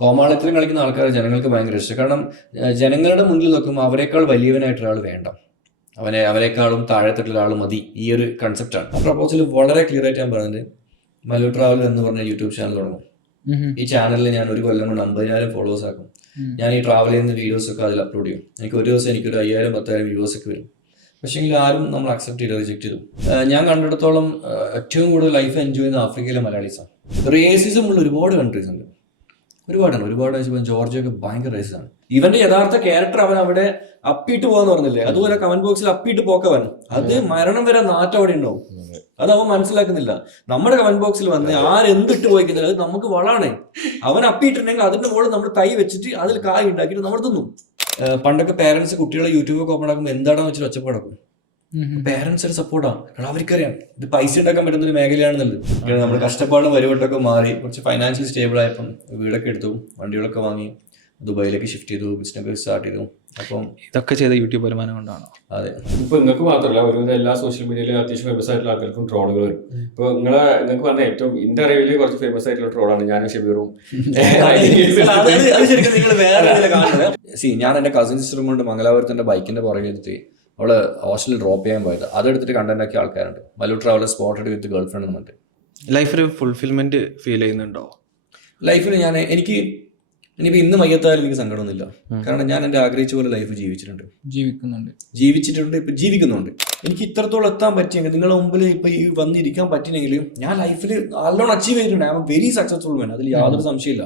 കോമാളിത്തരം കളിക്കുന്ന ആൾക്കാരെ ജനങ്ങൾക്ക് ഭയങ്കര ഇഷ്ടം. കാരണം ജനങ്ങളുടെ മുന്നിൽ നോക്കുമ്പോൾ അവരെക്കാൾ വലിയവനായിട്ട് ഒരാൾ വേണ്ട, അവരെക്കാളും താഴെത്തട്ടുള്ള ഒരാൾ മതി. ഈ ഒരു കൺസെപ്റ്റാണ്. ആ പ്രപ്പോസൽ വളരെ ക്ലിയർ ആയിട്ട് ഞാൻ പറഞ്ഞത്, മല്ലു ട്രാവൽ എന്ന് പറഞ്ഞ യൂട്യൂബ് ചാനൽ തുടങ്ങും. ഈ ചാനലിൽ ഞാൻ ഒരു കൊല്ലം കൊണ്ട് 50,000 ഫോളോവേഴ്സ് ആക്കും. ഞാൻ ഈ ട്രാവൽ ചെയ്യുന്ന വീഡിയോസ് ഒക്കെ അതിൽ അപ്ലോഡ് ചെയ്യും. എനിക്ക് ഒരു ദിവസം എനിക്കൊരു 5,000-10,000 വ്യൂവേഴ്സ് ഒക്കെ വരും. പക്ഷേ ആരും നമ്മൾ അക്സെപ്റ്റ് ചെയ്ത് റിജക്ട് ചെയ്തു. ഞാൻ കണ്ടിടത്തോളം ഏറ്റവും കൂടുതൽ ലൈഫ് എൻജോയ് ചെയ്യുന്ന ആഫ്രിക്കയിലെ മലയാളീസാണ്. റേസിസം ഉള്ള ഒരുപാട് കൺട്രീസ് ഉണ്ട്, ഒരുപാട്. ജോർജിയൊക്കെ ഭയങ്കര റേസിസാണ്. ഇവന്റെ യഥാർത്ഥ ക്യാരക്ടർ അവൻ അവിടെ അപ്പിട്ട് പോകാന്ന് പറഞ്ഞില്ലേ, അതുപോലെ കമന്റ് ബോക്സിൽ അപ്പിട്ട് പോക്കവൻ, അത് മരണം വരെ നാറ്റം അവിടെ ഉണ്ടാവും. അത് അവൻ മനസ്സിലാക്കുന്നില്ല. നമ്മുടെ കമന്റ് ബോക്സിൽ വന്ന് ആരെന്തിട്ട് പോയിക്കുന്നത് അത് നമുക്ക് വളാണേ. അവൻ അപ്പിട്ടുണ്ടെങ്കിൽ അതിന്റെ മുകളിൽ നമ്മൾ തൈ വെച്ചിട്ട് അതിൽ കായ് ഉണ്ടാക്കിയിട്ട് നമ്മൾ തിന്നും. പണ്ടൊക്കെ പേരൻസ് കുട്ടികളെ യൂട്യൂബൊക്കെ ഓപ്പൺ ആക്കുമ്പോൾ എന്താണെന്ന് വെച്ചിട്ട് ഒച്ചപ്പാടാക്കും. പേരൻസ് ഒരു സപ്പോർട്ടാണ്. കാരണം അവർക്കറിയാം ഇത് പൈസ ഉണ്ടാക്കാൻ പറ്റുന്ന ഒരു മേഖലയാണെന്നുള്ളത്. നമ്മൾ കഷ്ടപ്പാടും വരുവട്ടൊക്കെ മാറി കുറച്ച് ഫൈനാൻഷ്യലി സ്റ്റേബിൾ ആയപ്പം വീടൊക്കെ എടുത്തു, വണ്ടികളൊക്കെ വാങ്ങി, ദുബായിലേക്ക് ഷിഫ്റ്റ് ചെയ്തു, ബിസിനസ് സ്റ്റാർട്ട് ചെയ്തു. അപ്പം ഇതൊക്കെ ചെയ്ത യൂട്യൂബ് വരുമാനം കൊണ്ടാണോ? അതെ. ഇപ്പൊ നിങ്ങൾക്ക് മാത്രമല്ല, ഒരുവിധം എല്ലാ സോഷ്യൽ മീഡിയയിലും അത്യാവശ്യം ഫേമസ് ആയിട്ടുള്ള ആൾക്കാർക്കും ട്രോളുകൾ വരും. ഇപ്പൊ നിങ്ങൾക്ക് പറഞ്ഞ ഏറ്റവും എന്റെ അറിവില് കുറച്ച് ഫേമസ് ആയിട്ടുള്ള ട്രോളാണ് ഞാനും ഷബീറും. അത് ശരിക്കും നിങ്ങൾ വേറെ കാണുന്നത്. ഞാൻ എന്റെ കസിൻ സിസ്റ്ററും കൊണ്ട് മംഗലാപുരത്തിന്റെ ബൈക്കിന്റെ പുറകെടുത്ത് അവള് ഹോസ്റ്റലിൽ ഡ്രോപ്പ് ചെയ്യാൻ പോയത്. അതെടുത്തിട്ട് കണ്ടന്റ് ആക്കിയ ആൾക്കാരുണ്ട്. മല്ലു ട്രാവൽ സ്പോട്ടഡ് വിത്ത് ഗേൾ ഫ്രണ്ട് എന്നിട്ട്. ലൈഫിൽ ഫുൾഫിൽമെന്റ് ഫീൽ ചെയ്യുന്നുണ്ടോ? ലൈഫിൽ എനിക്ക് ഇനിയിപ്പോൾ ഇന്ന് മയ്യത്തായാലും എനിക്ക് സങ്കടമൊന്നുമില്ല. കാരണം ഞാൻ എൻ്റെ ആഗ്രഹിച്ച പോലെ ലൈഫ് ജീവിച്ചിട്ടുണ്ട്, ഇപ്പം ജീവിക്കുന്നുണ്ട്. എനിക്ക് ഇത്രത്തോളം എത്താൻ പറ്റിയെങ്കിൽ നിങ്ങളുടെ മുമ്പിൽ ഇപ്പം ഈ വന്നിരിക്കാൻ പറ്റിയെങ്കിൽ ഞാൻ ലൈഫിൽ നല്ലോണം അച്ചീവ് ചെയ്തിട്ടുണ്ട്. I am very successful man, അതിൽ യാതൊരു സംശയമില്ല.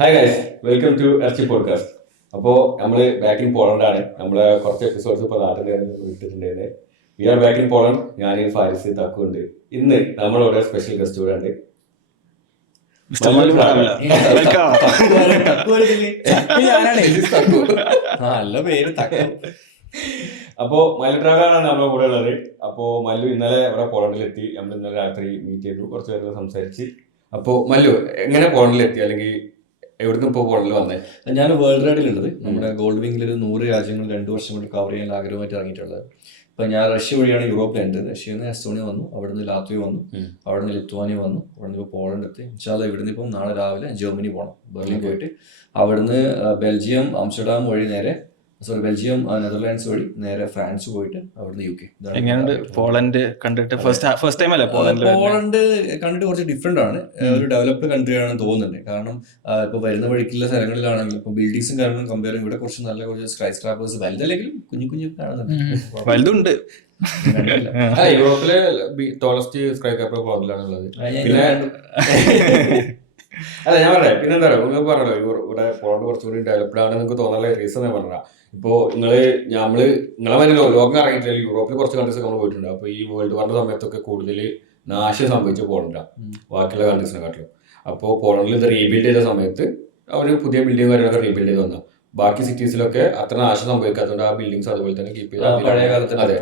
ഹായ് ഗൈസ്, വെൽക്കം ടു എർച്ചി പോഡ്കാസ്റ്റ്. അപ്പോൾ നമ്മൾ ബാക്ക് ഇൻ പോളണ്ടാണ്. നമ്മളെ കുറച്ച് എപ്പിസോഡ്സ് ഇപ്പോൾ നാട്ടിൽ ഇട്ടിട്ടുണ്ടായിരുന്നത്. We are back in Poland. ഞാൻ ഫാരിസ് തക്കുണ്ട്. ഇന്ന് നമ്മളോട് സ്പെഷ്യൽ ഗസ്റ്റ് കൂടെ ഉണ്ട്. നല്ല പേര്. അപ്പോ മല്ലു ട്രാവലാണ് നമ്മുടെ കൂടെ ഉള്ളത്. അപ്പോ മല്ലു ഇന്നലെ ഇവിടെ പോളണ്ടിലെത്തി. നമ്മൾ ഇന്നലെ രാത്രി മീറ്റ് ചെയ്തു, കുറച്ച് പേര് സംസാരിച്ച്. അപ്പോ മല്ലു എങ്ങനെ പോളണ്ടിലെത്തി, അല്ലെങ്കിൽ എവിടുന്ന് ഇപ്പോൾ പോളണ്ടിൽ വന്നേ? ഞാൻ വേൾഡ് റൈഡിലുള്ളത്. നമ്മുടെ ഗോൾഡ് വിംഗിൽ 100 രാജ്യങ്ങൾ 2 വർഷം കൊണ്ട് കവർ ചെയ്യാൻ ആഗ്രഹമായിട്ട് ഇറങ്ങിയിട്ടുള്ളത്. ഇപ്പം ഞാൻ റഷ്യ വഴിയാണ് യൂറോപ്പിലുണ്ട്. റഷ്യയിൽ നിന്ന് എസ്റ്റോണിയ വന്നു, അവിടുന്ന് ലാത്വിയ വന്നു, അവിടുന്ന് ലിത്വാനിയ വന്നു, അവിടുന്ന് ഇപ്പോൾ പോളണ്ട് എത്തി. ഇൻഷാല്ലാ ഇവിടുന്ന് ഇപ്പം നാളെ രാവിലെ ജർമ്മനി പോകണം, ബെർലിൻ പോയിട്ട് അവിടുന്ന് ബെൽജിയം ആംസ്റ്റർഡാം വഴി ബെൽജിയം നെതർലാൻഡ്സ് വഴി നേരെ ഫ്രാൻസ് പോയിട്ട് അവിടുന്ന് UK. എങ്ങനെയുണ്ട് പോളണ്ട് കണ്ടിട്ട്? ഫസ്റ്റ് ടൈം അല്ലേ പോളണ്ട് കണ്ടിട്ട് കുറച്ച് ഡിഫറെന്റ് ആണ്. ഒരു ഡെവലപ്ഡ് കൺട്രി ആണെന്ന് തോന്നുന്നുണ്ട്. കാരണം ഇപ്പൊ വരുന്ന വഴിക്കുള്ള സ്ഥലങ്ങളിലാണെങ്കിലും ഇപ്പൊ ബിൽഡിങ്സും കാര്യങ്ങളും കമ്പയർ ഇവിടെ കുറച്ച് സ്കൈ സ്ക്രാപ്പേഴ്സ് വലുതല്ലെങ്കിലും കുഞ്ഞു കാണുന്നുണ്ട്. വലുതുണ്ട്. യൂറോപ്പിലെ ടോളസ്റ്റ് സ്കൈ സ്ക്രാപ്പർ പോളണ്ടിലാണുള്ളത്. അതെ, ഞാൻ പറയാം. പിന്നെ എന്താ പറയുക, നിങ്ങൾക്ക് പറഞ്ഞല്ലോ ഇവിടെ പോളണ്ട് കുറച്ചുകൂടി ഡെവലപ്ഡ് ആണ് നിങ്ങൾക്ക് തോന്നാനുള്ള റീസൺ ഞാൻ പറഞ്ഞ. ഇപ്പോൾ നിങ്ങളെ മാതിരി ലോകം ഇറങ്ങിയിട്ടില്ല. യൂറോപ്പിൽ കുറച്ച് കൺട്രീസ് നമ്മൾ പോയിട്ടുണ്ട്. അപ്പോൾ ഈ വേൾഡ് വാറിന്റെ സമയത്തൊക്കെ കൂടുതൽ നാശം സംഭവിച്ച പോളണ്ടാണ് ബാക്കിയുള്ള കൺട്രീസിനെക്കാട്ടിലും. അപ്പോൾ പോളണ്ടിൽ ഇത് റീബിൽഡ് ചെയ്ത സമയത്ത് അവർ പുതിയ ബിൽഡിംഗ് കാര്യങ്ങളൊക്കെ റീബിൽഡ് ചെയ്ത് വന്നു. ബാക്കി സിറ്റീസിലൊക്കെ അത്ര നാശം സംഭവിക്കാത്തതുകൊണ്ട് ആ ബിൽഡിങ്സ് അതുപോലെ തന്നെ കീപ്പ് ചെയ്ത്. അതെ,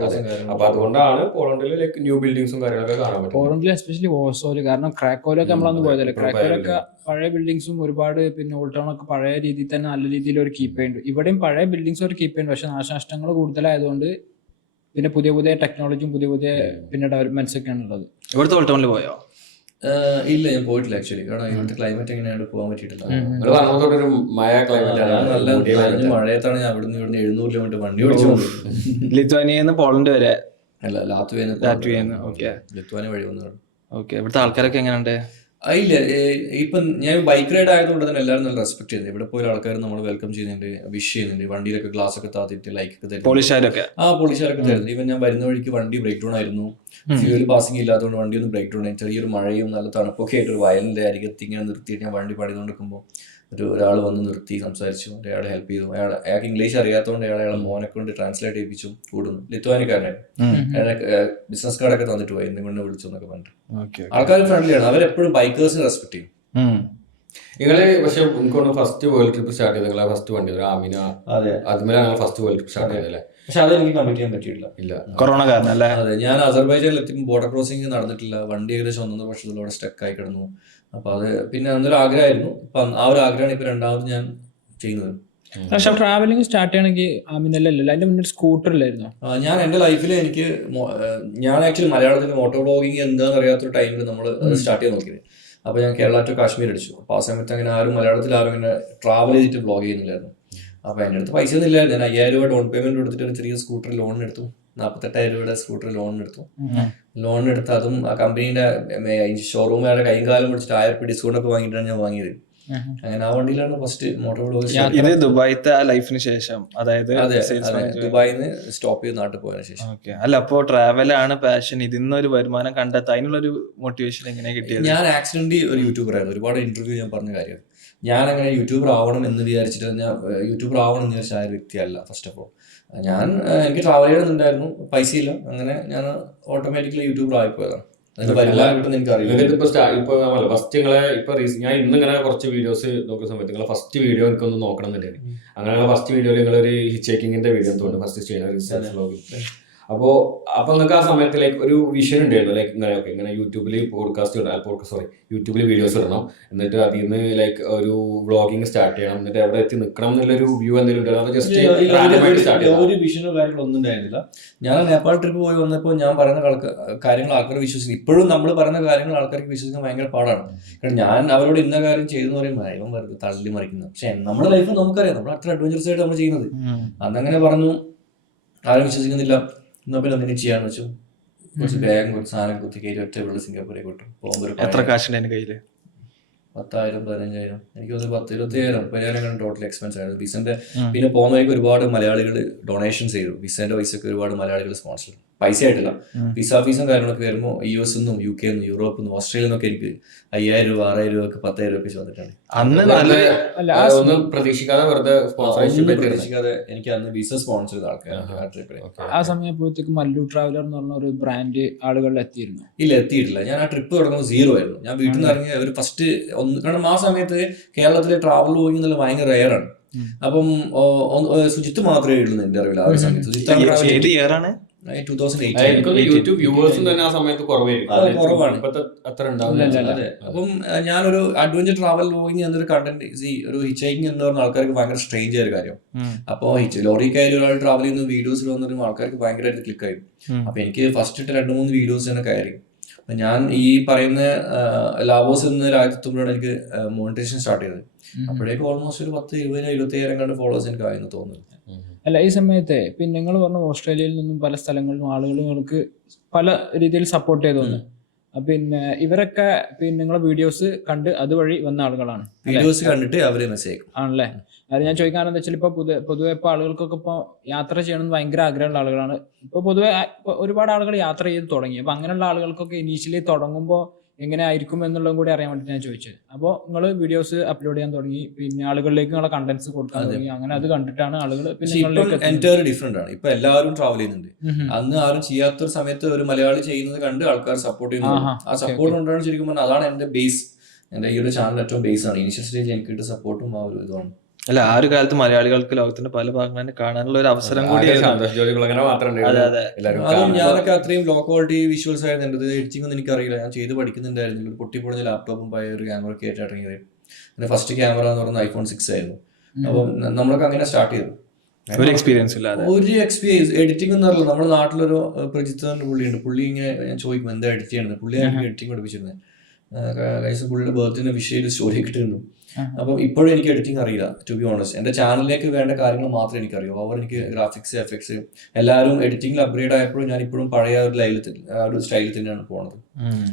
അപ്പൊ അതുകൊണ്ടാണ് പോളണ്ടിൽ ന്യൂ ബിൽഡിങ്സും കാര്യങ്ങളൊക്കെ കാണാൻ പറ്റും. പോളണ്ടിൽ എസ്പെഷ്യലി വോഴ്സോല്, കാരണം ക്രാക്കോലൊക്കെ നമ്മളന്ന് പോയതല്ലേ. ക്രാക്കോലൊക്കെ പഴയ ബിൽഡിങ്സും ഒരുപാട്, പിന്നെ ഓൾഡ് ടൗൺ ഒക്കെ പഴയ രീതിയിൽ തന്നെ നല്ല രീതിയിൽ ഒരു കീപ്പ് ചെയ്യുന്നുണ്ട്. ഇവിടെയും പഴയ ബിൽഡിങ്സ് ഒരു കീപ്പ് ചെയ്യുന്നുണ്ട്. പക്ഷെ നാശനഷ്ടങ്ങൾ കൂടുതലായതുകൊണ്ട് പിന്നെ പുതിയ ടെക്നോളജിയും പിന്നെ ഡെവലപ്മെന്റ്സ് ഒക്കെയാണ് ഉള്ളത്. ഇവിടുത്തെ ഓൾഡ് ടൗണിൽ പോയോ? ഇല്ല, ഞാൻ പോയിട്ടില്ല ആക്ച്വലി. കാരണം ഇവിടുത്തെ ക്ലൈമറ്റ് എങ്ങനെയാണ് പോകാൻ പറ്റിയിട്ടില്ല. നല്ല മഴയത്താണ് ഞാൻ ഇവിടുന്ന് 700 കിലോമീറ്റർ വണ്ടി ഓടിച്ചു പോകുന്നത്. ലിത്വാനിയന്ന് പോളണ്ട് വരെ? അല്ല, ലാത്വിയന്ന്. ലിത്വാനിയ വഴി വന്നതാണ്. ഓക്കെ, ഇവിടുത്തെ ആൾക്കാരൊക്കെ എങ്ങനെയുണ്ട്? ഇല്ല, ഇപ്പം ഞാൻ ബൈക്ക് റൈഡ് ആയതുകൊണ്ട് തന്നെ എല്ലാവരും നല്ല റെസ്പെക്ട് ചെയ്യുന്നത്. ഇവിടെ പോയ ആൾക്കാർ നമ്മൾ വെൽക്കം ചെയ്യുന്നുണ്ട്, വിഷ് ചെയ്യുന്നുണ്ട്. വണ്ടിയിലൊക്കെ ഗ്ലാസ് ഒക്കെ താത്തിട്ട് ലൈക്ക് ഒക്കെ തരുന്നു. പോലീസുകാരൊക്കെ തരുന്നു. ഇവൻ ഞാൻ വരുന്ന വഴിക്ക് വണ്ടി ബ്രേക്ക് ഡൗൺ ആയിരുന്നു. ഫ്യൂൽ പാസിംഗ് ഇല്ലാത്തതുകൊണ്ട് വണ്ടി ഒന്ന് ബ്രേക്ക് ഡൗൺ ആയി. ചെറിയൊരു മഴയും നല്ല തണുപ്പൊക്കെ ആയിട്ട് ഒരു വയലിന്റെ അരികത്ത് ഇങ്ങനെ നിർത്തിയിട്ട് ഞാൻ വണ്ടി പണിതുകൊണ്ടിരിക്കുമ്പോൾ ഒരാൾ വന്ന് നിർത്തി സംസാരിച്ചു. അയാളെ ഹെൽപ്പ് ചെയ്തു. അയാൾക്ക് ഇംഗ്ലീഷ് അറിയാത്തതുകൊണ്ട് അയാളെ മോനെ കൊണ്ട് ട്രാൻസ്ലേറ്റ് ചെയ്യിപ്പിച്ചു. കൂടുന്നു. ലിത്വാനിക്കാരനായിരുന്നു. അയാളെ ബിസിനസ് കാർഡൊക്കെ തന്നിട്ട് പോയി, എന്തുകൊണ്ട് വിളിച്ചു എന്നൊക്കെ പറഞ്ഞിട്ട്. ആൾക്കാർ ഫ്രണ്ട്ലിയാണ്. അവരെപ്പോഴും ബൈക്കേഴ്സിനെ റെസ്പെക്ട് ചെയ്യും. നിങ്ങള് പക്ഷെ എനിക്കൊന്ന് ഫസ്റ്റ് വേൾഡ് ട്രിപ്പ് സ്റ്റാർട്ട് ചെയ്ത് നിങ്ങളെ ഫസ്റ്റ് വണ്ടി ആമിന, അതുമേലാണ് ഫസ്റ്റ് വേൾഡ് ട്രിപ്പ് സ്റ്റാർട്ട് ചെയ്തല്ലേ? പക്ഷെ അതെനിക്ക് കമ്മിറ്റ് ചെയ്യാൻ പറ്റിയിട്ടില്ല. കൊറോണ കാരണം അല്ലേ? അതെ, ഞാൻ അസർബൈജാനിൽ എത്തിയപ്പോൾ ബോർഡർ ക്രോസിംഗ് നടന്നിട്ടില്ല. വണ്ടി ഏകദേശം 1.5 വർഷത്തിലൂടെ സ്റ്റക്കായി കിടന്നു. അപ്പൊ അത് പിന്നെ അന്നൊരു ആഗ്രഹമായിരുന്നു. അപ്പൊ ആ ഒരു ആഗ്രഹമാണ് ഇപ്പൊ രണ്ടാമത് ഞാൻ ചെയ്യുന്നത്. പക്ഷെ ട്രാവലിംഗ് സ്റ്റാർട്ട് ചെയ്യണമെങ്കിൽ ആമിനല്ലല്ലോ, അതിന്റെ മുന്നിൽ സ്കൂട്ടറിലായിരുന്നു. ഞാൻ എന്റെ ലൈഫിൽ ഞാൻ ആക്ച്വലി മലയാളത്തിൽ മോട്ടോ വ്ളോഗിങ് എന്താണെന്ന് അറിയാത്തൊരു ടൈമിൽ നമ്മൾ സ്റ്റാർട്ട് ചെയ്ത് നോക്കിയത്. അപ്പോൾ ഞാൻ കേരള ടു കാശ്മീർ അടിച്ചു. അപ്പോൾ ആ സമയത്ത് അങ്ങനെ മലയാളത്തിൽ ആരും ഇങ്ങനെ ട്രാവൽ ചെയ്തിട്ട് വ്ളോഗ് ചെയ്യുന്നില്ലായിരുന്നു. അപ്പോൾ എൻ്റെ അടുത്ത് പൈസ ഒന്നും ഇല്ലായിരുന്നു. ഞാൻ 5000 രൂപ ഡൗൺ പേയ്മെന്റ് കൊടുത്തിട്ട് ഒരു ചെറിയ സ്കൂട്ടർ ലോൺ എടുത്തു. 48,000 രൂപയുടെ സ്കൂട്ടർ ലോൺ എടുത്ത് അതും ആ കമ്പനീൻ്റെ ഷോറൂമുകാരുടെ കൈയും കാലം പിടിച്ചിട്ട് 1000 രൂപ ഡിസ്കൗണ്ട് ഒക്കെ വാങ്ങിയിട്ടാണ് ഞാൻ വാങ്ങിയത്. അങ്ങനെ ആ വണ്ടിയിലാണ് ഫസ്റ്റ് മോട്ടോർ വ്ളോഗ്. ഇത് ദുബായിത്തെ ആ ലൈഫിന് ശേഷം, അതായത് ദുബായിൽ നിന്ന് സ്റ്റോപ്പ് ചെയ്ത് നാട്ടിൽ പോയതിനു ശേഷം. അല്ല, അപ്പോ ട്രാവലാണ് പാഷൻ, ഇതിന്നൊരു വരുമാനം കണ്ടെത്താൻ അതിനുള്ളൊരു മോട്ടിവേഷൻ എങ്ങനെ കിട്ടിയത്? ഞാൻ ആക്സിഡന്റ് ഒരു യൂട്യൂബർ ആയിരുന്നു. ഒരുപാട് ഇന്റർവ്യൂ ഞാൻ പറഞ്ഞ കാര്യം. ഞാൻ അങ്ങനെ യൂട്യൂബർ ആവണം എന്ന് വിചാരിച്ചിട്ട് ഞാൻ യൂട്യൂബർ ആവണം എന്ന് വിചാരിച്ച ഒരു വ്യക്തിയല്ല. ഫസ്റ്റ് ഓഫ് ഓൾ എനിക്ക് ട്രാവൽ ചെയ്യണമെന്നുണ്ടായിരുന്നു, പൈസയില്ല. അങ്ങനെ ഞാൻ ഓട്ടോമാറ്റിക്കലി യൂട്യൂബർ ആയിപ്പോയതാണ്. ഫസ്റ്റ് ഞാൻ ഇന്നിങ്ങനെ കുറച്ച് വീഡിയോസ് നോക്കുന്ന സമയത്ത് നിങ്ങളെ ഫസ്റ്റ് വീഡിയോ എനിക്കൊന്ന് നോക്കണം എന്നുണ്ടായിരുന്നു. അങ്ങനെയുള്ള ഫസ്റ്റ് വീഡിയോയിൽ നിങ്ങളൊരു ഹിച്ച് വീഡിയോ തോന്നുന്നു ഫസ്റ്റ് ചെയ്യുന്ന റിസർച്ച് വ്ളോഗിൽ. അപ്പോൾ നിങ്ങൾക്ക് ആ സമയത്ത് ലൈക്ക് ഒരു വിഷൻ ഉണ്ടായിരുന്നു, ലൈക്ക് ഇങ്ങനെ യൂട്യൂബിൽ യൂട്യൂബിൽ വീഡിയോസ് ഇടണം, എന്നിട്ട് അതിൽ നിന്ന് ലൈക്ക് ഒരു വ്ളോഗിങ് സ്റ്റാർട്ട് ചെയ്യണം, എന്നിട്ട് എവിടെ എത്തി നിൽക്കണം എന്നുള്ളൊരു വ്യൂ എന്തെങ്കിലും ഉണ്ടായിരുന്നു? ഒരു വിഷനോ കാര്യങ്ങളൊന്നും ഉണ്ടായിരുന്നില്ല. ഞാൻ നേപ്പാൾ ട്രിപ്പ് പോയി വന്നപ്പോൾ ഞാൻ പറയുന്ന കാര്യങ്ങൾ ആൾക്കാർ വിശ്വസിക്കും. ഇപ്പോഴും നമ്മൾ പറയുന്ന കാര്യങ്ങൾ ആൾക്കാർക്ക് വിശ്വസിക്കാൻ ഭയങ്കര പാടാണ്. കാരണം ഞാൻ അവരോട് ഇന്ന കാര്യം ചെയ്തെന്ന് പറയുമ്പോൾ ഇവൻ വെറുതെ തള്ളി മറിക്കുന്നത്. പക്ഷെ നമ്മുടെ ലൈഫ് നമുക്കറിയാം, നമ്മൾ അത്ര അഡ്വഞ്ചറസ് ആയിട്ട് നമ്മൾ ചെയ്യുന്നത്. അന്നങ്ങനെ പറഞ്ഞു, ആരും വിശ്വസിക്കുന്നില്ല. എന്നാൽ പിന്നെ എന്തെങ്കിലും ചെയ്യാന്ന് വെച്ചു. കുറച്ച് ബാഗും കുറച്ച് സാധനം കുത്തി കയറി ഒറ്റ വെള്ളം സിംഗപ്പൂരേക്ക് വിട്ടു. പോകുമ്പോൾ എത്ര കാശുണ്ട് എൻ്റെ കയ്യിൽ? 10,000 15,000 എനിക്ക് 10,000 20,000 ടോട്ടൽ എക്സ്പെൻസ് ആയിരുന്നു വിസന്റെ. പിന്നെ പോകുന്ന വഴിക്ക് ഒരുപാട് മലയാളികൾ ഡൊണേഷൻസ് ചെയ്തു. വിസന്റെ പൈസക്ക് ഒരുപാട് മലയാളികൾ സ്പോൺസർ, പൈസ ആയിട്ടില്ല, വിസ ഫീസും കാര്യങ്ങളൊക്കെ വരുമ്പോൾ US നിന്നും UK നിന്നും യൂറോപ്പിൽ നിന്നും ഓസ്ട്രേലിയ നിന്നൊക്കെ എനിക്ക് 5,000 രൂപ 6,000 രൂപ 10,000 രൂപ ഒക്കെ വന്നിട്ടുണ്ട്. ഒന്നും പ്രതീക്ഷിക്കാതെ വെറുതെ പ്രതീക്ഷിക്കാതെ എനിക്ക് അന്ന് വിസ സ്പോൺസർ ചെയ്ത ആൾക്കാർ. ആ സമയത്തേക്ക് മല്ലു ട്രാവലർ എന്ന് പറഞ്ഞ ഒരു ബ്രാൻഡ് ആളുകളിൽ എത്തിയിരുന്നു? ഇല്ല, എത്തിയിട്ടില്ല. ഞാൻ ആ ട്രിപ്പ് തുടങ്ങുമ്പോൾ 0 ആയിരുന്നു. ഞാൻ വീട്ടിൽ നിന്ന് ഇറങ്ങിയ ഒരു ഫസ്റ്റ് കാരണം ആ സമയത്ത് കേരളത്തിലെ ട്രാവൽ വ്ളോഗിംഗ് എന്നുള്ള ഭയങ്കര റെയർ ആണ്. അപ്പം സുജിത്ത് മാത്രമേ ഉള്ളൂ എന്റെ അറിവില്ല ആ ഒരു സമയത്ത്. 2008 യൂട്യൂബ് വ്യൂവേഴ്സും തന്നെ ആ സമയത്ത് കുറവാണ്. അത്ര ഉണ്ടാവില്ല. അതെ. അപ്പം ഞാനൊരു അഡ്വഞ്ചർ ട്രാവൽ വ്ളോഗിംഗ് എന്നൊരു കണ്ടന്റ്, ഒരു ഹിച്ചൈക്കിംഗ് എന്ന് പറഞ്ഞ ആൾക്കാർക്ക് ഭയങ്കര സ്ട്രേഞ്ച് ആയ ഒരു കാര്യം. അപ്പോൾ ലോറി കയറി ഒരാൾ ട്രാവൽ ചെയ്യുന്ന വീഡിയോസിൽ വന്നിട്ട് ആൾക്കാർക്ക് ഭയങ്കരമായിട്ട് ക്ലിക്ക് ആയി. അപ്പൊ എനിക്ക് ഫസ്റ്റ് 2-3 വീഡിയോസ് തന്നെ കയറി. അപ്പൊ ഞാൻ ഈ പറയുന്ന ലാവോസ് എന്ന രാജ്യത്തുമ്പോഴാണ് എനിക്ക് മോണിറ്റൈസേഷൻ സ്റ്റാർട്ട് ചെയ്തത്. അപ്പോഴേക്കും ഓൾമോസ്റ്റ് ഒരു 10-20-25,000 കണ്ട് ഫോളോവേഴ്സ് എനിക്ക് ആയെന്ന് തോന്നുന്നു. അല്ല, ഈ സമയത്തെ പിന്നെ നിങ്ങൾ പറഞ്ഞു ഓസ്ട്രേലിയയിൽ നിന്നും പല സ്ഥലങ്ങളിലും ആളുകൾ നിങ്ങൾക്ക് പല രീതിയിൽ സപ്പോർട്ട് ചെയ്തു തോന്നുന്നു. പിന്നെ ഇവരൊക്കെ പിന്നെ നിങ്ങളെ വീഡിയോസ് കണ്ട് അതുവഴി വന്ന ആളുകളാണ്, വീഡിയോസ് കണ്ടിട്ട് അവര് മെസ്സേജ് ആണല്ലേ? അത് ഞാൻ ചോദിക്കാൻ എന്താ വെച്ചാൽ ഇപ്പൊ പൊതുവെ ഇപ്പൊ ആളുകൾക്കൊക്കെ ഇപ്പൊ യാത്ര ചെയ്യണമെന്ന് ഭയങ്കര ആഗ്രഹമുള്ള ആളുകളാണ്. ഇപ്പൊ പൊതുവെ ഒരുപാട് ആളുകൾ യാത്ര ചെയ്ത് തുടങ്ങി. അപ്പൊ അങ്ങനെയുള്ള ആളുകൾക്കൊക്കെ ഇനീഷ്യലി തുടങ്ങുമ്പോൾ എങ്ങനെ ആയിരിക്കും എന്നുള്ളതും കൂടി അറിയാൻ വേണ്ടി ഞാൻ ചോദിച്ചത്. അപ്പോൾ നിങ്ങൾ വീഡിയോസ് അപ്ലോഡ് ചെയ്യാൻ തുടങ്ങി, പിന്നെ ആളുകളിലേക്ക് നിങ്ങളെ കണ്ടന്റ്സ് കൊടുക്കാൻ തുടങ്ങി. അങ്ങനെ അത് കണ്ടിട്ടാണ് ആളുകൾ എൻറ്റയർലി ഡിഫറെന്റ് ആണ്. ഇപ്പൊ എല്ലാവരും ട്രാവൽ ചെയ്യുന്നുണ്ട്. അന്ന് ആരും ചെയ്യാത്തൊരു സമയത്ത് ഒരു മലയാളി ചെയ്യുന്നത് കണ്ട് ആൾക്കാർ സപ്പോർട്ട് ചെയ്യുന്നു. ആ സപ്പോർട്ട് കൊണ്ടാണ് ശരിക്കും പറഞ്ഞാൽ അതാണ് എന്റെ ബേസ്. എന്റെ ഈ ഒരു ചാനൽ ഏറ്റവും ബേസ് ആണ്. ഇനിഷ്യൽ സ്റ്റേജ് എനിക്ക് കിട്ടിയ സപ്പോർട്ടും ആ ഒരു ഇതാണ്. അല്ല, ആ ഒരു കാലത്ത് മലയാളികൾക്ക് ലോകത്തിന്റെ പല ഭാഗങ്ങളും കാണാനുള്ള ഒരു അവസരം കൂടി. ഞാനൊക്കെ അത്രയും ലോ ക്വാളിറ്റി വിഷ്വൽസ് ആയിരുന്നു എന്റെ എഡിറ്റിംഗ് ഒന്നും എനിക്കറിയില്ല. ഞാൻ ചെയ്ത് പഠിക്കുന്നുണ്ടായിരുന്നു. ഒരു പൊട്ടിപ്പൊളിഞ്ഞ ലാപ്ടോപ്പും പഴയ ഒരു ക്യാമറ ഒക്കെ ആയിട്ട് ഇറങ്ങിയത്. എന്റെ ഫസ്റ്റ് ക്യാമറ എന്ന് പറയുന്നത് iPhone 6 ആയിരുന്നു. അപ്പം നമ്മളൊക്കെ അങ്ങനെ സ്റ്റാർട്ട് ചെയ്തു. ഒരു എക്സ്പീരിയൻസ് എഡിറ്റിംഗ് എന്ന് പറഞ്ഞാൽ നമ്മുടെ നാട്ടിലൊരു പ്രജിത്ത് പുള്ളിയുണ്ട്. പുള്ളി ഇങ്ങനെ ഞാൻ ചോദിക്കും എന്താ എഡിറ്റ് ചെയ്യണത്. പുള്ളിയാണ് എഡിറ്റിംഗ് പഠിപ്പിച്ചിരുന്നത്. പുള്ളിയുടെ ബർത്ത്ഡേ വിഷയം സ്റ്റോറി കിട്ടുന്നു. അപ്പം ഇപ്പോഴും എനിക്ക് എഡിറ്റിംഗ് അറിയില്ല, ടു ബി ഓണസ്റ്റ്. എന്റെ ചാനലിലേക്ക് വേണ്ട കാര്യങ്ങൾ മാത്രമേ എനിക്കറിയൂ. അവർ എനിക്ക് ഗ്രാഫിക്സ് എഫക്ട്സ് എല്ലാവരും എഡിറ്റിംഗിൽ അപ്ഗ്രേഡ് ആയപ്പോഴും ഞാൻ ഇപ്പോഴും പഴയ ഒരു സ്റ്റൈലിൽ തന്നെയാണ് പോണത്.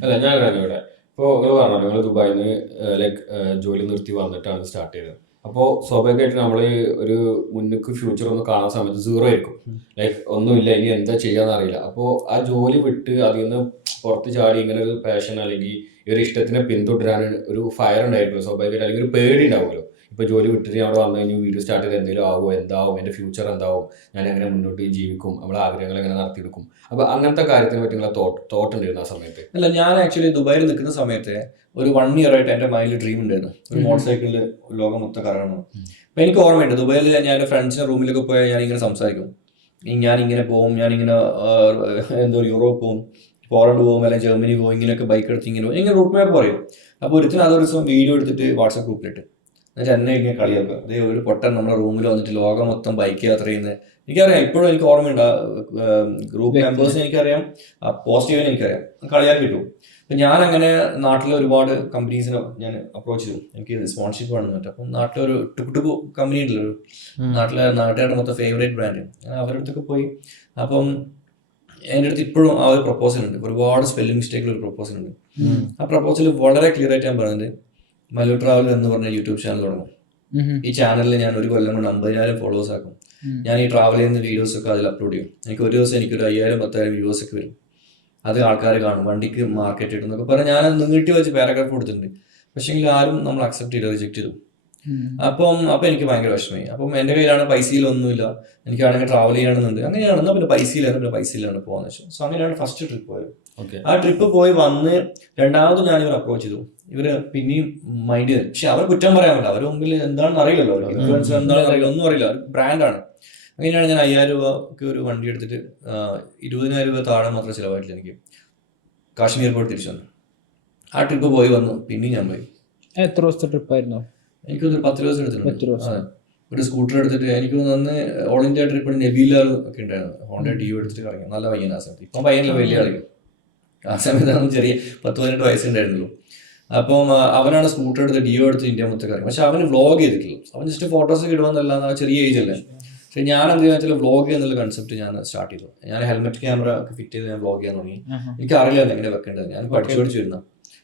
അല്ല, ഞാൻ ഇവിടെ ഇപ്പോൾ നിങ്ങൾ പറഞ്ഞല്ലോ നിങ്ങൾ ദുബായിൽ നിന്ന് ലൈക്ക് ജോലി നിർത്തി വന്നിട്ടാണ് സ്റ്റാർട്ട് ചെയ്തത്. അപ്പോൾ സ്വാഭാവികമായിട്ട് നമ്മൾ ഒരു മുന്നിക്ക് ഫ്യൂച്ചർ ഒന്ന് കാണാൻ സമയത്ത് 0 ആയിരിക്കും. ലൈക്ക് ഒന്നുമില്ല, ഇനി എന്താ ചെയ്യാന്ന് അറിയില്ല. അപ്പോൾ ആ ജോലി വിട്ട് അതിൽ നിന്ന് പുറത്ത് ചാടി ഇങ്ങനെ ഒരു പാഷൻ അല്ലെങ്കിൽ ഈ ഒരു ഇഷ്ടത്തിനെ പിന്തുടരാൻ ഒരു ഫയർ ഉണ്ടായിരിക്കും സ്വാഭാവികമായിട്ട്, അല്ലെങ്കിൽ ഒരു പേടി ഉണ്ടാവുമല്ലോ. ഇപ്പോൾ ജോലി വിട്ടിട്ട് ഞാൻ അവിടെ വന്നു കഴിഞ്ഞാൽ വീഡിയോ സ്റ്റാർട്ട് ചെയ്ത് എന്തെങ്കിലും ആവുമോ, എന്താവും, എൻ്റെ ഫ്യൂച്ചർ എന്താവും, ഞാൻ എങ്ങനെ മുന്നോട്ട് ജീവിക്കും, നമ്മളെ ആഗ്രഹങ്ങൾ എങ്ങനെ നടത്തിയെടുക്കും. അപ്പോൾ അങ്ങനത്തെ കാര്യത്തിനെ പറ്റിയുള്ള തോട്ട് ഉണ്ടായിരുന്നു ആ സമയത്ത്? അല്ല, ഞാൻ ആക്ച്വലി ദുബായിൽ നിൽക്കുന്ന സമയത്ത് ഒരു 1 year ആയിട്ട് എൻ്റെ മൈൻഡിൽ ഡ്രീം ഉണ്ടായിരുന്നു, ഒരു മോട്ടോർ സൈക്കിളിൽ ലോകം മൊത്തം കറങ്ങണം. അപ്പോൾ എനിക്ക് ഓർമ്മയുണ്ട് ദുബായിൽ ഞാൻ എൻ്റെ ഫ്രണ്ട്സിൻ്റെ റൂമിലൊക്കെ പോയാൽ ഞാനിങ്ങനെ സംസാരിക്കും, ഞാനിങ്ങനെ പോകും, ഞാനിങ്ങനെ യൂറോപ്പ് പോകും, പോളണ്ട് പോകും, അല്ലെങ്കിൽ ജർമ്മനി പോകും, ഇങ്ങനെയൊക്കെ ബൈക്ക് എടുത്ത് ഇങ്ങനെ റൂട്ട് മാപ്പ് പറയും. അപ്പോൾ ഒരുത്തിന് അതൊരു ദിവസം വീഡിയോ എടുത്തിട്ട് വാട്സാപ്പ് ഗ്രൂപ്പിലിട്ട് എന്നിട്ട് എന്നെ ഇങ്ങനെ കളിയാക്കുക. അതേ ഒരു പൊട്ടൻ നമ്മുടെ റൂമിൽ വന്നിട്ട് ലോകം മൊത്തം ബൈക്ക് യാത്ര ചെയ്യുന്നത്. എനിക്കറിയാം, ഇപ്പോഴും എനിക്ക് ഓർമ്മയുണ്ട്. ഗ്രൂപ്പ് മെമ്പേഴ്സിന് എനിക്കറിയാം, പോസിറ്റീവിനെ എനിക്കറിയാം, കളിയാക്കി കിട്ടും. അപ്പം ഞാൻ അങ്ങനെ നാട്ടിലെ ഒരുപാട് കമ്പനീസിനെ ഞാൻ അപ്രോച്ച് ചെയ്തു, എനിക്ക് സ്പോൺസർഷിപ്പ് വേണമെന്ന് പറ്റും. അപ്പം നാട്ടിലൊരു ടുക്ക് കമ്പനി ഉണ്ടല്ലോ, ഒരു നാട്ടുകാരുടെ മൊത്തം ഫേവറേറ്റ് ബ്രാൻഡ്, ഞാൻ അവരുടെ അടുത്തൊക്കെ പോയി. അപ്പം എൻ്റെ അടുത്ത് ഇപ്പോഴും ആ ഒരു പ്രപ്പോസൽ ഉണ്ട്, ഒരുപാട് സ്പെല്ലിംഗ് മിസ്റ്റേക്കിൽ ഒരു പ്രപ്പോസൽ ഉണ്ട്. ആ പ്രപ്പോസൽ വളരെ ക്ലിയർ ആയിട്ട് ഞാൻ പറഞ്ഞത്, മല്ലു ട്രാവൽ എന്ന് പറഞ്ഞ യൂട്യൂബ് ചാനൽ തുടങ്ങും. ഈ ചാനലിൽ ഞാൻ ഒരു കൊല്ലം കൊണ്ട് 50,000 ഫോളോവേഴ്സ് ആക്കും. ഞാൻ ഈ ട്രാവൽ ചെയ്യുന്ന വീഡിയോസ് ഒക്കെ അതിൽ അപ്ലോഡ് ചെയ്യും. എനിക്ക് ഒരു ദിവസം എനിക്കൊരു 5,000-10,000 വ്യൂവേഴ്സ് ഒക്കെ വരും. അത് ആൾക്കാർ കാണും, വണ്ടിക്ക് മാർക്കറ്റ് ഇടുന്നൊക്കെ പറഞ്ഞ് ഞാൻ നീട്ടി വെച്ച് പാരഗ്രാഫ് കൊടുത്തിട്ടുണ്ട്. പക്ഷേ ആരും നമ്മൾ അക്സെപ്റ്റ് ചെയ്ത് റിജക്ട് ചെയ്തു. അപ്പം എനിക്ക് ഭയങ്കര വിഷമമായി. അപ്പം എൻ്റെ കയ്യിലാണ് പൈസയിലൊന്നുമില്ല, എനിക്കാണെങ്കിൽ ട്രാവൽ ചെയ്യണമെന്നുണ്ട്. അങ്ങനെയാണ് എന്നാൽ പിന്നെ പൈസയിലാണ് പോകാന്ന് വെച്ചു. സോ അങ്ങനെയാണ് ഫസ്റ്റ് ട്രിപ്പ് പോയത്. ആ ട്രിപ്പ് പോയി വന്ന് രണ്ടാമത് ഞാൻ ഇവർ അപ്രോച്ച് ചെയ്തു. ഇവര് പിന്നെയും മൈൻഡ് ചെയ്തു. പക്ഷെ അവർ കുറ്റം പറയാൻ പറ്റില്ല, അവരുടെ മുമ്പിൽ എന്താണെന്ന് അറിയില്ലല്ലോ, ഇൻഫ്ലുവൻസർ എന്താണെന്ന് അറിയില്ല, ഒന്നും അറിയില്ല, ബ്രാൻഡാണ്. അങ്ങനെയാണ് ഞാൻ 5,000 രൂപക്ക് ഒരു വണ്ടി എടുത്തിട്ട് 20,000 രൂപ താഴെ മാത്രം ചിലവായിട്ടില്ല. എനിക്ക് കാശ്മീർ പോയിട്ട് തിരിച്ചു വന്നു. ആ ട്രിപ്പ് പോയി വന്നു. പിന്നെയും ഞാൻ പോയി. എത്ര ദിവസത്തെ ട്രിപ്പായിരുന്നു? എനിക്കൊരു 10 ദിവസം എടുത്തിട്ടുണ്ട്. ഒരു സ്കൂട്ടർ എടുത്തിട്ട് എനിക്ക് അന്ന് ഓൾ ഇന്ത്യ ട്രിപ്പ് നെബീല ഒക്കെ ഉണ്ടായിരുന്നു. ഹോണ്ട ഡിയോ എടുത്തിട്ട് കറങ്ങി. നല്ല പയ്യൻ ആ സമയത്ത്. ഇപ്പം പയ്യനില്ല, വലിയ കളിക്കും. ആ സമയത്ത് ചെറിയ 10-18 വയസ്സുണ്ടായിരുന്നുള്ളൂ. അപ്പം അവനാണ് സ്കൂട്ടർ എടുത്ത് ഡിയോ എടുത്ത് ഇന്ത്യ മൊത്തം കറങ്ങി. പക്ഷെ അവന് വ്ളോഗ് ചെയ്തിട്ടില്ല. അവൻ ജസ്റ്റ് ഫോട്ടോസ് ഒക്കെ ഇടുമെന്നല്ലാതെ ചെറിയ ഏജ് അല്ലേ. പക്ഷെ ഞാൻ എന്താ വെച്ചാൽ വ്ളോഗ് എന്നുള്ള കൺസെപ്റ്റ് ഞാൻ സ്റ്റാർട്ട് ചെയ്തു. ഞാൻ ഹെൽമെറ്റ് ക്യാമറ ഒക്കെ ഫിറ്റ് ചെയ്ത് ഞാൻ വ്ളോഗ് ചെയ്യാൻ തുടങ്ങി. എനിക്ക് അറിയില്ലായിരുന്നു എങ്ങനെ വെക്കേണ്ടത്, ഞാൻ പഠിച്ചു വരുന്ന.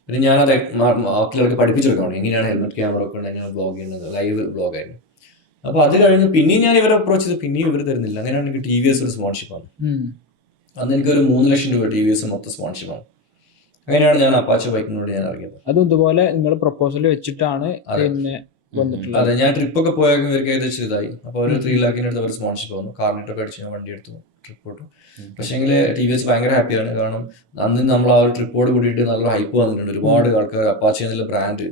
പിന്നെ ഞാനത് ബാക്കിയുള്ളവർക്ക് പഠിപ്പിച്ചെടുക്കണം എങ്ങനെയാണ് ഹെൽമെറ്റ് ക്യാമറ ഒക്കെ ഉണ്ട്, എങ്ങനെ വ്ളോഗ് ചെയ്യുന്നത്. ലൈവ് വ്ളോഗായിരുന്നു. അപ്പോൾ അത് കഴിഞ്ഞ് പിന്നെയും ഞാൻ ഇവരെ അപ്രോച്ച് ചെയ്ത് പിന്നെയും ഇവർ തരുന്നില്ല. അങ്ങനെയാണ് എനിക്ക് TVS ഒരു സ്പോൺഷിപ്പാണ്. അന്ന് എനിക്കൊരു 3 ലക്ഷം രൂപ TVS മൊത്തം സ്പോൺഷിപ്പാണ്. അങ്ങനെയാണ് ഞാൻ അപ്പാച്ചെ ബൈക്കിനോട് ഞാൻ ഇറങ്ങിയത്. അതും ഇതുപോലെ നിങ്ങൾ പ്രപ്പോസൽ വെച്ചിട്ടാണ് പിന്നെ വന്നിട്ടുള്ളത്? അതെ, ഞാൻ ട്രിപ്പൊക്കെ പോയാൽ ഇവർക്ക് ഏകദേശം ഇതായി. അപ്പോൾ ഒരു 3 lakhിൻ്റെ അടുത്ത് അവർ സ്പോൺഷിപ്പ് വന്നു. കാർണിട്ടൊക്കെ അടിച്ച് ഞാൻ വണ്ടി എടുത്തു, ട്രിപ്പ് പോട്ടു. പക്ഷേങ്കിൽ TVS ഭയങ്കര ഹാപ്പിയാണ്. കാരണം അന്ന് നമ്മൾ ആ ഒരു ട്രിപ്പോട് കൂടിയിട്ട് നല്ലൊരു ഹൈപ്പ് വന്നിട്ടുണ്ട്. ഒരുപാട് ആൾക്കാർ അപ്പാച്ചെ എന്നുള്ള ബ്രാൻഡ്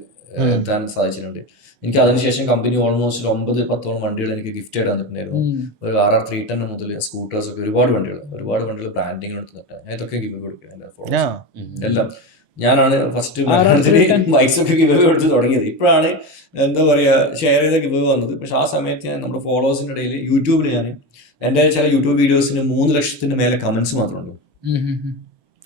എത്താൻ സാധിച്ചിട്ടുണ്ട്. എനിക്ക് അതിനുശേഷം കമ്പനി ഓൾമോസ്റ്റ് 9-10 വണ്ടികൾ എനിക്ക് ഗിഫ്റ്റ് ആയിട്ട് തന്നിട്ടുണ്ടായിരുന്നു. ഒരു RR 310 മുതൽ സ്കൂട്ടേഴ്സ് ഒക്കെ ഒരുപാട് വണ്ടികൾ ബ്രാൻഡിങ് എടുത്തിട്ട് അതൊക്കെ ഗിവ് കൊടുക്കുക. എല്ലാം ഞാനാണ് ഫസ്റ്റ് ബൈക്സ് ഒക്കെ ഗിവ് കൊടുത്ത് തുടങ്ങിയത്. ഇപ്പോഴാണ് എന്താ പറയുക ഷെയർ ചെയ്ത ഗിവ് വന്നത്. പക്ഷെ ആ സമയത്ത് ഞാൻ നമ്മുടെ ഫോളോവേഴ്സിൻ്റെ ഇടയിൽ യൂട്യൂബിൽ ഞാൻ എൻ്റെ ചില യൂട്യൂബ് വീഡിയോസിന് 3 ലക്ഷത്തിന് മേലെ കമന്റ്സ് മാത്രമുണ്ട്.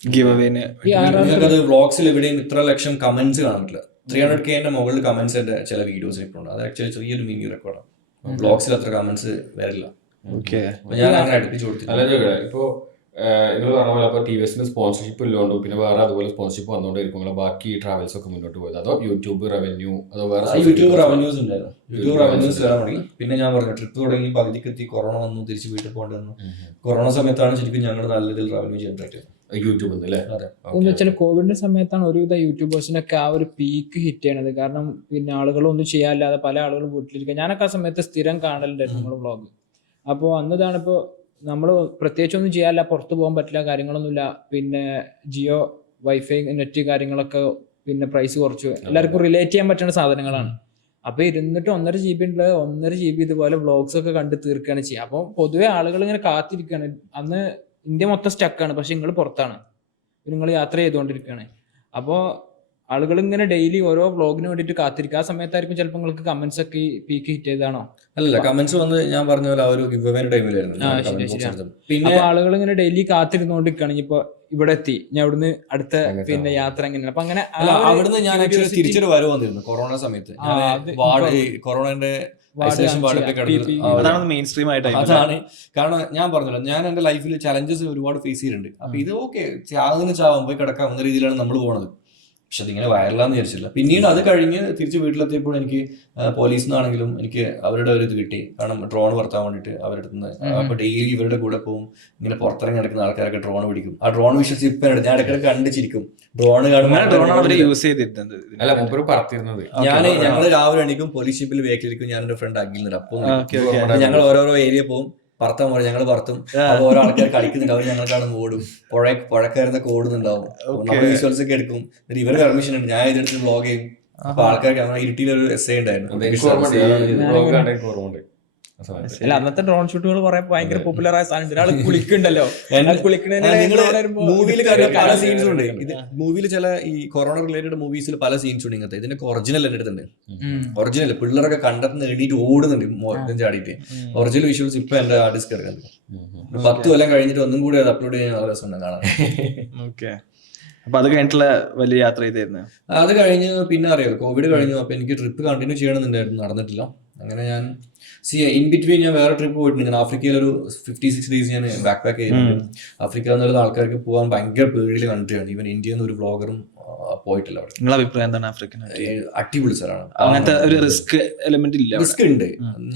നിങ്ങൾക്കത് വ്ളോഗ്സിൽ എവിടെയും ഇത്ര ലക്ഷം കമന്റ്സ് കാണാൻ പറ്റില്ല. 300K മുകളിൽ കമന്റ്സ് എൻ്റെ ചില വീഡിയോസിൽ ഇപ്പോൾ ഉണ്ട്. അത് ആക്ച്വലി ചെറിയൊരു മിനി റെക്കോർഡാണ്. വ്ളോഗ്സിൽ അത്ര കമന്റ്സ് വരില്ല. ഞാൻ അങ്ങനെ അടുപ്പിച്ച് കൊടുത്തില്ല. ഇപ്പോ നിങ്ങൾ പറഞ്ഞ പോലെ അപ്പോൾ TVSന് സ്പോൺസർഷിപ്പ് ഇല്ലോണ്ടോ പിന്നെ വേറെ അതുപോലെ സ്പോൺസർഷിപ്പ് വന്നുകൊണ്ടിരിക്കും ബാക്കി ട്രാവൽസ് ഒക്കെ മുന്നോട്ട് പോയത്, അതോ യൂട്യൂബ് റവന്യൂ, അതോ വേറെ യൂട്യൂബ് റവന്യൂസ് ഉണ്ടായിരുന്നു. യൂട്യൂബ് റവന്യൂസ് വരാൻ തുടങ്ങി. പിന്നെ ഞാൻ പറഞ്ഞു ട്രിപ്പ് തുടങ്ങി പകുതിക്ക് എത്തി, കൊറോണ വന്നു, തിരിച്ച് വീട്ടിൽ പോകേണ്ടി വന്നു. കൊറോണ സമയത്താണ് ശരിക്കും ഞങ്ങൾ നല്ല രീതിയിൽ റവന്യൂ ജനറേറ്റ് ചെയ്തത് യൂട്യൂബിൽ നിന്ന്. വെച്ചാൽ കോവിഡിന്റെ സമയത്താണ് ഒരുവിധ യൂട്യൂബേഴ്സിനൊക്കെ ആ ഒരു പീക്ക് ഹിറ്റ് ചെയ്യണത്. കാരണം പിന്നെ ആളുകളൊന്നും ചെയ്യാനില്ലാതെ പല ആളുകളും വീട്ടിലിരിക്കുക. ഞാനൊക്കെ ആ സമയത്ത് സ്ഥിരം കാണലുണ്ടായിരുന്നു നമ്മുടെ വ്ളോഗ്. അപ്പോൾ അന്നതാണ് ഇപ്പോൾ നമ്മൾ പ്രത്യേകിച്ചൊന്നും ചെയ്യാനില്ല, പുറത്ത് പോകാൻ പറ്റില്ല, കാര്യങ്ങളൊന്നുമില്ല. പിന്നെ ജിയോ വൈഫൈ നെറ്റ് കാര്യങ്ങളൊക്കെ പിന്നെ പ്രൈസ് കുറച്ചു, എല്ലാവർക്കും റിലേറ്റ് ചെയ്യാൻ പറ്റുന്ന സാധനങ്ങളാണ്. അപ്പോൾ ഇരുന്നിട്ട് 1.5 GB ഉണ്ട്, 1.5 GB ഇതുപോലെ വ്ളോഗ്സ് ഒക്കെ കണ്ട് തീർക്കുകയാണ് ചെയ്യുക. അപ്പോൾ പൊതുവെ ആളുകൾ ഇങ്ങനെ കാത്തിരിക്കുകയാണ്. അന്ന് ഇന്ത്യ മൊത്തം സ്റ്റക്കാണ്, പക്ഷെ നിങ്ങൾ പുറത്താണ്, നിങ്ങൾ യാത്ര ചെയ്തുകൊണ്ടിരിക്കുകയാണ്. അപ്പോൾ ആളുകൾ ഇങ്ങനെ ഡെയിലി ഓരോ വ്ളോഗിന് വേണ്ടിയിട്ട് കാത്തിരിക്കുക. ആ സമയത്തായിരിക്കും ചിലപ്പോൾ നിങ്ങൾക്ക് കമന്റ്സ് ഒക്കെ പീക്ക് ഹിറ്റ് ചെയ്താണോ? അല്ല, കമന്റ്സ് വന്ന് ഞാൻ പറഞ്ഞ പോലെ ആ ഒരു ഗിവ് അവേ ടൈമിലായിരുന്നു. പിന്നെ ആളുകൾ ഇങ്ങനെ ഡെയിലി കാത്തിരുന്നോണ്ടിരിക്കുകയാണ്. ഇപ്പൊ ഇവിടെ എത്തി, ഞാൻ അവിടുന്ന് അടുത്ത പിന്നെ യാത്ര എങ്ങനെയാണ്. അപ്പൊ അങ്ങനെ അവിടുന്ന് ഞാൻ ആക്ച്വലി തിരിച്ചൊരു വരവ് വന്നിരുന്നു കൊറോണ സമയത്ത്. കൊറോണയുടെ അതാണ് കാരണം ഞാൻ പറഞ്ഞല്ലോ, ഞാൻ എന്റെ ലൈഫിൽ ചലഞ്ചസ് ഒരുപാട് ഫേസ് ചെയ്തിട്ടുണ്ട്. അപ്പൊ ഇത് ഓക്കെ ചാകുന്ന ചാവാൻ പോയി കിടക്കാം എന്ന രീതിയിലാണ് നമ്മൾ പോണത്. പക്ഷെ അതിങ്ങനെ വൈറലാന്ന് വിചാരിച്ചില്ല. പിന്നീട് അത് കഴിഞ്ഞ് തിരിച്ച് വീട്ടിലെത്തിയപ്പോൾ എനിക്ക് പോലീസിൽ നിന്നാണെങ്കിലും എനിക്ക് അവരുടെ ഒരു ഇത് കിട്ടി. കാരണം ഡ്രോൺ പറത്താൻ വേണ്ടിയിട്ട് അവരുടെ അടുത്ത് നിന്ന്. അപ്പൊ ഡെയിലി ഇവരുടെ കൂടെ പോകും, ഇങ്ങനെ പുറത്തിറങ്ങി നടക്കുന്ന ആൾക്കാരൊക്കെ ഡ്രോൺ പിടിക്കും. ആ ഡ്രോൺ വിശ്വസിച്ച് ഇപ്പം ഞാൻ ഇടയ്ക്കിടയ്ക്ക് കണ്ടിച്ചിരിക്കും. ഡ്രോൺ ഞങ്ങൾ രാവിലെ എണീക്കും, പോലീസ് ഷിപ്പിൽ വേക്കിലിരിക്കും, ഞാൻ എന്റെ ഫ്രണ്ട് അഖിലിനുണ്ട്. അപ്പോൾ ഞങ്ങൾ ഓരോരോ ഏരിയ പോകും, പറത്താൻ പറയും, ഞങ്ങൾ പറത്തും. അപ്പൊ ഓരോ ആൾക്കാർ കളിക്കുന്നുണ്ട്, അവർ ഞങ്ങൾക്കാണ് ഓടും, പുഴക്കാരൊക്കെ ഓടുന്നുണ്ടാവും. നമ്മൾ വിഷ്വൽസ് ഒക്കെ എടുക്കും. എന്നിട്ട് ഇവര് പെർമിഷൻ ഉണ്ട്, ഞാൻ ഇതെടുത്ത് വ്ളോഗ് ചെയ്യും. അപ്പൊ ആൾക്കാർക്ക് ഇരുട്ടിയിലൊരു എസ്സേ ഉണ്ടായിരുന്നു. അല്ല അന്നത്തെ ഡ്രോൺ ഷൂട്ടുകൾ കുറെ ഭയങ്കര പോപ്പുലർ ആയ സാധനം ഒരാൾ കുളിക്കുന്നുണ്ടല്ലോ മൂവിയിൽ പല സീൻസും ഉണ്ട്. ഇത് മൂവിയിൽ ചില ഈ കൊറോണ റിലേറ്റഡ് മൂവീസിൽ പല സീൻസ് ഉണ്ട് ഇങ്ങനത്തെ. ഇതിന്റെ ഒറിജിനൽ എന്റെ അടുത്തുണ്ട്. ഒറിജിനൽ പിള്ളേരൊക്കെ കണ്ടെത്തുന്ന എണീറ്റ് ഓടുന്നുണ്ട് മോർഗൻ ചാടിയിട്ട്. ഒറിജിനൽ വിഷ്വൽസ് ഇപ്പൊ എന്റെ ആർട്ടിസ്റ്റ് കിടക്കുന്നുണ്ട്. 10 കൊല്ലം കഴിഞ്ഞിട്ട് ഒന്നും കൂടി അത് അപ്ലോഡ് ചെയ്യാൻ നല്ല രസമുണ്ട് കാണാൻ. ഓക്കെ. അപ്പൊ അത് കഴിഞ്ഞിട്ടുള്ള വലിയ യാത്ര ചെയ്തായിരുന്നു? അത് കഴിഞ്ഞ് പിന്നെ അറിയാം കോവിഡ് കഴിഞ്ഞു. അപ്പൊ എനിക്ക് ട്രിപ്പ് കണ്ടിന്യൂ ചെയ്യണമെന്നുണ്ടായിരുന്നു, നടന്നിട്ടില്ല. അങ്ങനെ ഞാൻ ഇൻ ബിറ്റ്വീൻ ഞാൻ വേറെ ട്രിപ്പ് പോയിട്ടുണ്ട്. ഞാൻ ആഫ്രിക്കയിൽ ഒരു 56 ഡേയ്സ് ഞാൻ ബാക്ക് പാക്ക് ചെയ്തിട്ടുണ്ട്. ആഫ്രിക്ക എന്നുള്ള ആൾക്കാർക്ക് പോകാൻ ഭയങ്കര പേടിയിൽ കൺട്രിയാണ്. ഈവൻ ഇന്ത്യയിൽ നിന്ന് ഒരു വ്ളോഗറും പോയിട്ടില്ല അവിടെ. നിങ്ങളുടെ അഭിപ്രായം എന്താണ്? ആഫ്രിക്കൻ അടിപൊളി സ്ഥലമാണ്. അങ്ങനത്തെ ഒരു റിസ്ക് എലിമെന്റ് ഇല്ല. റിസ്ക് ഉണ്ട്.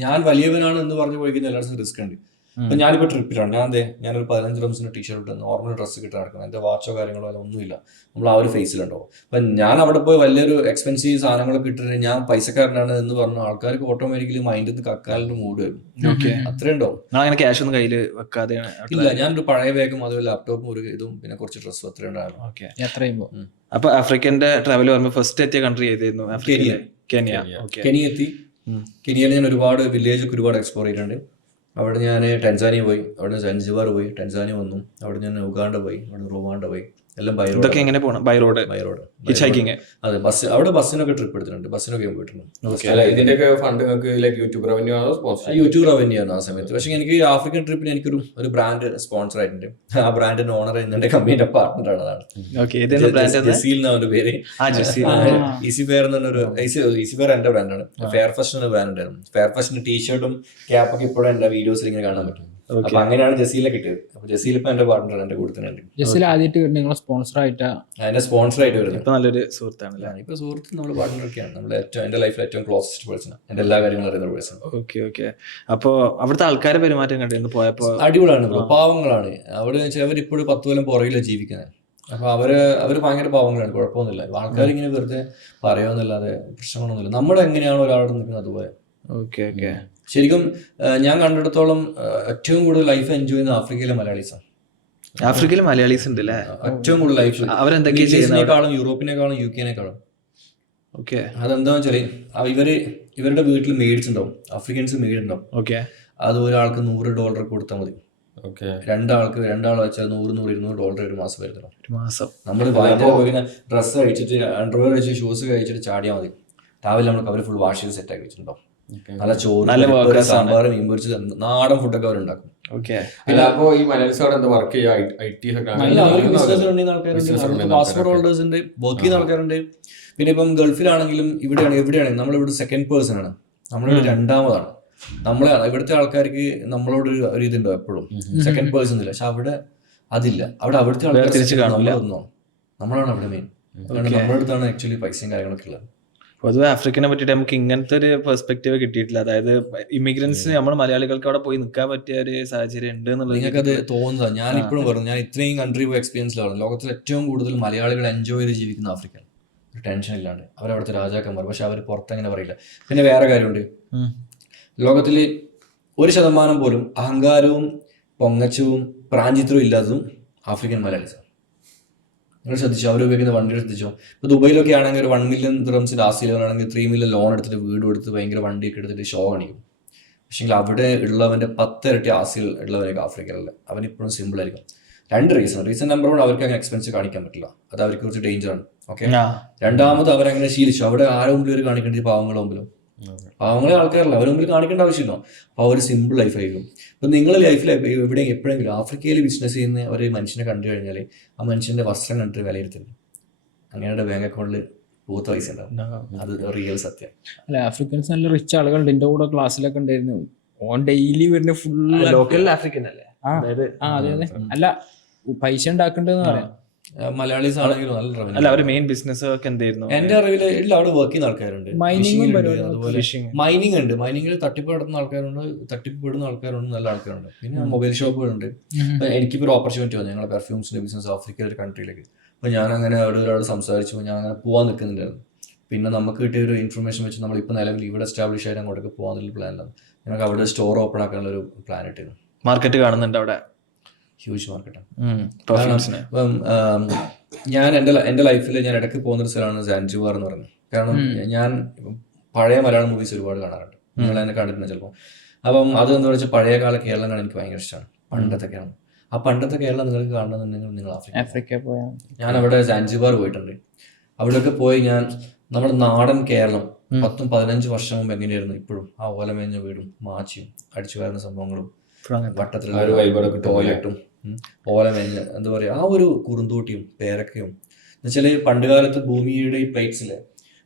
ഞാൻ വലിയവനാണ് എന്ന് പറഞ്ഞു പോയിക്കുന്ന എല്ലാവർക്കും റിസ്ക് ഉണ്ട്. അപ്പൊ ഞാനിപ്പോ ട്രിപ്പിലാണ്. ഞാനൊരു 15 റംസിന് ടീഷർട്ട് ഇട്ട് നോർമൽ ഡ്രസ്സ് കിട്ടാൻ നടക്കണം. എന്റെ വാച്ചോ കാര്യങ്ങളോ അല്ല ഒന്നുമില്ല. നമ്മൾ ആ ഒരു ഫേസിലുണ്ടാവും. അപ്പൊ ഞാൻ അവിടെ പോയി വലിയൊരു എക്സ്പെൻസീവ് സാധനങ്ങളൊക്കെ ഇട്ടിട്ട് ഞാൻ പൈസക്കാരനാണ് എന്ന് പറഞ്ഞ ആൾക്കാർക്ക് ഓട്ടോമാറ്റിക്കലി മൈൻഡിൽ കക്കാലിന്റെ മൂഡ് വരും. അത്രേ ഉണ്ടാവും. അങ്ങനെ ക്യാഷ് ഒന്നും കയ്യിൽ വെക്കാതെ? ഇല്ല, ഞാനൊരു പഴയ ബാഗും അതുപോലെ ലാപ്ടോപ്പും ഒരു ഇതും പിന്നെ കുറച്ച് ഡ്രസ്സും അത്രേ ഉണ്ടായിരുന്നു. അപ്പൊ ആഫ്രിക്കന്റെ ട്രാവൽ പറയുമ്പോൾ ഫസ്റ്റ് എത്തിയ കൺട്രി ഏതായിരുന്നു? കെനിയ എത്തി. കെനിയയിൽ ഞാൻ ഒരുപാട് വില്ലേജൊക്കെ ഒരുപാട് എക്സ്പ്ലോർ ചെയ്തിട്ടുണ്ട്. അവിടെ ഞാൻ ടാൻസാനിയ പോയി, അവിടെ സൻസിബാർ പോയി, ടാൻസാനിയ വന്നു. അവിടെ ഞാൻ ഉഗാണ്ട പോയി, അവിടെ റുവാണ്ട പോയി. എല്ലാം ബൈ റോഡ്. എങ്ങനെ പോകണം? By road. അതെ, ബസ്. അവിടെ ബസ്സിനൊക്കെ ട്രിപ്പ് എടുത്തിട്ടുണ്ട്, ബസ്സിനൊക്കെ പോയിട്ടുണ്ട്. ഇതിന്റെയൊക്കെ ഫണ്ട് യൂട്യൂബ് റവന്യൂ ആണോ? യൂട്യൂബ് റവന്യൂ ആണ് ആ സമയത്ത്. പക്ഷെ എനിക്ക് ആഫ്രിക്കൻ ട്രിപ്പിന് എനിക്കൊരു ബ്രാൻഡ് സ്പോൺസർ ആയിട്ടുണ്ട്. ആ ബ്രാൻഡിന്റെ ഓണർ എന്റെ കമ്പനിയുടെ പാർട്ട്ണറാണ്. അതാണ് ജസീൽ എന്നാണ് പേര്. ഈസി ഫെയർ എന്ന് പറഞ്ഞൊരു ഈസി ഫെയർ എന്റെ ബ്രാൻഡാണ്. ഫെയർ ഫസ്റ്റ് എന്ന ബ്രാൻഡ് ഉണ്ടായിരുന്നു. ഫെയർ ഫസ്റ്റിന്റെ ടീഷർട്ടും ക്യാപ്പൊക്കെ ഇപ്പോഴും എന്റെ വീഡിയോസിൽ ഇങ്ങനെ കാണാൻ പറ്റും. അപ്പൊ അങ്ങനെയാണ് ജസീലിനെ കിട്ടിയത്. അപ്പൊ ജസീൽ ഇപ്പൊ എന്റെ പാർട്ട്ണർ, എന്റെ കൂടെ തന്നെ ഉണ്ട്. ജസീൽ ആദ്യമായിട്ട് നിങ്ങളെ സ്പോൺസർ ആയിട്ടാ? അതിന്റെ സ്പോൺസർ ആയിട്ട് വരുന്നത് നല്ലൊരു സുഹൃത്താണ്. ഇപ്പൊ സുഹൃത്ത് നമ്മുടെ പാർട്ട്ണറൊക്കെയാണ്. നമ്മുടെ ഏറ്റവും എന്റെ ലൈഫിൽ ഏറ്റവും ക്ലോസസ്റ്റ് പേഴ്സൺ, എന്റെ എല്ലാ കാര്യങ്ങളും അറിയുന്ന പേഴ്സൺ. ഓക്കെ. അപ്പൊ അവിടുത്തെ ആൾക്കാരെ പെരുമാറ്റം കണ്ടിരുന്നു പോയപ്പോ? അടിപൊളിയാണ്. പാവങ്ങളാണ് അവിടെ. അവരിപ്പോഴും 10 കൊല്ലം പുറകിലാണ് ജീവിക്കുന്നത്. അപ്പൊ അവര് ഭയങ്കര പാവങ്ങളാണ്. കുഴപ്പമൊന്നുമില്ല. ആൾക്കാർ ഇങ്ങനെ വെറുതെ പറയുമെന്നല്ലാതെ പ്രശ്നങ്ങളൊന്നുമില്ല. നമ്മുടെ എങ്ങനെയാണോ ഒരാളുടെ നിൽക്കുന്നത് അതുപോലെ. ഓക്കെ. ശരിക്കും ഞാൻ കണ്ടിടത്തോളം ഏറ്റവും കൂടുതൽ ലൈഫ് എൻജോയ് ചെയ്യുന്ന ആഫ്രിക്കയിലെ മലയാളീസാണ്. ആഫ്രിക്കയിൽ മലയാളീസ് ഉണ്ട് അല്ലേ? ഏറ്റവും കൂടുതൽ ലൈഫ് അവരെന്തൊക്കെയാണ് യൂറോപ്പിനെക്കാളും UK-നെക്കാളും. ഓക്കെ. അതെന്താ വെച്ചാല് ഇവരുടെ വീട്ടിൽ മെയ്ഡ്സ് ഉണ്ടാവും, ആഫ്രിക്കൻസ് മെയ്ഡ് ഉണ്ടാവും. ഓക്കെ. അത് ഒരാൾക്ക് $100 കൊടുത്താൽ മതി. രണ്ടാൾ വെച്ചാൽ $100-200 ഒരു മാസം വരുന്നുള്ളൂ. ഒരു മാസം നമ്മൾ പോയി ഡ്രസ്സ് കഴിച്ചിട്ട് അണ്ടർവെയർ വെച്ച് ഷൂസ് കഴിച്ചിട്ട് ചാടിയാൽ മതി. രാവിലെ നമ്മൾ അവർ ഫുൾ വാഷ് ചെയ്ത് സെറ്റ് ആക്കി വെച്ചിട്ടുണ്ടാവും. നല്ല ചോറ്, സാമ്പാർ, മീൻ പൊരിച്ച് നാടൻ ഫുഡൊക്കെ അവരുണ്ടാക്കും. അപ്പൊ ഈ മലയാളീസ് എന്താ വർക്ക് പാസ്പോർട്ട് ഹോൾഡേഴ്സ് ഉണ്ട്, വർക്ക് ചെയ്യുന്ന ആൾക്കാരുണ്ട്. പിന്നെ ഇപ്പം ഗൾഫിലാണെങ്കിലും എവിടെയാണെങ്കിലും നമ്മളിവിടെ സെക്കൻഡ് പേഴ്സൺ ആണ്, നമ്മളിവിടെ രണ്ടാമതാണ്. ഇവിടുത്തെ ആൾക്കാർക്ക് നമ്മളോട് ഒരു ഇതുണ്ടോ എപ്പോഴും സെക്കൻഡ് പേഴ്സൺ ഇല്ല. പക്ഷെ അവിടെ അതില്ല. അവിടുത്തെ ആൾക്കാർ നമ്മളാണ് അവിടെ മെയിൻ. നമ്മുടെ അടുത്താണ് ആക്ച്വലി പൈസയും കാര്യങ്ങളൊക്കെ ഉള്ളത്. പൊതുവെ ആഫ്രിക്കനെ പറ്റിയിട്ട് നമുക്ക് ഇങ്ങനത്തെ ഒരു പെർസ്പെക്റ്റീവ് കിട്ടിയിട്ടില്ല. അതായത് ഇമിഗ്രൻസ് നമ്മൾ മലയാളികൾക്ക് അവിടെ പോയി നിൽക്കാൻ പറ്റിയ ഒരു സാഹചര്യം ഉണ്ട് എന്നുള്ളത് നിങ്ങൾക്കത് തോന്നുന്നതാണ്. ഞാൻ ഇപ്പോഴും പറഞ്ഞു, ഞാൻ ഇത്രയും കൺട്രി പോയി എക്സ്പീരിയൻസിലാണ്. ലോകത്തിൽ ഏറ്റവും കൂടുതൽ മലയാളികൾ എൻജോയ് ചെയ്ത് ജീവിക്കുന്ന ആഫ്രിക്കൻ. ഒരു ടെൻഷൻ ഇല്ലാണ്ട് അവരവിടുത്തെ രാജാക്കന്മാർ. പക്ഷെ അവർ പുറത്തങ്ങനെ പറയില്ല. പിന്നെ വേറെ കാര്യമുണ്ട്, ലോകത്തിൽ 1% പോലും അഹങ്കാരവും പൊങ്ങച്ചവും പ്രാഞ്ചിത്രവും ഇല്ലാത്തതും ആഫ്രിക്കൻ മലയാളീസാണ്. നിങ്ങൾ ശ്രദ്ധിച്ചോ? അവർ ഉപയോഗിക്കുന്ന വണ്ടി ശ്രദ്ധിച്ചോ? ഇപ്പോൾ ദുബൈയിലൊക്കെ ആണെങ്കിൽ ഒരു 1 മില്യൺ ദിർഹംസ് ലാസ്റ്റ് ഇയറിലാണെങ്കിൽ 3 മില്യൺ ലോൺ എടുത്തിട്ട് വീട് എടുത്ത് ഭയങ്കര വണ്ടിയൊക്കെ എടുത്തിട്ട് ഷോ കാണിക്കും. പക്ഷേ അവിടെ ഉള്ളവൻ്റെ 10 ഇരട്ടി ആസ്തികൾ ഉള്ളവരൊക്കെ ആഫ്രിക്കയിലല്ല. അവനിപ്പോഴും സിമ്പിൾ ആയിരിക്കും. 2 റീസൺ നമ്പർ 1 അവർക്ക് അങ്ങനെ എക്സ്പെൻസ് കാണിക്കാൻ പറ്റില്ല. അത് അവർക്ക് കുറച്ച് ഡേഞ്ചറാണ്. ഓക്കെ. രണ്ടാമത് അവരങ്ങനെ ശീലിച്ചു. അവിടെ ആരോ മുമ്പിൽ അവർ കാണിക്കേണ്ടത് പാവങ്ങളെ മുമ്പിലും. പാവങ്ങളെ ആൾക്കാരല്ല അവർ മുമ്പിൽ കാണിക്കേണ്ട ആവശ്യമില്ല. അപ്പോൾ അവർ സിമ്പിൾ ലൈഫ് ആയിരിക്കും. ഇപ്പം നിങ്ങൾ ലൈഫിൽ എപ്പോഴെങ്കിലും ആഫ്രിക്കയിൽ ബിസിനസ് ചെയ്യുന്ന ഒരു മനുഷ്യനെ കണ്ടു കഴിഞ്ഞാൽ ആ മനുഷ്യന്റെ വസ്ത്രം കണ്ടിട്ട് വിലയിരുത്തില്ല. അങ്ങനെയുടെ ബാങ്ക് അക്കൗണ്ടിൽ പൂത്ത പൈസ ഉണ്ടാവും. അത് റിയൽ സത്യം. അല്ല, ആഫ്രിക്കൻസ് നല്ല റിച്ച് ആളുകളുണ്ട്. എൻ്റെ കൂടെ ക്ലാസ്സിലൊക്കെ ഉണ്ടായിരുന്നു. ഓൺ ഡെയിലി വരുന്ന ഫുൾ ലോക്കൽ ആഫ്രിക്കൻ അല്ലേ? അതെ. അല്ല, പൈസ ഉണ്ടാക്കണ്ടെന്ന് പറയാം. മലയാളീസ് ആണെങ്കിലും നല്ല റവന്യൂ. അല്ല, അവര് മെയിൻ ബിസിനസ് ഒക്കെ എന്തായിരുന്നു? എന്റെ അറിവിൽ ഇല്ല, അവിടെ വർക്ക് ചെയ്യുന്ന ആൾക്കാരുണ്ട്. അതുപോലെ മൈനിങ് ഉണ്ട്. മൈനിങ്ങിൽ തട്ടിപ്പ് നടത്തുന്ന ആൾക്കാരുണ്ട്, തട്ടിപ്പെടുന്ന ആൾക്കാരുണ്ട്, നല്ല ആൾക്കാരുണ്ട്. പിന്നെ മൊബൈൽ ഷോപ്പുകളുണ്ട്. എനിക്കിപ്പോൾ ഒരു ഓപ്പർച്യൂണിറ്റി വന്നു ഞങ്ങളുടെ പെർഫ്യൂംസിന്റെ ബിസിനസ് ആഫ്രിക്കയിലെ ഒരു കൺട്രിയിലേക്ക്. അപ്പോൾ ഞാൻ അങ്ങനെ അവിടെ ഒരാൾ സംസാരിച്ചപ്പോൾ ഞാൻ അങ്ങനെ പോകാൻ നിൽക്കുന്നുണ്ടായിരുന്നു. പിന്നെ നമുക്ക് കിട്ടിയ ഒരു ഇൻഫർമേഷൻ വെച്ച് നമ്മളിപ്പോൾ നിലവിൽ ഇവിടെ എസ്റ്റാബ്ലിഷ് ആയിട്ട് അങ്ങോട്ടേക്ക് പോകാനുള്ള പ്ലാനിലാണ്. ഞങ്ങൾക്ക് അവിടെ സ്റ്റോർ ഓപ്പൺ ആക്കാനുള്ള ഒരു പ്ലാൻ ഇട്ടിരുന്നു. മാർക്കറ്റ് കാണുന്നുണ്ട് അവിടെ? ഹ്യൂജ് മാർക്കറ്റാണ്. ഞാൻ എൻ്റെ ലൈഫിൽ ഞാൻ ഇടയ്ക്ക് പോകുന്നൊരു സ്ഥലമാണ് സാൻസിബാർ എന്ന് പറയുന്നത്. കാരണം ഞാൻ പഴയ മലയാളം മൂവീസ് ഒരുപാട് കാണാറുണ്ട്. നിങ്ങൾ എന്നെ കണ്ടിട്ടുണ്ട് ചിലപ്പോൾ. അപ്പം അതെന്ന് വെച്ചാൽ പഴയകാല കേരളം കാണാൻ എനിക്ക് ഭയങ്കര ഇഷ്ടമാണ്. പണ്ടത്തെ കേരളം. ആ പണ്ടത്തെ കേരളം നിങ്ങൾക്ക് കാണണമെന്നുണ്ടെങ്കിൽ നിങ്ങൾ ആഫ്രിക്ക പോയാൽ ഞാൻ അവിടെ സാൻസിബാർ പോയിട്ടുണ്ട്. അവിടെയൊക്കെ പോയി ഞാൻ നമ്മുടെ നാടൻ കേരളം 10-15 വർഷം മുമ്പ് എങ്ങനെയായിരുന്നു ഇപ്പോഴും ആ ഓലമേഞ്ഞ വീടും മാച്ചിയും അടിച്ചു വരുന്ന സംഭവങ്ങളും വട്ടത്തിലുള്ള ടോയ്ലറ്റും ഓലമേഞ്ഞ എന്താ പറയുക ആ ഒരു കുറുന്തോട്ടിയും പേരക്കയും എന്നുവെച്ചാൽ പണ്ട് കാലത്ത് ഭൂമിയുടെ ഈ പ്ലേറ്റ്സില്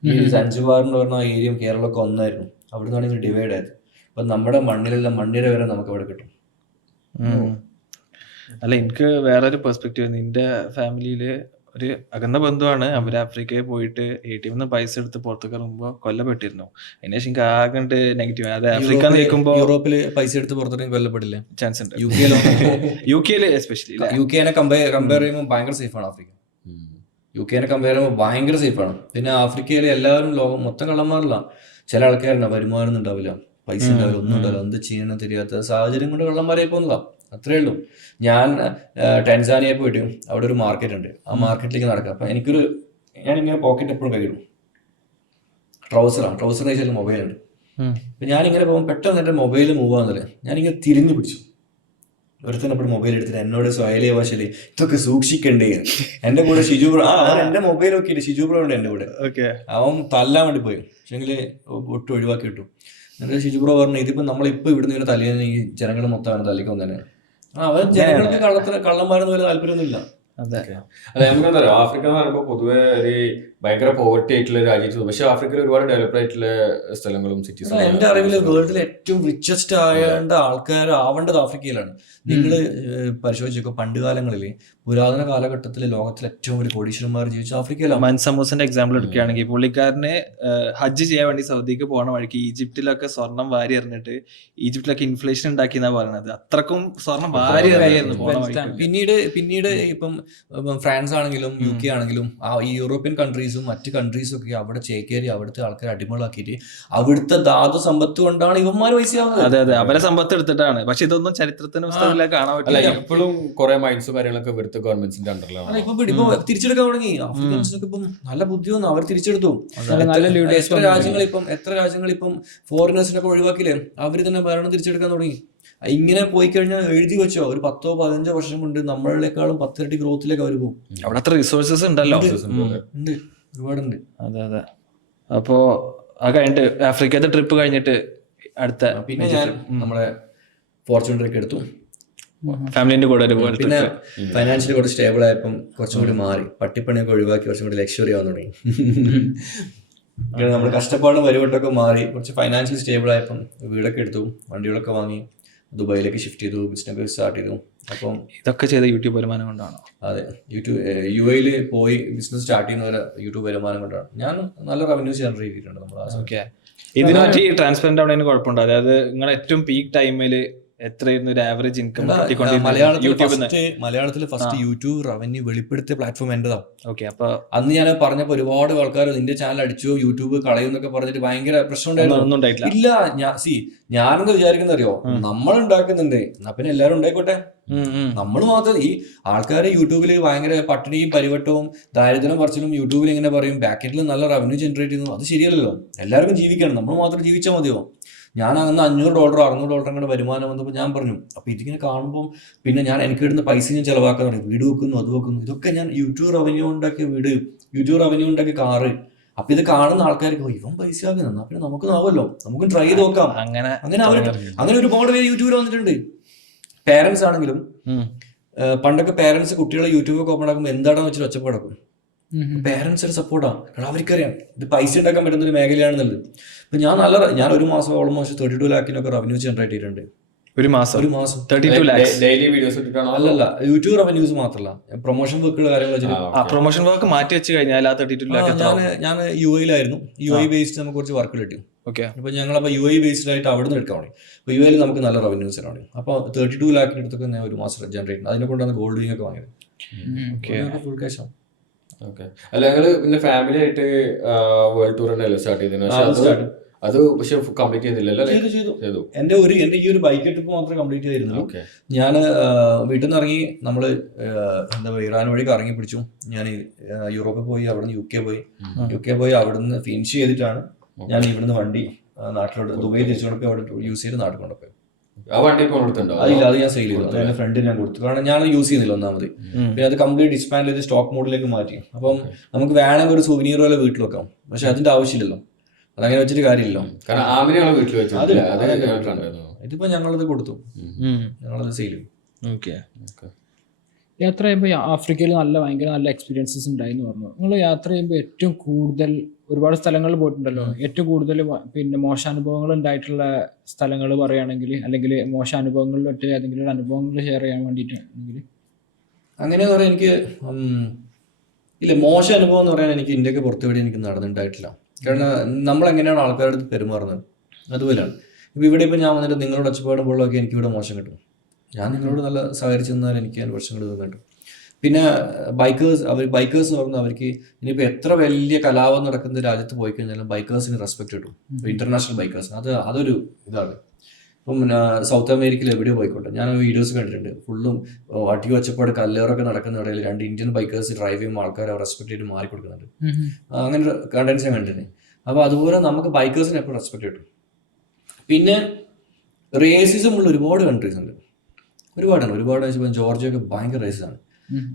ഈ സാൻസിബാറിന് പറഞ്ഞ ആ ഏരിയയും കേരളമൊക്കെ ഒന്നായിരുന്നു. അവിടെ നിന്നാണ് ഇത് ഡിവൈഡ് ആയത്. അപ്പൊ നമ്മുടെ മണ്ണിലുള്ള മണ്ണിര വരെ നമുക്ക് അവിടെ കിട്ടും. അല്ല, എനിക്ക് വേറൊരു പെർസ്പെക്റ്റീവ്. നിന്റെ ഫാമിലിയില് ഒരു അകന്ന ബന്ധുവാണ്. അവര് ആഫ്രിക്കയിൽ പോയിട്ട് ATM പൈസ എടുത്ത് പുറത്തേക്ക് ഇറങ്ങുമ്പോ കൊല്ലപ്പെട്ടിരുന്നു. അതിനുശേഷം എനിക്ക് ആകെ നെഗറ്റീവ്. അത് ആഫ്രിക്ക നിൽക്കുമ്പോ യൂറോപ്പില് പൈസ എടുത്ത് പുറത്തേക്ക് കൊല്ലപ്പെടില്ല. ചാൻസ് ഉണ്ട്. UK എസ്പെഷ്യലി UK കമ്പയർ ചെയ്യുമ്പോൾ ഭയങ്കര സേഫാണ് ആഫ്രിക്ക. UK കമ്പയർ ചെയ്യുമ്പോൾ ഭയങ്കര സേഫാണ്. പിന്നെ ആഫ്രിക്കയിൽ എല്ലാവരും ലോകം മൊത്തം കള്ളന്മാരല്ല. ചില ആൾക്കാരുണ്ടാവും വരുമാനം ഉണ്ടാവില്ല, പൈസ ഉണ്ടാവില്ല, ഒന്നും ഉണ്ടാവില്ല, എന്ത് ചെയ്യണം తెలిയാത്ത സാഹചര്യം കൊണ്ട് കള്ളന്മാരെ പോകുന്നതാ. അത്രേ ഉള്ളൂ. ഞാൻ ടാൻസാനിയയിൽ പോയിട്ട് അവിടെ ഒരു മാർക്കറ്റ് ഉണ്ട്. ആ മാർക്കറ്റിലേക്ക് നടക്കാം. അപ്പം ഞാനിങ്ങനെ പോക്കറ്റ് എപ്പോഴും കയ്യിടും. ട്രൗസർ വെച്ചാൽ മൊബൈലുണ്ട്. അപ്പം ഞാനിങ്ങനെ പോകുമ്പോൾ പെട്ടെന്ന് എൻ്റെ മൊബൈൽ മൂവ് ആകുന്നില്ല. ഞാനിങ്ങനെ തിരിഞ്ഞു പിടിച്ചു. ഒരുത്തനെപ്പോഴും മൊബൈൽ എടുത്തിട്ട് എന്നോട് സ്വയലീയ ഭാഷയിൽ ഇതൊക്കെ സൂക്ഷിക്കണ്ടേ. എൻ്റെ കൂടെ ഷിജു ബ്രോ, അവൻ എൻ്റെ മൊബൈൽ നോക്കിയിട്ട് ഷിജു ബ്രോ ഉണ്ട് എൻ്റെ കൂടെ. അവൻ തല്ലാൻ വേണ്ടി പോയി, പക്ഷെങ്കിൽ ഒട്ടും ഒഴിവാക്കി കിട്ടും. എന്നിട്ട് ഷിജു ബ്രോ പറഞ്ഞു ഇതിപ്പോൾ നമ്മളിപ്പോൾ ഇവിടുന്ന് ഇങ്ങനെ തല്ലിയെന്ന് ഈ ജനങ്ങൾ മൊത്തമാണ് തല്ലിക്കൊന്നു തന്നെ. അവൻ ജനങ്ങൾക്ക് കള്ളന്മാരെന്ന് വലിയ താല്പര്യമൊന്നുമില്ല. അതെ. അല്ല, നമുക്കെന്താ പറയുക, ആഫ്രിക്ക എന്ന് പറയുമ്പോൾ പൊതുവെ ഒരു ഭയങ്കര പോവർട്ടി ആയിട്ടുള്ള രാജ്യത്ത്, പക്ഷെ ആഫ്രിക്കയിൽ ഒരുപാട് ഡെവലപ്ഡ് ആയിട്ടുള്ള സ്ഥലങ്ങളും സിറ്റീസും. എന്റെ അറിവിൽ വേൾഡിലെ ഏറ്റവും റിച്ചസ്റ്റ് ആയേണ്ട ആൾക്കാർ ആവേണ്ടത് ആഫ്രിക്കയിലാണ്. നിങ്ങൾ പരിശോധിച്ചോ, പണ്ട് കാലങ്ങളിൽ പുരാതന കാലഘട്ടത്തിൽ ലോകത്തിൽ ഏറ്റവും വലിയ കോടീശ്വരന്മാർ ജീവിച്ച ആഫ്രിക്കയിലാണ്. മൻസമൂസിന്റെ എക്സാമ്പിൾ എടുക്കുകയാണെങ്കിൽ പുള്ളിക്കാരന് ഹജ്ജ് ചെയ്യാൻ വേണ്ടി സൗദിക്ക് പോകണ വഴിക്ക് ഈജിപ്തിലൊക്കെ സ്വർണം വാരി എറിഞ്ഞിട്ട് ഈജിപ്തിലൊക്കെ ഇൻഫ്ലേഷൻ ഉണ്ടാക്കി എന്നാ പറയുന്നത്. അത്രക്കും സ്വർണം വാരി എറിയായിരുന്നു പോണ വഴിക്ക്. പിന്നീട് ഇപ്പം ഫ്രാൻസ് ആണെങ്കിലും UK ആണെങ്കിലും ഈ യൂറോപ്യൻ കൺട്രീസും മറ്റ് കൺട്രീസും ഒക്കെ അവിടെ ചേക്കേറി അവിടുത്തെ ആൾക്കാരെ അടിമകളാക്കിയിട്ട് അവിടുത്തെ ധാതു സമ്പത്ത് കൊണ്ടാണ് ഇവന്മാർ പൈസയാവുന്നത്. അതെ, അവരെ സമ്പത്ത് എടുത്തിട്ടാണ്. പക്ഷെ ഇതൊന്നും ചരിത്രത്തിന് പുസ്തകത്തിലേക്ക് കാണാൻ പറ്റില്ല. ഇപ്പോഴും കുറെ മൈൻഡ്സും കാര്യങ്ങളൊക്കെ ഇവിടുത്തെ ഗവൺമെന്റ്സിന്റെ അണ്ടറിലാണ്. ഇപ്പൊ തിരിച്ചെടുക്കാൻ തുടങ്ങി. ആഫ്രിക്കൻസിനൊക്കെ ഇപ്പം നല്ല ബുദ്ധി വന്നു, അവർ തിരിച്ചെടുത്തു. എത്ര രാജ്യങ്ങൾ ഇപ്പം ഫോറിനേഴ്സിനൊക്കെ ഒഴിവാക്കില്ലേ, അവര് തന്നെ ഭരണം തിരിച്ചെടുക്കാൻ തുടങ്ങി. ഇങ്ങനെ പോയി കഴിഞ്ഞാൽ എഴുതി വെച്ചോ, ഒരു 10-15 വർഷം കൊണ്ട് നമ്മളെക്കാളും 10 ഇരട്ടി ഗ്രോത്തിലേക്ക് അവർ പോകും. അവിടെ അത്ര റിസോഴ്സസ് ഉണ്ടല്ലോ, ഉണ്ട്, ഒരുപാടുണ്ട്. അതെ. അപ്പോ ആ കഴിഞ്ഞിട്ട് ആഫ്രിക്കത്തെ ട്രിപ്പ് കഴിഞ്ഞിട്ട് അടുത്ത പിന്നെ ഞാൻ നമ്മളെ ഫോർച്യൂണറൊക്കെ എടുത്തു. ഫാമിലിന്റെ കൂടെ. പിന്നെ ഫൈനാൻഷ്യലി കുറച്ച് സ്റ്റേബിൾ ആയപ്പം കുറച്ചും കൂടി മാറി, പട്ടിപ്പണിയൊക്കെ ഒഴിവാക്കി കുറച്ചും കൂടി ലക്ഷറി ആവാൻ തുടങ്ങി. നമ്മൾ കഷ്ടപ്പാടും വരുവട്ടൊക്കെ മാറി കുറച്ച് ഫൈനാൻഷ്യലി സ്റ്റേബിൾ ആയപ്പം വീടൊക്കെ എടുത്തു, വണ്ടികളൊക്കെ വാങ്ങി, ദുബായിലേക്ക് ഷിഫ്റ്റ് ചെയ്തു, ബിസിനസ് സ്റ്റാർട്ട് ചെയ്തു. അപ്പം ഇതൊക്കെ ചെയ്ത യൂട്യൂബ് വരുമാനം കൊണ്ടാണോ? അതെ, UAE പോയി ബിസിനസ് സ്റ്റാർട്ട് ചെയ്യുന്നവരെ യൂട്യൂബ് വരുമാനം കൊണ്ടാണ്. ഞാൻ നല്ല റവന്യൂ ജനറേറ്റ് ചെയ്തിട്ടുണ്ട് നമ്മൾ. ഇതിനെ പറ്റി ട്രാൻസ്പെറന്റ് ആവുന്നതിന് കുഴപ്പമുണ്ടോ? അതായത് നിങ്ങൾ ഏറ്റവും പീക്ക് ടൈമില് എത്രയായിരുന്നു ഒരു ആവറേജ് ഇൻകം? മലയാളത്തിൽ ഫസ്റ്റ് യൂട്യൂബ് റവന്യൂ വെളിപ്പെടുത്തിയ പ്ലാറ്റ്ഫോം എന്റേതാ. ഓക്കെ, അപ്പൊ അന്ന് ഞാൻ പറഞ്ഞപ്പോ ഒരുപാട് ആൾക്കാർ നിന്റെ ചാനൽ അടിച്ചു, യൂട്യൂബ് കളയുന്നൊക്കെ പറഞ്ഞിട്ട് ഭയങ്കര പ്രശ്നം ഉണ്ടായിരുന്നു. ഇല്ല, ഞാനെന്താ വിചാരിക്കുന്ന അറിയോ, നമ്മൾ ഉണ്ടാക്കുന്നുണ്ട്, എന്നാ പിന്നെ എല്ലാവരും ഉണ്ടായിക്കോട്ടെ. നമ്മൾ മാത്രം ഈ ആൾക്കാരെ യൂട്യൂബിൽ ഭയങ്കര പട്ടിണിയും പരിവട്ടവും ദാരിദ്ര്യം പറിച്ചിലും യൂട്യൂബിൽ ഇങ്ങനെ പറയും ബാക്കറ്റിൽ നല്ല റവന്യൂ ജനറേറ്റ് ചെയ്യുന്നു. അത് ശരിയല്ലല്ലോ, എല്ലാവർക്കും ജീവിക്കണം, നമ്മൾ മാത്രം ജീവിച്ചാൽ മതിയോ? ഞാൻ അന്ന് $500 $600 അങ്ങോട്ട് വരുമാനം വന്നപ്പോൾ ഞാൻ പറഞ്ഞു, അപ്പോൾ ഇതിങ്ങനെ കാണുമ്പോൾ പിന്നെ ഞാൻ എനിക്ക് ഇടുന്ന പൈസ ഞാൻ ചിലവാക്കാൻ തുടങ്ങി. വീട് വെക്കുന്നു, അത് വെക്കുന്നു, ഇതൊക്കെ ഞാൻ യൂട്യൂബ് റവന്യൂ ഉണ്ടാക്കിയ വീട്, യൂട്യൂബ് റവന്യൂ ഉണ്ടാക്കിയ കാറ്. അപ്പൊ ഇത് കാണുന്ന ആൾക്കാർക്ക് ഇവൻ പൈസ ആകുന്ന, എന്നാ പിന്നെ നമുക്ക് ആവുമല്ലോ, നമുക്ക് ട്രൈ ചെയ്ത് നോക്കാം. അങ്ങനെ ഒരുപാട് പേര് യൂട്യൂബിൽ വന്നിട്ടുണ്ട്. പേരൻസ് ആണെങ്കിലും പണ്ടൊക്കെ പേരൻസ് കുട്ടികളെ യൂട്യൂബൊക്കെ ഓപ്പൺ ആക്കുമ്പോൾ എന്താണെന്ന് വെച്ചാൽ ഒച്ചപ്പാടാക്കും. പേരൻസിന്റെ സപ്പോർട്ടാണ്, കാരണം അവർക്കറിയാം ഇത് പൈസ ഉണ്ടാക്കാൻ പറ്റുന്ന ഒരു മേഖലയാണെന്നുള്ളത്. ഇപ്പൊ ഞാൻ ഒരു മാസം ഓൾമോസ്റ്റ് 32 lakhs റവന്യൂ ജനറേറ്റ് ചെയ്തിട്ടുണ്ട്. ഒരു മാസം 32 lakhs ഡെയിലി വീഡിയോസ് ഇട്ടിട്ടാണോ? അല്ലല്ല, യൂട്യൂബ് റവന്യൂസ് മാത്രമല്ല, പ്രൊമോഷൻ വർക്കുകൾ കാര്യങ്ങൾ. പ്രൊമോഷൻ വർക്ക് മാറ്റി വെച്ച് കഴിഞ്ഞാൽ 32 lakhs. ഞാൻ UAE-ലായിരുന്നു. UAE ബേസ്ഡ് നമുക്ക് കുറച്ച് വർക്കുകൾ കിട്ടി. ഓക്കെ, അപ്പൊ ഞങ്ങളപ്പോൾ UAE ബേസ്ഡ് ആയിട്ട് അവിടെ നിന്ന് എടുക്കാൻ വേണ്ടി. അപ്പോൾ UAE നമുക്ക് നല്ല റവന്യൂസ് ആണ്. അപ്പോൾ 32 lakhs അടുത്തൊക്കെ ഞാൻ ഒരു മാസം ജനറേറ്റ് ചെയ്യുന്നത്. അതിനെ കൊണ്ടാണ് ഗോൾഡ് വിങ് ഒക്കെ വാങ്ങിയത്. ഫുൾ ക്യാഷ് ആണ്. ഓക്കെ. അല്ല, ഞങ്ങള് പിന്നെ ഫാമിലി ആയിട്ട് വേൾഡ് ടൂർ തന്നെയല്ലേ സ്റ്റാർട്ട് ചെയ്തത്? അത് പക്ഷെ കംപ്ലീറ്റ് ചെയ്തില്ലല്ലോ? ചെയ്തു. എന്റെ ഈ ഒരു ബൈക്ക് ട്രിപ്പ് മാത്രമേ കംപ്ലീറ്റ് ചെയ്തിരുന്നു. ഞാൻ വീട്ടിൽ നിന്ന് ഇറങ്ങി, നമ്മള് എന്താ പറയുക, ഇറാൻ വഴി കറങ്ങി പിടിച്ചു. ഞാൻ യൂറോപ്പിൽ പോയി, അവിടുന്ന് UK പോയി, അവിടുന്ന് ഫിനിഷ് ചെയ്തിട്ടാണ് ഞാൻ ഇവിടുന്ന് വണ്ടി നാട്ടിലോട്ട് ദുബൈയിൽ തിരിച്ചു കൊണ്ടപ്പോൾ അവിടെ യൂസ് ചെയ്ത് നാട്ടിൽ കൊണ്ടുപോയി. ആ വണ്ടി ഇപ്പോൾ കൊടുത്തിട്ടുണ്ടോ? അതില്ല, അത് ഞാൻ സെയിൽ ചെയ്തു. അത് എൻ്റെ ഫ്രണ്ടിന് ഞാൻ കൊടുത്തു. കാരണം ഞാൻ യൂസ് ചെയ്യുന്നില്ല ഒന്നാമത്. പിന്നെ അത് കംപ്ലീറ്റ് ഡിസ്പാൻഡ് ചെയ്ത് സ്റ്റോക്ക് മോഡിലേക്ക് മാറ്റി. അപ്പം നമുക്ക് വേണമെങ്കിൽ ഒരു സുവനീർ പോലെ വീട്ടിൽ വെക്കാം, പക്ഷെ അതിന്റെ ആവശ്യമില്ലല്ലോ, അതങ്ങനെ വെച്ചിട്ട് കാര്യമില്ലല്ലോ. കാരണം ആമിനെയാണ് വീട്ടിൽ വെച്ചത്. ഇതിപ്പോ ഞങ്ങളത് കൊടുത്തു, ഞങ്ങളത് സെയിൽ ചെയ്തു. യാത്ര ചെയ്യുമ്പോൾ ആഫ്രിക്കയിൽ ഭയങ്കര നല്ല എക്സ്പീരിയൻസസ് ഉണ്ടായിന്ന് പറഞ്ഞു. നിങ്ങൾ യാത്ര ചെയ്യുമ്പോൾ ഏറ്റവും കൂടുതൽ ഒരുപാട് സ്ഥലങ്ങളിൽ പോയിട്ടുണ്ടല്ലോ, ഏറ്റവും കൂടുതൽ പിന്നെ മോശാനുഭവങ്ങൾ ഉണ്ടായിട്ടുള്ള സ്ഥലങ്ങൾ പറയുകയാണെങ്കിൽ, അല്ലെങ്കിൽ മോശാനുഭവങ്ങളിൽ ഒറ്റ ഏതെങ്കിലും ഒരു അനുഭവങ്ങൾ ഷെയർ ചെയ്യാൻ വേണ്ടിയിട്ടാണെങ്കിൽ? അങ്ങനെയെന്ന് പറയാൻ എനിക്ക് ഇല്ല, മോശം അനുഭവം എന്ന് പറയാൻ എനിക്ക് ഇന്ത്യക്ക് പുറത്തുവിടെ എനിക്ക് നടന്നിട്ടുണ്ടായിട്ടില്ല. കാരണം നമ്മളെങ്ങനെയാണ് ആൾക്കാരുടെ അടുത്ത് പെരുമാറുന്നത് അതുപോലെയാണ്. ഇപ്പോൾ ഇവിടെ ഇപ്പോൾ ഞാൻ വന്നിട്ട് നിങ്ങളോട് ഒച്ചപ്പാടും പോലൊക്കെ എനിക്കിവിടെ മോശം കിട്ടും. ഞാൻ നിങ്ങളോട് നല്ല സഹകരിച്ചു നിന്നാൽ എനിക്ക് അതിന് പ്രശ്നങ്ങൾ തോന്നിയിട്ടു. പിന്നെ ബൈക്കേഴ്സ് പറഞ്ഞാൽ അവർക്ക് ഇനിയിപ്പോൾ എത്ര വലിയ കലാപം നടക്കുന്ന രാജ്യത്ത് പോയി കഴിഞ്ഞാലും ബൈക്കേഴ്സിന് റെസ്പെക്ട് കിട്ടും. ഇന്റർനാഷണൽ ബൈക്കേഴ്സ് അതൊരു ഇതാണ്. ഇപ്പം സൗത്ത് അമേരിക്കയിൽ എവിടെയോ പോയിക്കോട്ടെ, ഞാൻ വീഡിയോസ് കണ്ടിട്ടുണ്ട്, ഫുള്ളും അടി വെച്ചപ്പാട് കല്ലേറൊക്കെ നടക്കുന്ന ഇടയിൽ 2 ഇന്ത്യൻ ബൈക്കേഴ്സ് ഡ്രൈവ് ചെയ്യുമ്പോൾ ആൾക്കാർ റെസ്പെക്ട് ചെയ്ത് മാറി കൊടുക്കുന്നുണ്ട്. അങ്ങനെ കണ്ടൻസ് ഞാൻ കണ്ടിട്ടുണ്ട്. അപ്പോൾ അതുപോലെ നമുക്ക് ബൈക്കേഴ്സിന് എപ്പോഴും റെസ്പെക്ട് കിട്ടും. പിന്നെ റേസിസം ഉള്ള ഒരുപാട് കൺട്രീസ് ഉണ്ട്, ഒരുപാട് ഇപ്പം ജോർജിയൊക്കെ ഭയങ്കര റേസിസാണ്.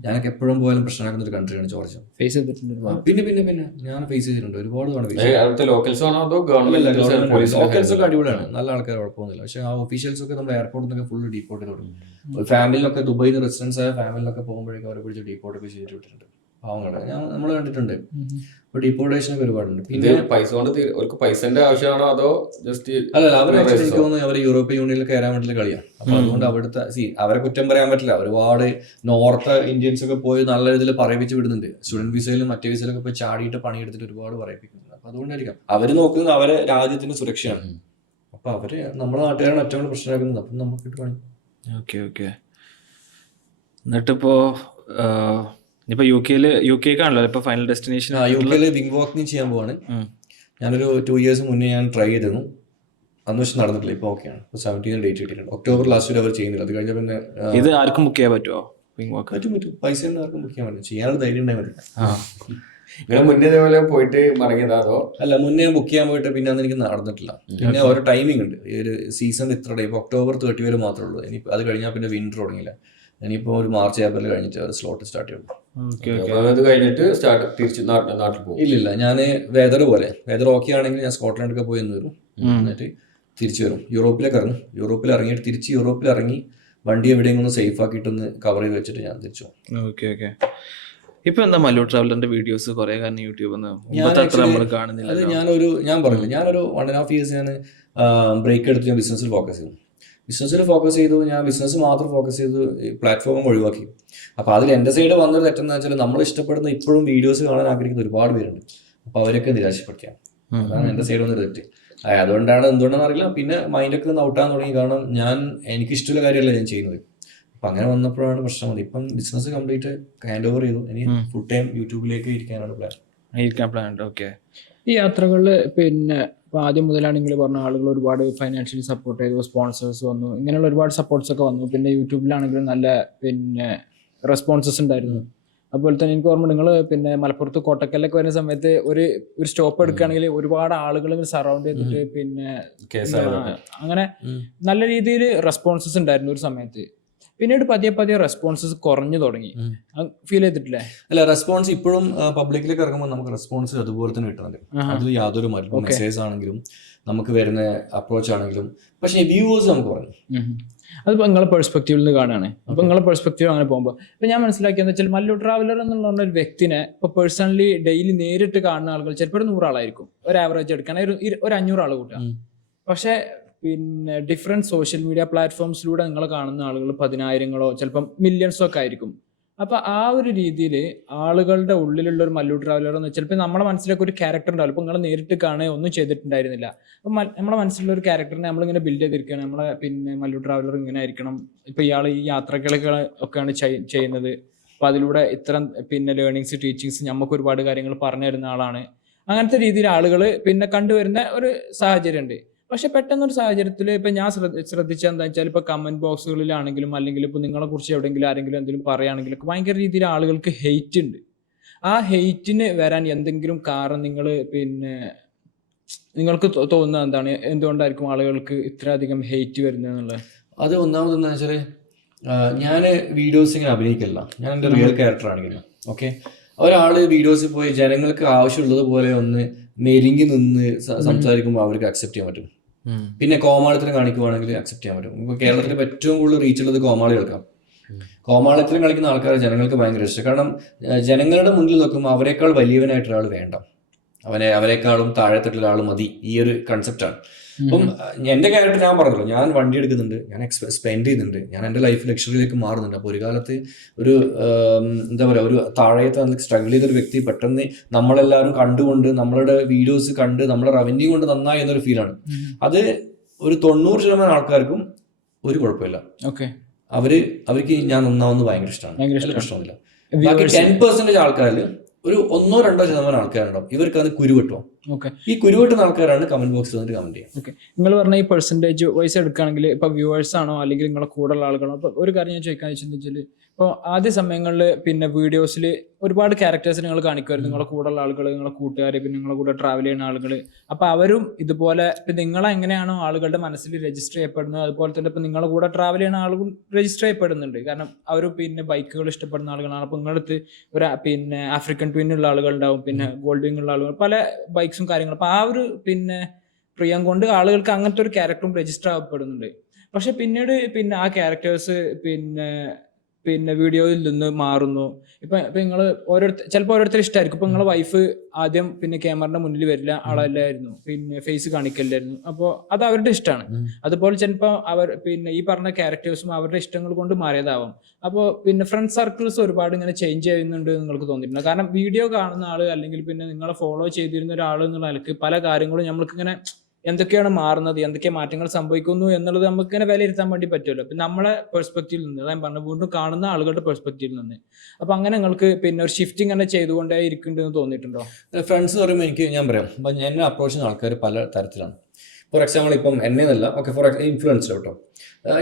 ഞാനൊക്കെ എപ്പോഴും പോയാലും പ്രശ്നമാക്കുന്ന ഒരു കൺട്രിയാണ് ജോർജിയ. ഫേസ് ചെയ്തിട്ടുണ്ട്. പിന്നെ ഞാൻ ഫേസ് ചെയ്തിട്ടുണ്ട് ഒരുപാട് തവണ. ലോക്കൽസ് ഒക്കെ അടിപൊളിയാണ്, നല്ല ആൾക്കാർ, കുഴപ്പമൊന്നുമില്ല. പക്ഷെ ആ ഒഫീഷ്യൽസ് ഒക്കെ നമ്മുടെ എയർപോർട്ടിൽ നിന്നൊക്കെ ഫുള്ള് ഡീപ്പോർട്ട് ചെയ്തു. ഫാമിലിനൊക്കെ ദുബൈയിൽ നിന്ന് റെസിഡൻസ് ആയ ഫാമിലിനൊക്കെ പോകുമ്പോഴേക്കും അവരെ പിടിച്ച് ഡീപ്പോർട്ട് ഒക്കെ ചെയ്തിട്ട് വിട്ടിട്ടുണ്ട്. പാവങ്ങളെ നമ്മൾ കണ്ടിട്ടുണ്ട്. ഡീപ്പോർട്ടേഷൻ ഒക്കെ ഒരുപാടുണ്ട്. പിന്നെ പൈസ കൊണ്ട് പൈസന്റെ ആവശ്യമാണോ അതോ ജസ്റ്റ് അല്ല, അവർ എനിക്ക് തോന്നുന്നു അവർ യൂറോപ്യൻ യൂണിയനിൽ കയറാൻ വേണ്ടിയുള്ള കളിയാണ്. അപ്പൊ അതുകൊണ്ട് അവിടുത്തെ അവരെ കുറ്റം പറയാൻ പറ്റില്ല. ഒരുപാട് നോർത്ത് ഇന്ത്യൻസ് ഒക്കെ പോയി നല്ല രീതിയിൽ പറയിപ്പിച്ച് വിടുന്നുണ്ട്. സ്റ്റുഡന്റ് വിസയിലും മറ്റേ വിസയിലൊക്കെ പോയി ചാടിയിട്ട് പണിയെടുത്തിട്ട് ഒരുപാട് പറയിപ്പിക്കുന്നുണ്ട്. അപ്പൊ അതുകൊണ്ടായിരിക്കാം അവര് നോക്കുന്നത് അവരെ രാജ്യത്തിന്റെ സുരക്ഷയാണ്. അപ്പൊ അവര് നമ്മുടെ നാട്ടുകാരാണ് ഏറ്റവും കൂടുതൽ പ്രശ്നമാക്കുന്നത്. അപ്പം നമുക്ക് ഇട്ട് പണി. ഓക്കെ. എന്നിട്ടിപ്പോ ഇപ്പൊ യു കെക്കാണല്ലോ ഇപ്പൊ final destination. UK wing walking ചെയ്യാൻ പോവാണ്. ഞാനൊരു 2 years മുന്നേ ഞാൻ ട്രൈ ചെയ്തിരുന്നു, അന്ന് പക്ഷെ നടന്നിട്ടില്ല. ഇപ്പൊ ഓക്കെയാണ്. 17 ഡേറ്റ് കിട്ടിയിട്ടുണ്ട്. ഒക്ടോബർ ലാസ്റ്റ് അവർ ചെയ്യുന്നില്ല. അത് കഴിഞ്ഞ പിന്നെ ഇത് ആർക്കും ബുക്ക് ചെയ്യാൻ പറ്റുമോ? വിങ് വാക്ക് പറ്റും. പൈസ ആർക്കും ബുക്ക് ചെയ്യാൻ പറ്റും. ചെയ്യാനുള്ള ധൈര്യം ഉണ്ടായി പറ്റില്ല. മുന്നേ ഇതേപോലെ പോയിട്ട് മടങ്ങിയതോ? അല്ല, മുന്നേ ബുക്ക് ചെയ്യാൻ പോയിട്ട് പിന്നെ അന്ന് എനിക്ക് നടന്നിട്ടില്ല. പിന്നെ ഓരോ ടൈമിംഗ് ഉണ്ട്. ഈ ഒരു സീസൺ ഇത്ര ഡേ, ഇപ്പൊ October 30 വരെ മാത്രമേ ഉള്ളൂ. ഇനി അത് കഴിഞ്ഞാൽ പിന്നെ വിന്റർ തുടങ്ങില്ല. ഇനിയിപ്പോൾ ഒരു മാർച്ച് ഏപ്രിൽ കഴിഞ്ഞിട്ട് ഒരു സ്ലോട്ട് സ്റ്റാർട്ട് ചെയ്യുള്ളൂ. കഴിഞ്ഞിട്ട് തിരിച്ച് നാട്ടിൽ പോകും? ഇല്ല, ഞാൻ വെതർ ഓക്കെ ആണെങ്കിൽ ഞാൻ സ്കോട്ട്ലൻഡൊക്കെ പോയി എന്ന് വരും, എന്നിട്ട് തിരിച്ചു വരും. യൂറോപ്പിൽ ഇറങ്ങിയിട്ട് തിരിച്ച് യൂറോപ്പിൽ ഇറങ്ങി വണ്ടി എവിടെയെങ്കിലും സേഫ് ആക്കിയിട്ടൊന്ന് കവർ ചെയ്ത് വെച്ചിട്ട് ഞാൻ തിരിച്ചു പോകും. ഓക്കെ. ഇപ്പൊ എന്താ മല്ലു ട്രാവലറിന്റെ വീഡിയോസ് കുറെ കാരണം യൂട്യൂബിൽ കാണുന്നില്ല. അത് ഞാൻ പറഞ്ഞില്ല, ഞാനൊരു 1.5 years ഞാൻ ബ്രേക്ക് എടുത്ത് ഞാൻ ബിസിനസ്സിൽ ഫോക്കസ് ചെയ്തു. ഞാൻ ബിസിനസ് മാത്രം ഫോക്കസ് ചെയ്ത് പ്ലാറ്റ്ഫോം ഒഴിവാക്കി. അപ്പോൾ അതിൽ എൻ്റെ സൈഡ് വന്നൊരു തെറ്റെന്ന് വെച്ചാൽ നമ്മൾ ഇഷ്ടപ്പെടുന്ന ഇപ്പോഴും വീഡിയോസ് കാണാൻ ആഗ്രഹിക്കുന്ന ഒരുപാട് പേരുണ്ട്. അപ്പോൾ അവരൊക്കെ നിരാശപ്പെടുത്തിയാണ്. അതാണ് എൻ്റെ സൈഡ് വന്നൊരു തെറ്റ്. എന്തുകൊണ്ടാണെന്ന് അറിയില്ല. പിന്നെ മൈൻഡൊക്കെ ഒന്ന് ഔട്ടാൻ തുടങ്ങി. കാരണം എനിക്കിഷ്ടമുള്ള കാര്യമല്ല ഞാൻ ചെയ്യുന്നത്. അപ്പം അങ്ങനെ വന്നപ്പോഴാണ് പ്രശ്നം വന്നത്. ഇപ്പം ബിസിനസ് കംപ്ലീറ്റ് ഹാൻഡ് ഓവർ ചെയ്തു. ഇനി ഫുൾ ടൈം യൂട്യൂബിലേക്ക് ഇരിക്കാനാണ് പ്ലാൻ. ഓക്കെ. ഈ യാത്രകളിൽ പിന്നെ ഇപ്പോൾ ആദ്യം മുതലാണെങ്കിൽ പറഞ്ഞ ആളുകൾ ഒരുപാട് ഫൈനാൻഷ്യലി സപ്പോർട്ട് ചെയ്തു, സ്പോൺസേഴ്സ് വന്നു, ഇങ്ങനെയുള്ള ഒരുപാട് സപ്പോർട്ട്സ് ഒക്കെ വന്നു. പിന്നെ യൂട്യൂബിലാണെങ്കിലും നല്ല പിന്നെ റെസ്പോൺസസ് ഉണ്ടായിരുന്നു. അതുപോലെ തന്നെ എനിക്ക് ഓർമ്മ, നിങ്ങൾ പിന്നെ മലപ്പുറത്ത് കോട്ടക്കല്ലൊക്കെ വരുന്ന സമയത്ത് ഒരു സ്റ്റോപ്പ് എടുക്കുകയാണെങ്കിൽ ഒരുപാട് ആളുകൾ സറൗണ്ട് ചെയ്തിട്ട് പിന്നെ അങ്ങനെ നല്ല രീതിയിൽ റെസ്പോൺസസ് ഉണ്ടായിരുന്നു ഒരു സമയത്ത്. പിന്നീട് പതിയെ റെസ്പോൺസസ് കുറഞ്ഞു തുടങ്ങി. ഫീൽ ചെയ്തിട്ടില്ലേ? അല്ല, റെസ്പോൺസ് ഇപ്പോഴും പബ്ലിക്കിലേക്ക് ഇറങ്ങുമ്പോൾ നമുക്ക് റെസ്പോൺസ് അതുപോലെ തന്നെ കിട്ടുന്നുണ്ട്. അതിൽ യാതൊരു മാറ്റം, മെസ്സേജ് ആണെങ്കിലും നമുക്ക് വരുന്ന അപ്രോച്ച് ആണെങ്കിലും. പക്ഷേ വ്യൂവേഴ്സ് നമുക്ക് പറഞ്ഞു. അതിപ്പോൾ നിങ്ങളെ പെർസ്പെക്റ്റീവിൽ നിന്ന് കാണുകയാണ്. അപ്പോൾ നിങ്ങളെ പെർസ്പെക്റ്റീവ് അങ്ങനെ പോകുമ്പോൾ ഇപ്പം ഞാൻ മനസ്സിലാക്കിയെന്ന് വെച്ചാൽ മല്ലു ട്രാവലർ എന്നുള്ള ഒരു വ്യക്തിനെ ഇപ്പോൾ പേഴ്സണലി ഡെയിലി നേരിട്ട് കാണുന്ന ആളുകൾ ചിലപ്പോൾ ഒരു 100 ആളായിരിക്കും. ഒരു ആവറേജ് എടുക്കുകയാണെങ്കിൽ ഒരു 500 ആൾ കൂട്ടുക. പക്ഷേ പിന്നെ ഡിഫറെൻറ്റ് സോഷ്യൽ മീഡിയ പ്ലാറ്റ്ഫോംസിലൂടെ നിങ്ങൾ കാണുന്ന ആളുകൾ 10,000-ങ്ങളോ ചിലപ്പം മില്യൺസോ ഒക്കെ ആയിരിക്കും. അപ്പോൾ ആ ഒരു രീതിയിൽ ആളുകളുടെ ഉള്ളിലുള്ള ഒരു മല്ലു ട്രാവലർ എന്ന് വെച്ചാൽ ഇപ്പം നമ്മുടെ മനസ്സിലൊക്കെ ഒരു ക്യാരക്ടർ ഉണ്ടാവില്ല. ഇപ്പോൾ നിങ്ങൾ നേരിട്ട് കാണുക ഒന്നും ചെയ്തിട്ടുണ്ടായിരുന്നില്ല. അപ്പം നമ്മുടെ മനസ്സിലുള്ള ഒരു ക്യാരക്ടറിനെ നമ്മളിങ്ങനെ ബിൽഡ് ചെയ്തിരിക്കുകയാണ്. നമ്മളെ പിന്നെ മല്ലു ട്രാവലർ ഇങ്ങനെ ആയിരിക്കണം. ഇപ്പോൾ ഇയാൾ ഈ യാത്രകളൊക്കെ ഒക്കെയാണ് ചെയ്യുന്നത്. അപ്പോൾ അതിലൂടെ ഇത്തരം പിന്നെ ലേണിങ്സ്, ടീച്ചിങ്സ് നമുക്ക് ഒരുപാട് കാര്യങ്ങൾ പറഞ്ഞു തരുന്ന ആളാണ്. അങ്ങനത്തെ രീതിയിൽ ആളുകൾ പിന്നെ കണ്ടുവരുന്ന ഒരു സാഹചര്യമുണ്ട്. പക്ഷെ പെട്ടെന്നൊരു സാഹചര്യത്തിൽ ഇപ്പം ഞാൻ ശ്രദ്ധിച്ചത് എന്താ വെച്ചാൽ ഇപ്പോൾ കമന്റ് ബോക്സുകളിലാണെങ്കിലും അല്ലെങ്കിൽ ഇപ്പോൾ നിങ്ങളെക്കുറിച്ച് എവിടെയെങ്കിലും ആരെങ്കിലും എന്തെങ്കിലും പറയുകയാണെങ്കിലും ഭയങ്കര രീതിയിൽ ആളുകൾക്ക് ഹെയ്റ്റ് ഉണ്ട്. ആ ഹെയ്റ്റിന് വരാൻ എന്തെങ്കിലും കാരണം നിങ്ങൾ പിന്നെ നിങ്ങൾക്ക് തോന്നുന്നത് എന്താണ്? എന്തുകൊണ്ടായിരിക്കും ആളുകൾക്ക് ഇത്രയധികം ഹെയ്റ്റ് വരുന്നത് എന്നുള്ളത്? അത് ഒന്നാമത് എന്താ വെച്ചാൽ ഞാൻ വീഡിയോസ് ഇങ്ങനെ അഭിനയിക്കില്ല, ഞാൻ എൻ്റെ റിയൽ ക്യാരക്ടർ ആണെങ്കിലും. ഓക്കെ, ഒരാൾ വീഡിയോസിൽ പോയി ജനങ്ങൾക്ക് ആവശ്യമുള്ളത് പോലെ ഒന്ന് മെരുങ്ങി നിന്ന് സംസാരിക്കുമ്പോൾ അവർക്ക് അക്സെപ്റ്റ് ചെയ്യാൻ പറ്റും. പിന്നെ കോമാളിത്തരം കാണിക്കുവാണെങ്കിൽ അക്സെപ്റ്റ് ചെയ്യാൻ പറ്റും. ഇപ്പോൾ കേരളത്തിൽ ഏറ്റവും കൂടുതൽ റീച്ച് ഉള്ളത് കോമാളികൾക്കാണ്. കോമാളിത്തരം കളിക്കുന്ന ആൾക്കാരെ ജനങ്ങൾക്ക് ഭയങ്കര ഇഷ്ടം. കാരണം ജനങ്ങളുടെ മുന്നിൽ നോക്കുമ്പോൾ അവരെക്കാൾ വലിയവനായിട്ട് ഒരാൾ വേണ്ട, അവരെക്കാളും താഴെത്തട്ടിലുള്ള ആൾ മതി. ഈ ഒരു കൺസെപ്റ്റാണ്. അപ്പം എൻ്റെ ക്യാരക്ടർ ഞാൻ പറഞ്ഞല്ലോ, ഞാൻ വണ്ടി എടുക്കുന്നുണ്ട്, ഞാൻ സ്പെൻഡ് ചെയ്യുന്നുണ്ട്, ഞാൻ എൻ്റെ ലൈഫ് ലക്ഷറിയിലേക്ക് മാറുന്നുണ്ട്. അപ്പോൾ ഒരു കാലത്ത് ഒരു എന്താ പറയുക, ഒരു താഴത്തെ സ്ട്രഗിൾ ചെയ്തൊരു വ്യക്തി പെട്ടെന്ന് നമ്മളെല്ലാവരും കണ്ടുകൊണ്ട് നമ്മളുടെ വീഡിയോസ് കണ്ട് നമ്മുടെ റവന്യൂ കൊണ്ട് നന്നായി എന്നൊരു ഫീലാണ്. അത് ഒരു 90% ആൾക്കാർക്കും ഒരു കുഴപ്പമില്ല. ഓക്കെ, അവർക്ക് ഞാൻ നന്നാവുന്നത് ഭയങ്കര ഇഷ്ടമാണ്, പ്രശ്നമൊന്നുമില്ല. ബാക്കി 10% ആൾക്കാരിൽ ഒരു 1-2% ആൾക്കാരുണ്ടാവും ഇവർക്ക് അത് കുരുവെട്ടോ. ഈ കുരുവെട്ടുന്ന ആൾക്കാരാണ് കമന്റ് ബോക്സിൽ വന്നിട്ട് കമന്റ് ചെയ്യുക. ഓക്കെ, നിങ്ങൾ പറഞ്ഞ ഈ പെർസെൻറ്റേജ് വൈസ് എടുക്കുകയാണെങ്കിൽ ഇപ്പൊ വ്യൂവേഴ്സ് ആണോ അല്ലെങ്കിൽ നിങ്ങളെ കൂടുതലുള്ള ആളുകളാണോ? അപ്പൊ ഒരു കാര്യം ഞാൻ ചോദിക്കാന്ന് വെച്ചാൽ, ഇപ്പോൾ ആദ്യ സമയങ്ങളിൽ പിന്നെ വീഡിയോസിൽ ഒരുപാട് ക്യാരക്ടേഴ്സ് നിങ്ങൾ കാണിക്കുമായിരുന്നു, നിങ്ങളെ കൂടെയുള്ള ആളുകൾ, നിങ്ങളെ കൂട്ടുകാർ, പിന്നെ നിങ്ങളെ കൂടെ ട്രാവൽ ചെയ്യുന്ന ആളുകൾ. അപ്പൊ അവരും ഇതുപോലെ ഇപ്പം നിങ്ങളെങ്ങനെയാണോ ആളുകളുടെ മനസ്സിൽ രജിസ്റ്റർ ചെയ്യപ്പെടുന്നത്, അതുപോലെ തന്നെ ഇപ്പം നിങ്ങളെ കൂടെ ട്രാവൽ ചെയ്യുന്ന ആളുകൾ രജിസ്റ്റർ ചെയ്യപ്പെടുന്നുണ്ട്. കാരണം അവർ പിന്നെ ബൈക്കുകൾ ഇഷ്ടപ്പെടുന്ന ആളുകളാണ്. അപ്പോൾ നിങ്ങളടുത്ത് ഒരു പിന്നെ ആഫ്രിക്കൻ ട്വിനുള്ള ആളുകളുണ്ടാവും, പിന്നെ ഗോൾഡ് വിങ് ഉള്ള ആളുകൾ, പല ബൈക്സും കാര്യങ്ങളും. അപ്പോൾ ആ ഒരു പിന്നെ പ്രിയം കൊണ്ട് ആളുകൾക്ക് അങ്ങനത്തെ ഒരു ക്യാരക്ടറും രജിസ്റ്റർ ആവപ്പെടുന്നുണ്ട്. പക്ഷെ പിന്നീട് പിന്നെ ആ ക്യാരക്ടേഴ്സ് പിന്നെ വീഡിയോയിൽ നിന്ന് മാറുന്നു. ഇപ്പൊ നിങ്ങൾ ചിലപ്പോൾ ഓരോരുത്തർ ഇഷ്ടമായിരിക്കും. ഇപ്പൊ നിങ്ങളെ വൈഫ് ആദ്യം പിന്നെ ക്യാമറയുടെ മുന്നിൽ വരില്ല ആളല്ലായിരുന്നു, പിന്നെ ഫേസ് കാണിക്കല്ലായിരുന്നു. അപ്പോൾ അത് അവരുടെ ഇഷ്ടമാണ്. അതുപോലെ ചിലപ്പോൾ അവർ പിന്നെ ഈ പറഞ്ഞ ക്യാരക്ടേഴ്സും അവരുടെ ഇഷ്ടങ്ങൾ കൊണ്ട് മാറിയതാവാം. അപ്പോൾ പിന്നെ ഫ്രണ്ട് സർക്കിൾസ് ഒരുപാട് ഇങ്ങനെ ചേഞ്ച് ചെയ്യുന്നുണ്ട് നിങ്ങൾക്ക് തോന്നിയിട്ടുണ്ട്? കാരണം വീഡിയോ കാണുന്ന ആള് അല്ലെങ്കിൽ പിന്നെ നിങ്ങളെ ഫോളോ ചെയ്തിരുന്ന ഒരാൾ എന്നുള്ള നിലക്ക് പല കാര്യങ്ങളും നമ്മൾക്കിങ്ങനെ എന്തൊക്കെയാണ് മാറുന്നത്, എന്തൊക്കെ മാറ്റങ്ങൾ സംഭവിക്കുന്നു എന്നുള്ളത് നമുക്ക് ഇങ്ങനെ വിലയിരുത്താൻ വേണ്ടി പറ്റുമല്ലോ. പിന്നെ നമ്മളെ പെർസ്പെക്റ്റീവിൽ നിന്ന്, അതായത് പറഞ്ഞു വീണ്ടും കാണുന്ന ആളുകളുടെ പെർസ്പെക്റ്റീവിൽ നിന്ന്. അപ്പൊ അങ്ങനെ നിങ്ങൾക്ക് പിന്നെ ഒരു ഷിഫ്റ്റിംഗ് തന്നെ ചെയ്തുകൊണ്ടേ ഇരിക്കുന്നുണ്ടെന്ന് തോന്നിയിട്ടുണ്ടോ? ഫ്രണ്ട്സ് പറയുമ്പോൾ എനിക്ക് ഞാൻ പറയാം, അപ്പം എന്നെ അപ്രോച്ച് ചെയ്യുന്ന ആൾക്കാർ പല തരത്തിലാണ്. ഫോർ എക്സാമ്പിൾ ഇപ്പം എന്നെ എന്നല്ല, ഓക്കെ, ഫോർ ഇൻഫ്ലുവൻസർ കേട്ടോ,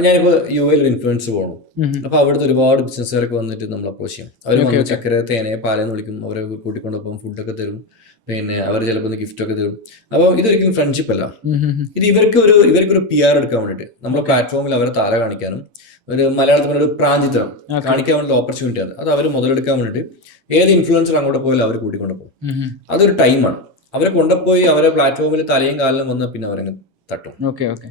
ഞാനിപ്പോൾ UAE ഒരു ഇൻഫ്ലുവൻസ് പോകണം. അപ്പോൾ അവിടുത്തെ ഒരുപാട് ബിസിനസ്സുകാരൊക്കെ വന്നിട്ട് നമ്മൾ അപ്രോച്ച് ചെയ്യും. അവർ ചക്കര തേനെ പാലെന്ന് വിളിക്കും, അവരെ കൂട്ടിക്കൊണ്ടൊപ്പം ഫുഡൊക്കെ തരും, പിന്നെ അവർ ചിലപ്പോൾ ഗിഫ്റ്റൊക്കെ തരും. അപ്പോൾ ഇതൊരിക്കലും ഫ്രണ്ട്ഷിപ്പ് അല്ല. ഇത് ഇവർക്കൊരു PR എടുക്കാൻ വേണ്ടിയിട്ട് നമ്മുടെ പ്ലാറ്റ്ഫോമിൽ അവരെ താര കാണിക്കാനും ഒരു മലയാളത്തിൽ ഒരു പ്രാഞ്ചിത്രം കാണിക്കാൻ വേണ്ടി ഓപ്പർച്യൂണിറ്റി ആണ്. അത് അവർ മുതലെടുക്കാൻ വേണ്ടിയിട്ട് ഏത് ഇൻഫ്ലുവൻസർ അങ്ങോട്ട് പോയാലും അവർ കൂട്ടിക്കൊണ്ടു പോകും. അതൊരു ടൈമാണ്. അവരെ കൊണ്ടുപോയി അവരെ പ്ലാറ്റ്ഫോമിൽ തലയും കാലിലും വന്ന് പിന്നെ അവരങ്ങ് തട്ടും,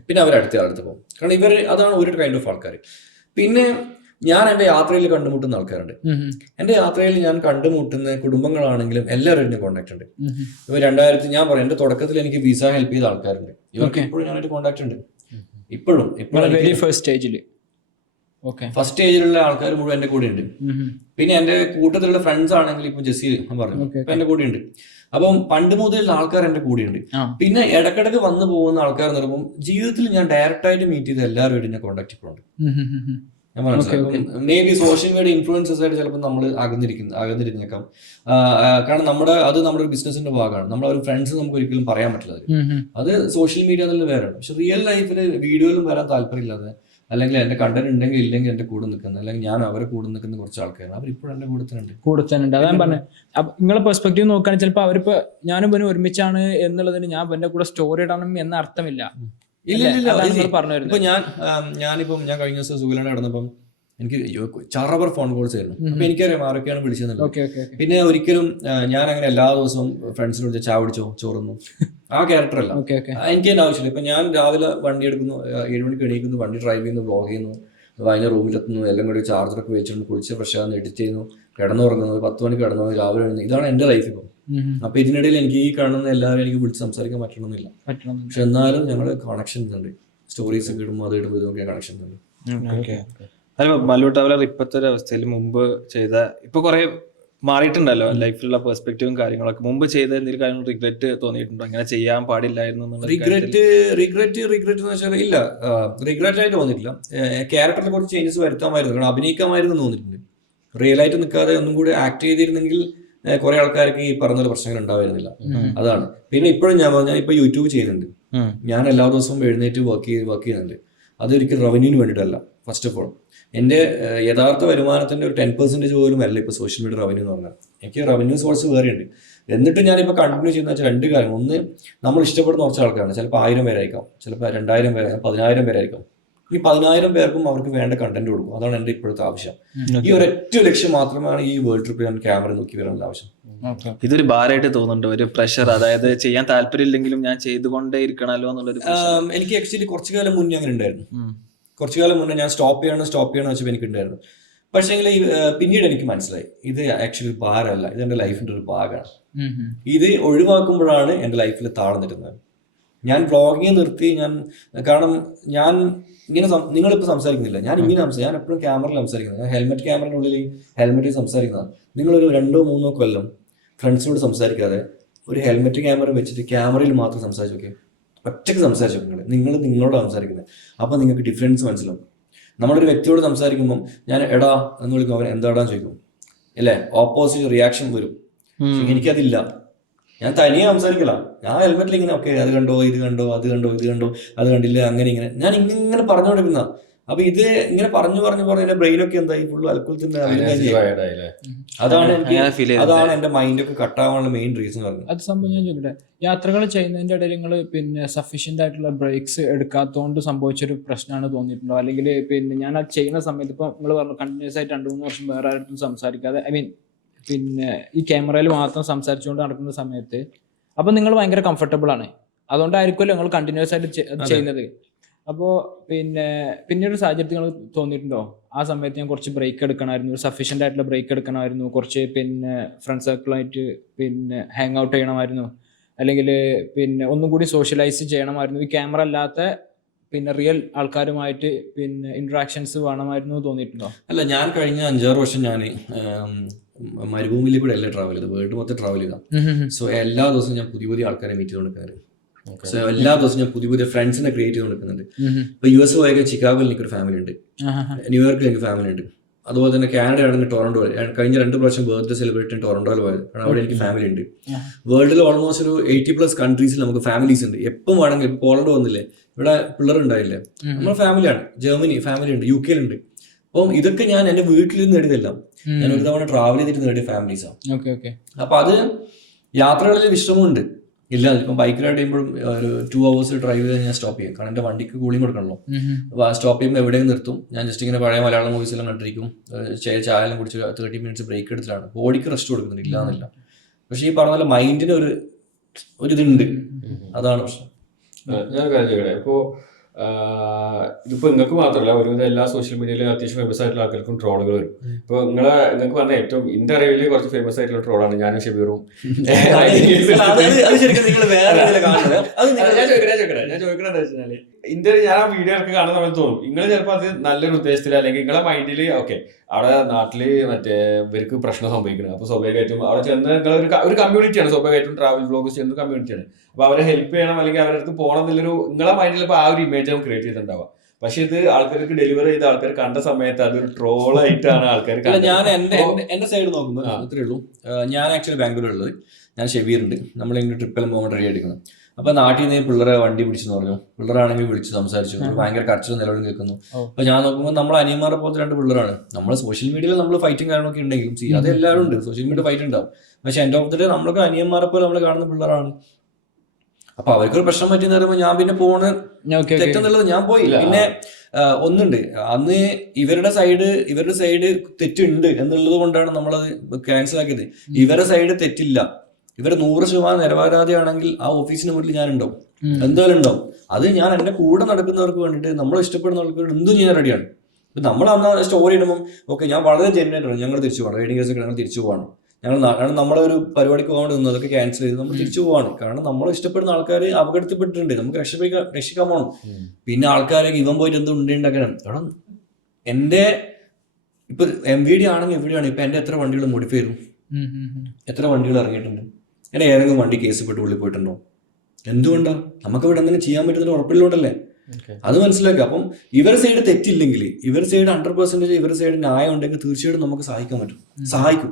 പിന്നെ അവർ അടുത്ത ആളടുത്ത് പോകും. കാരണം അതാണ് ഒരു കൈൻഡ് ഓഫ് ആൾക്കാർ. പിന്നെ ഞാൻ എൻ്റെ യാത്രയിൽ കണ്ടുമുട്ടുന്ന ആൾക്കാരുണ്ട്. എൻ്റെ യാത്രയിൽ ഞാൻ കണ്ടുമുട്ടുന്ന കുടുംബങ്ങളാണെങ്കിലും എല്ലാവരും എന്നെ കോൺടാക്ട് ഉണ്ട്. ഇപ്പൊ ഞാൻ പറയാം, എൻ്റെ തുടക്കത്തിൽ എനിക്ക് വിസ ഹെൽപ്പ് ചെയ്ത ആൾക്കാരുണ്ട്. ഇവർക്ക് ഇപ്പോഴും ഞാനായിട്ട് കോൺടാക്ട് ഉണ്ട്. ഇപ്പോഴും ഫസ്റ്റ് സ്റ്റേജിലുള്ള ആൾക്കാർ മുഴുവൻ എൻ്റെ കൂടെ ഉണ്ട്. പിന്നെ എൻ്റെ കൂട്ടത്തിലുള്ള ഫ്രണ്ട്സ് ആണെങ്കിൽ ഇപ്പൊ ജെസ്സി പറഞ്ഞു, ഇപ്പൊ എൻ്റെ കൂടെ ഉണ്ട്. അപ്പം പണ്ട് മുതലുള്ള ആൾക്കാർ എൻ്റെ കൂടെയുണ്ട്. പിന്നെ ഇടക്കിടക്ക് വന്നു പോകുന്ന ആൾക്കാർ എന്ന് പറയുമ്പോൾ ജീവിതത്തിൽ ഞാൻ ഡയറക്റ്റ് ആയിട്ട് മീറ്റ് ചെയ്ത എല്ലാവരും ഞാൻ കോൺടാക്ട് ഇപ്പോഴുണ്ട്. ഞാൻ മനസ്സിലാക്കും. May be social media influencers ആയിട്ട് ചിലപ്പോൾ നമ്മൾ അകന്നിരുന്നേക്കാം. കാരണം നമ്മുടെ ഒരു ബിസിനസിന്റെ ഭാഗമാണ്. നമ്മളൊരു ഫ്രണ്ട്സ് നമുക്ക് ഒരിക്കലും പറയാൻ പറ്റില്ല. അത് സോഷ്യൽ മീഡിയ എന്നുള്ള വേറെയാണ്. പക്ഷെ റിയൽ ലൈഫിൽ വീഡിയോയിലും വരാൻ താല്പര്യമില്ലാതെ, അല്ലെങ്കിൽ എന്റെ കണ്ടന്റ് ഉണ്ടെങ്കിൽ ഇല്ലെങ്കിൽ എന്റെ കൂടെ നിൽക്കുന്ന, അല്ലെങ്കിൽ ഞാൻ അവരെ കൂടെ നിൽക്കുന്ന കുറച്ച് ആൾക്കാരാണ്. അവർ ഇപ്പോഴും എന്റെ കൂടെ തന്നെ. അതാ പറഞ്ഞത്. നിങ്ങളെ പെർസ്പെക്റ്റീവ് നോക്കുകയാണെങ്കിൽ ചിലപ്പോൾ അവരിപ്പോ ഞാനും പിന്നെ ഒരുമിച്ചാണ് എന്നുള്ളതിന് ഞാൻ എന്റെ കൂടെ സ്റ്റോറി ഇടണം എന്ന അർത്ഥമില്ല. ഇല്ല. ഇപ്പൊ ഞാൻ കഴിഞ്ഞ ദിവസം സുഖിലാണ് കിടന്നപ്പം എനിക്ക് ചറബർ ഫോൺ കോൾസ് ആയിരുന്നു. അപ്പൊ എനിക്കറിയാം ആരൊക്കെയാണ് വിളിച്ചതെന്നുള്ളത്. പിന്നെ ഒരിക്കലും ഞാൻ അങ്ങനെ എല്ലാ ദിവസവും ഫ്രണ്ട്സിനോട് ചായ പിടിച്ചോ ചോറുന്നു ആ ക്യാരക്ടർ അല്ല. എനിക്ക് തന്നെ ആവശ്യമില്ല. ഇപ്പൊ ഞാൻ രാവിലെ വണ്ടി എടുക്കുന്നു, 7 മണിക്ക് എണീക്കുന്നു, വണ്ടി ഡ്രൈവ് ചെയ്യുന്നു, വ്ലോഗ് ചെയ്യുന്നു, വൈകുന്നേരം റൂമിലെത്തുന്നു, എല്ലാം കൂടി ചാർജറൊക്കെ വെച്ചിട്ടുണ്ട്, കുളിച്ച് ഫ്രഷ് ആകുന്നു, എഡിറ്റ് ചെയ്യുന്നു, കിടന്നുറങ്ങുന്നത്, 10 മണിക്ക് കിടന്നു, രാവിലെ എഴുതുന്നു. ഇതാണ് എന്റെ ലൈഫ് ഇപ്പം. അപ്പൊ ഇതിനിടയിൽ എനിക്ക് ഈ കാണുന്ന എല്ലാവരും എനിക്ക് വിളിച്ച് സംസാരിക്കാൻ പറ്റണമെന്നില്ല. പക്ഷെ എന്നാലും ഞങ്ങൾ കണക്ഷൻസ് ഉണ്ട്. സ്റ്റോറീസ് ഒക്കെ ഇടുമ്പോൾ അത് ഇടുമ്പോൾ ഇതൊക്കെ കണക്ഷൻസ് ഉണ്ട്. മല്ലു ട്രാവലർ ഇപ്പോഴത്തെ ഒരു അവസ്ഥയിൽ മുമ്പ് ചെയ്ത ഇപ്പൊ കുറെ മാറിയിട്ടുണ്ടല്ലോ ലൈഫിലുള്ള പെർസ്പെക്റ്റീവും കാര്യങ്ങളൊക്കെ. മുമ്പ് ചെയ്ത എന്തെങ്കിലും കാര്യങ്ങൾ റിഗ്രറ്റ് തോന്നിയിട്ടുണ്ടോ? അങ്ങനെ ചെയ്യാൻ പാടില്ലായിരുന്നു? റിഗ്രറ്റ് എന്ന് വെച്ചാൽ ഇല്ല, റിഗ്രറ്റ് ആയിട്ട് തോന്നിയിട്ടില്ല. ക്യാരക്ടറിൽ കുറച്ച് ചേഞ്ചസ് വരുത്താമായിരുന്നു, കാരണം അഭിനയിക്കാമായിരുന്നു തോന്നിയിട്ടുണ്ട്. റിയൽ ആയിട്ട് നിൽക്കാതെ ഒന്നും കൂടി ആക്ട് ചെയ്തിരുന്നെങ്കിൽ കുറെ ആൾക്കാർക്ക് ഈ പറഞ്ഞ പ്രശ്നങ്ങൾ ഉണ്ടായിരുന്നില്ല. അതാണ്. പിന്നെ ഇപ്പോഴും ഞാൻ ഇപ്പൊ യൂട്യൂബ് ചെയ്യുന്നുണ്ട്. ഞാൻ എല്ലാ ദിവസവും എഴുന്നേറ്റ് വർക്ക് ചെയ്യുന്നുണ്ട്. അതൊരിക്കലും റവന്യൂവിന് വേണ്ടിയിട്ടല്ല. ഫസ്റ്റ് ഓഫ് ഓൾ എൻ്റെ യഥാർത്ഥ വരുമാനത്തിൻ്റെ ഒരു 10% പോലും അല്ല ഇപ്പോൾ സോഷ്യൽ മീഡിയ റവന്യൂ എന്ന് പറഞ്ഞാൽ. എനിക്ക് റവന്യൂ സോഴ്സ് വേറെയുണ്ട്. എന്നിട്ട് ഞാനിപ്പോൾ കണ്ടിന്യൂ ചെയ്യുന്ന വെച്ചാൽ 2 കാര്യം. ഒന്ന്, നമ്മൾ ഇഷ്ടപ്പെടുന്ന കുറച്ച് ആൾക്കാരാണ്, ചിലപ്പോൾ 1000 പേരായിരിക്കാം, ചിലപ്പോൾ 2000 പേര്, 10000 പേരായിരിക്കാം. ഈ 10000 പേർക്കും അവർക്ക് വേണ്ട കണ്ടന്റ് കൊടുക്കും. അതാണ് എൻ്റെ ഇപ്പോഴത്തെ ആവശ്യം. ഈ ഒരൊറ്റ ലക്ഷ്യം മാത്രമാണ് ഈ വേൾഡ് ട്രിപ്പിൽ ഞാൻ ക്യാമറ നോക്കി വരാനുള്ള ആവശ്യം. ഇതൊരു ഭാരമായിട്ട് തോന്നുന്നുണ്ട്, ഒരു പ്രഷർ, അതായത് ചെയ്യാൻ താല്പര്യമില്ലെങ്കിലും ഞാൻ ചെയ്തുകൊണ്ടേ ഇരിക്കണല്ലോ എന്നുള്ളൊരു എനിക്ക് ആക്ച്വലി കുറച്ചു കാലം മുന്നേ അങ്ങനെ ഉണ്ടായിരുന്നു. കുറച്ചു കാലം മുന്നേ ഞാൻ സ്റ്റോപ്പ് ചെയ്യണം വെച്ചപ്പോൾ എനിക്കുണ്ടായിരുന്നു. പക്ഷേ പിന്നീട് എനിക്ക് മനസ്സിലായി ഇത് ആക്ച്വലി ഭാരമല്ല, ഇത് എൻ്റെ ലൈഫിൻ്റെ ഒരു ഭാഗമാണ്. ഇത് ഒഴിവാക്കുമ്പോഴാണ് എൻ്റെ ലൈഫിൽ താളം നിൽക്കുന്നത്. ഞാൻ വ്ളോഗിങ് നിർത്തി, കാരണം ഞാൻ ഇങ്ങനെ നിങ്ങളിപ്പോൾ സംസാരിക്കുന്നില്ല, ഞാൻ എപ്പോഴും ക്യാമറയിൽ സംസാരിക്കുന്നത്, ഞാൻ ക്യാമറയുടെ ഉള്ളിൽ ഹെൽമെറ്റിൽ സംസാരിക്കുന്നതാണ്. നിങ്ങളൊരു 2-3 കൊല്ലം ഫ്രണ്ട്സിനോട് സംസാരിക്കാതെ ഒരു ഹെൽമെറ്റ് ക്യാമറ വെച്ചിട്ട് ക്യാമറയിൽ മാത്രം സംസാരിച്ചു നോക്കി, ഒറ്റയ്ക്ക് സംസാരിച്ചു നോക്കി, നിങ്ങൾ നിങ്ങളോട് സംസാരിക്കുന്നത്. അപ്പോൾ നിങ്ങൾക്ക് ഡിഫറൻസ് മനസ്സിലാവും. നമ്മളൊരു വ്യക്തിയോട് സംസാരിക്കുമ്പം ഞാൻ എടാ എന്ന് വിളിക്കും, അവൻ എന്താടാന്ന് ചോദിക്കും, അല്ലേ? ഓപ്പോസിറ്റ് റിയാക്ഷൻ വരും. എനിക്കതില്ല, ഞാൻ തനിയെ സംസാരിക്കില്ല. ഞാൻ ഹെൽമെറ്റിൽ ഇങ്ങനെ ഓക്കെ അത് കണ്ടോ, ഇത് കണ്ടോ, അത് കണ്ടോ, ഇത് കണ്ടോ, അത് കണ്ടില്ല, അങ്ങനെ ഇങ്ങനെ ഞാൻ ഇങ്ങനെ പറഞ്ഞുകൊണ്ടിരിക്കുന്ന. അപ്പൊ ഇത് ഇങ്ങനെ പറഞ്ഞു എന്റെ ബ്രെയിനൊക്കെ എന്തായി ഫുള്ള് അൽക്കുലത്തിന്റെ. അതാണ് എന്റെ മൈൻഡൊക്കെ കട്ടാവാനുള്ള മെയിൻ റീസൺ പറഞ്ഞത്. അത് സംഭവം ഞാൻ ചോദിക്കട്ടെ, യാത്രകൾ ചെയ്യുന്നതിന്റെ ഇടയിൽ നിങ്ങൾ സഫീഷ്യന്റ് ആയിട്ടുള്ള ബ്രേക്സ് എടുക്കാത്തതുകൊണ്ട് സംഭവിച്ചൊരു പ്രശ്നമാണ് തോന്നിയിട്ടുണ്ടോ? അല്ലെങ്കിൽ ഞാൻ അത് ചെയ്യുന്ന സമയത്ത് ഇപ്പൊ നിങ്ങൾ പറഞ്ഞു കണ്ടിന്യൂസ് ആയിട്ട് 2-3 വർഷം വേറെ ആരും സംസാരിക്കാതെ, ഈ ക്യാമറയിൽ മാത്രം സംസാരിച്ചുകൊണ്ട് നടക്കുന്ന സമയത്ത് അപ്പൊ നിങ്ങൾ ഭയങ്കര കംഫർട്ടബിൾ ആണ്, അതുകൊണ്ടായിരിക്കുമല്ലോ നിങ്ങൾ കണ്ടിന്യൂസ് ആയിട്ട് ചെയ്യുന്നത്. അപ്പോൾ പിന്നീട് സാഹചര്യത്തിൽ നിങ്ങൾ തോന്നിയിട്ടുണ്ടോ ആ സമയത്ത് ഞാൻ കുറച്ച് ബ്രേക്ക് എടുക്കണമായിരുന്നു, ഒരു സഫീഷ്യൻ്റ് ആയിട്ടുള്ള ബ്രേക്ക് എടുക്കണമായിരുന്നു, കുറച്ച് ഫ്രണ്ട് സർക്കിളായിട്ട് ഹാങ് ഔട്ട് ചെയ്യണമായിരുന്നു, അല്ലെങ്കിൽ ഒന്നും കൂടി സോഷ്യലൈസ് ചെയ്യണമായിരുന്നു, ഈ ക്യാമറ അല്ലാത്ത റിയൽ ആൾക്കാരുമായിട്ട് ഇന്ററാക്ഷൻസ് വേണമായിരുന്നു തോന്നിയിട്ടുണ്ടോ? അല്ല, ഞാൻ കഴിഞ്ഞ 5-6 വർഷം ഞാൻ മരുഭൂമിയിൽ കൂടെ അല്ലേ ട്രാവൽ ചെയ്തത്, വേൾഡ് മൊത്തം ട്രാവൽ ചെയ്താൽ. സോ എല്ലാ ദിവസവും ഞാൻ പുതിയ ആൾക്കാരെ മീറ്റ് ചെയ്ത് കൊടുക്കാറ്. സോ എല്ലാ ദിവസവും ഞാൻ പുതിയ ഫ്രണ്ട്സിനെ ക്രിയേറ്റ് ചെയ്ത് കൊടുക്കുന്നുണ്ട്. ഇപ്പൊ US പോയാൽ ചിക്കാഗോയിൽ എനിക്കൊരു ഫാമിലി ഉണ്ട്, ന്യൂയോർക്കിൽ എനിക്ക് ഫാമിലി ഉണ്ട്, അതുപോലെ തന്നെ കാനഡ ആണെങ്കിൽ ടൊറന്റോ. കഴിഞ്ഞ 2 പ്രാവശ്യം ബർത്ത്ഡേ സെലിബ്രേറ്റ് ചെയ്യാൻ ടൊറന്റോയിൽ പോയത്, കാരണം അവിടെ എനിക്ക് ഫാമിലി ഉണ്ട്. വേൾഡിൽ ഓൾമോസ്റ്റ് ഒരു 80+ കൺട്രീസിൽ നമുക്ക് ഫാമിലീസ് ഉണ്ട്. എപ്പം വേണമെങ്കിൽ പോളണ്ട് വന്നില്ലേ, ഇവിടെ പിള്ളേർ ഉണ്ടായില്ലേ, നമ്മുടെ ഫാമിലിയാണ്. ജർമ്മനി ഫാമിലി ഉണ്ട്, UK ഉണ്ട്. അപ്പം ഇതൊക്കെ ഞാൻ എന്റെ വീട്ടിൽ നിന്ന് നേടിയതെല്ലാം ഞാൻ ഒരു തവണ ട്രാവൽ ചെയ്തിട്ട് നേടിയ ഫാമിലീസാണ്. അപ്പൊ അത് യാത്രകളിൽ വിശ്രമമുണ്ട് ഇല്ല. ഇപ്പം ബൈക്ക് റൈഡ് ചെയ്യുമ്പോഴും ഒരു 2 hours ഡ്രൈവ് ചെയ്ത് ഞാൻ സ്റ്റോപ്പ് ചെയ്യും, കാരണം എന്റെ വണ്ടിക്ക് കൂളിംഗ് കൊടുക്കണല്ലോ. സ്റ്റോപ്പ് ചെയ്യുമ്പോൾ എവിടെയും നിർത്തും. ഞാൻ ജസ്റ്റ് ഇങ്ങനെ പഴയ മലയാളം മൂവീസ് എല്ലാം കണ്ടിരിക്കും, ചായ എല്ലാം കുടിച്ച് 30 minutes ബ്രേക്ക് എടുത്തിട്ടാണ്. ബോഡിക്ക് റെസ്റ്റ് കൊടുക്കുന്നുണ്ട്, ഇല്ലാന്നില്ല. പക്ഷെ ഈ പറഞ്ഞ പോലെ മൈൻഡിന് ഒരു ഇതുണ്ട്, അതാണ് പ്രശ്നം. ഞാൻ കാര്യം ചോദിക്കട്ടെ, ഇതിപ്പോ നിങ്ങൾക്ക് മാത്രമല്ല, ഒരുവിധം എല്ലാ സോഷ്യൽ മീഡിയയിലും അത്യാവശ്യം ഫേമസ് ആയിട്ടുള്ള ആൾക്കാർക്കും ട്രോളുകൾ വരും. ഇപ്പൊ നിങ്ങൾക്ക് പറഞ്ഞ ഏറ്റവും എന്റെ അറിവില് കുറച്ച് ഫേമസ് ആയിട്ടുള്ള ട്രോളാണ് ഞാനും ഷബീറും. ഞാൻ ചോദിക്കണെന്ന് വെച്ചാല് ഞാൻ ആ വീഡിയോ ഒക്കെ കാണുന്ന സമയത്ത് തോന്നും നിങ്ങൾ ചിലപ്പോൾ അത് നല്ലൊരു ഉദ്ദേശത്തിൽ, അല്ലെങ്കിൽ നിങ്ങളെ മൈൻഡിൽ ഓക്കെ അവിടെ നാട്ടില് ഇവർക്ക് പ്രശ്നം സംഭവിക്കുന്നത്, അപ്പൊ സ്വാഭാവികമായിട്ടും അവിടെ ചെന്ന് ഒരു കമ്മ്യൂണിറ്റിയാണ്, സ്വാഭാവികമായിട്ടും ട്രാവൽ വ്ലോഗ്സ് ചെയ്യുന്ന കമ്മ്യൂണിറ്റിയാണ്. അപ്പൊ അവരെ ഹെൽപ്പ് ചെയ്യണം, അല്ലെങ്കിൽ അവരുടെ അടുത്ത് പോകണം എന്നുള്ളൊരു നിങ്ങളെ മൈൻഡിൽ ഇപ്പൊ ആ ഒരു ഇമേജ് ക്രിയേറ്റ് ചെയ്തിട്ടുണ്ടാവുക. പക്ഷെ ഇത് ആൾക്കാർക്ക് ഡെലിവറി ചെയ്ത ആൾക്കാർ കണ്ട സമയത്ത് അതൊരു ട്രോളായിട്ടാണ് ആൾക്കാർ. ഞാൻ എന്റെ സൈഡ് നോക്കുമ്പോൾ അത്രേ ഉള്ളൂ. ഞാൻ ആക്ച്വലി ബാംഗ്ലൂരുള്ളത്, ഞാൻ ഷെബീറുണ്ട്, നമ്മളിങ്ങനെ ട്രിപ്പെല്ലാം പോകാൻ റെഡി അടിക്കുന്നത്. അപ്പൊ നാട്ടിൽ നിന്ന് പിള്ളേരെ വണ്ടി പിടിച്ചെന്ന് പറഞ്ഞു, പിള്ളേരാണെങ്കിൽ വിളിച്ച് സംസാരിച്ചു, ഭയങ്കര കരച്ചിൽ നിലവിളി കേൾക്കുന്നു. അപ്പൊ ഞാൻ നോക്കുമ്പോൾ നമ്മൾ അനിയന്മാരെ പോലത്തെ 2 പിള്ളേരാണ്. നമ്മൾ സോഷ്യൽ മീഡിയയിൽ നമ്മൾ ഫൈറ്റും കാര്യങ്ങളൊക്കെ ഉണ്ടെങ്കിലും അത് എല്ലാവരും ഉണ്ട്, സോഷ്യൽ മീഡിയ ഫൈറ്റ് ഉണ്ടാവും. പക്ഷെ എൻഡ് ഓഫ് ദി ഡേ നമ്മളൊക്കെ അനിയന്മാരെ പോലെ നമ്മൾ കാണുന്ന പിള്ളേരാണ്. അപ്പൊ അവർക്കൊരു പ്രശ്നം പറ്റിയെന്ന് പറയുമ്പോൾ ഞാൻ പിന്നെ പോണ തെറ്റെന്നുള്ളത് ഞാൻ പോയി. പിന്നെ ഒന്നുണ്ട്, അന്ന് ഇവരുടെ സൈഡ് തെറ്റുണ്ട് എന്നുള്ളത് കൊണ്ടാണ് നമ്മളത് ക്യാൻസൽ ആക്കിയത്. ഇവരുടെ സൈഡ് തെറ്റില്ല, ഇവർ 100% നിരപരാധിയാണെങ്കിൽ ആ ഓഫീസിന് മുന്നിൽ ഞാനുണ്ടാവും, എന്തായാലും ഉണ്ടാവും. അത് ഞാൻ എന്റെ കൂടെ നടക്കുന്നവർക്ക് വേണ്ടിയിട്ട്, നമ്മൾ ഇഷ്ടപ്പെടുന്നവർക്ക് വേണ്ടി എന്തും ചെയ്യാൻ റെഡിയാണ്. ഇപ്പം നമ്മൾ അന്ന് സ്റ്റോറി ഇടുമ്പോൾ ഓക്കെ ഞാൻ വളരെ ജെന്യൂനായിട്ടാണ്, ഞങ്ങൾ തിരിച്ചു പോകണം, റൈഡിംഗ് കേസൊക്കെ ഞങ്ങൾ തിരിച്ചു പോകണം, കാരണം നമ്മളൊരു പരിപാടിക്ക് പോകാണ്ട് നിന്ന് അതൊക്കെ ക്യാൻസൽ ചെയ്ത് നമ്മൾ തിരിച്ചു പോവാണ്. കാരണം നമ്മൾ ഇഷ്ടപ്പെടുന്ന ആൾക്കാർ അപകടത്തിൽപ്പെട്ടിട്ടുണ്ട്, നമുക്ക് രക്ഷിക്കാൻ പോകണം. പിന്നെ ആൾക്കാരെ ഇവൻ പോയിട്ട് എന്ത് ഉണ്ടാക്കണം. കാരണം എന്റെ ഇപ്പൊ MVD ആണെങ്കിൽ എവിടെയാണ് ഇപ്പൊ എന്റെ എത്ര വണ്ടികൾ മോഡിഫൈ ചെയ്തു, എത്ര വണ്ടികൾ ഇറങ്ങിയിട്ടുണ്ട്, എന്നെ ഏതെങ്കിലും വണ്ടി കേസ് പെട്ട് ഉള്ളിൽ പോയിട്ടുണ്ടോ? എന്തുകൊണ്ടാണ്? നമുക്ക് ഇവിടെ എന്തെങ്കിലും ചെയ്യാൻ പറ്റുന്നതിന് ഉറപ്പില്ലോണ്ടല്ലേ, അത് മനസ്സിലാക്കുക. അപ്പം ഇവരുടെ സൈഡ് തെറ്റില്ലെങ്കിൽ, ഇവരുടെ സൈഡ് 100% ഇവരുടെ സൈഡ് ന്യായം ഉണ്ടെങ്കിൽ തീർച്ചയായിട്ടും നമുക്ക് സഹായിക്കാൻ പറ്റും, സഹായിക്കും.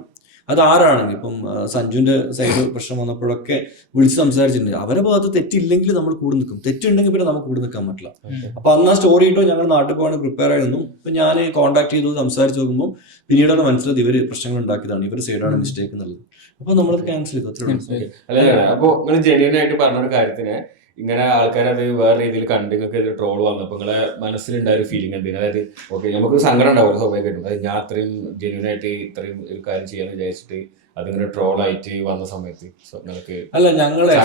അത് ആരാണെങ്കിൽ ഇപ്പം സഞ്ജുവിന്റെ സൈഡ് പ്രശ്നം വന്നപ്പോഴൊക്കെ വിളിച്ച് സംസാരിച്ചിട്ടുണ്ട്. അവരെ ഭാഗത്ത് തെറ്റില്ലെങ്കിൽ നമ്മൾ കൂടെ നിൽക്കും, തെറ്റുണ്ടെങ്കിൽ പിന്നെ നമുക്ക് കൂടെ നിൽക്കാൻ പറ്റില്ല. അപ്പൊ അന്ന് ആ സ്റ്റോറി ഇട്ടോ ഞങ്ങൾ നാട്ടിൽ പോകാൻ പ്രിപ്പയർ ആയിരുന്നു. ഇപ്പൊ ഞാൻ കോൺടാക്ട് ചെയ്തു സംസാരിച്ച് നോക്കുമ്പോൾ പിന്നീടാണ് മനസ്സിലായത് ഇവര് പ്രശ്നങ്ങൾ ഉണ്ടാക്കിയതാണ്, ഇവർ സൈഡാണ് മിസ്റ്റേക്ക് എന്നുള്ളത്. അപ്പൊ നമ്മളത് ക്യാൻസൽ ചെയ്തു. അല്ല അപ്പൊ നിങ്ങൾ ജെന്യൂൻ ആയിട്ട് പറഞ്ഞൊരു കാര്യത്തിന് ഇങ്ങനെ ആൾക്കാരത് വേറെ രീതിയിൽ കണ്ട് നിങ്ങൾക്ക് ഇത് ട്രോൾ വന്നപ്പോൾ നിങ്ങളെ മനസ്സിലുണ്ടായ ഒരു ഫീലിംഗ് എന്തെങ്കിലും, അതായത് ഓക്കെ നമുക്ക് സങ്കടം ഉണ്ടാവും സ്വാഭാവികമായിട്ടും, അതായത് ഞാൻ അത്രയും ജെന്യൂൻ ആയിട്ട് ഇത്രയും ഒരു കാര്യം ചെയ്യാന്ന് വിചാരിച്ചിട്ട് അതിങ്ങനെ ട്രോൾ ആയിട്ട് വന്ന സമയത്ത് നിങ്ങൾക്ക് അല്ല ഞങ്ങൾ ഇല്ല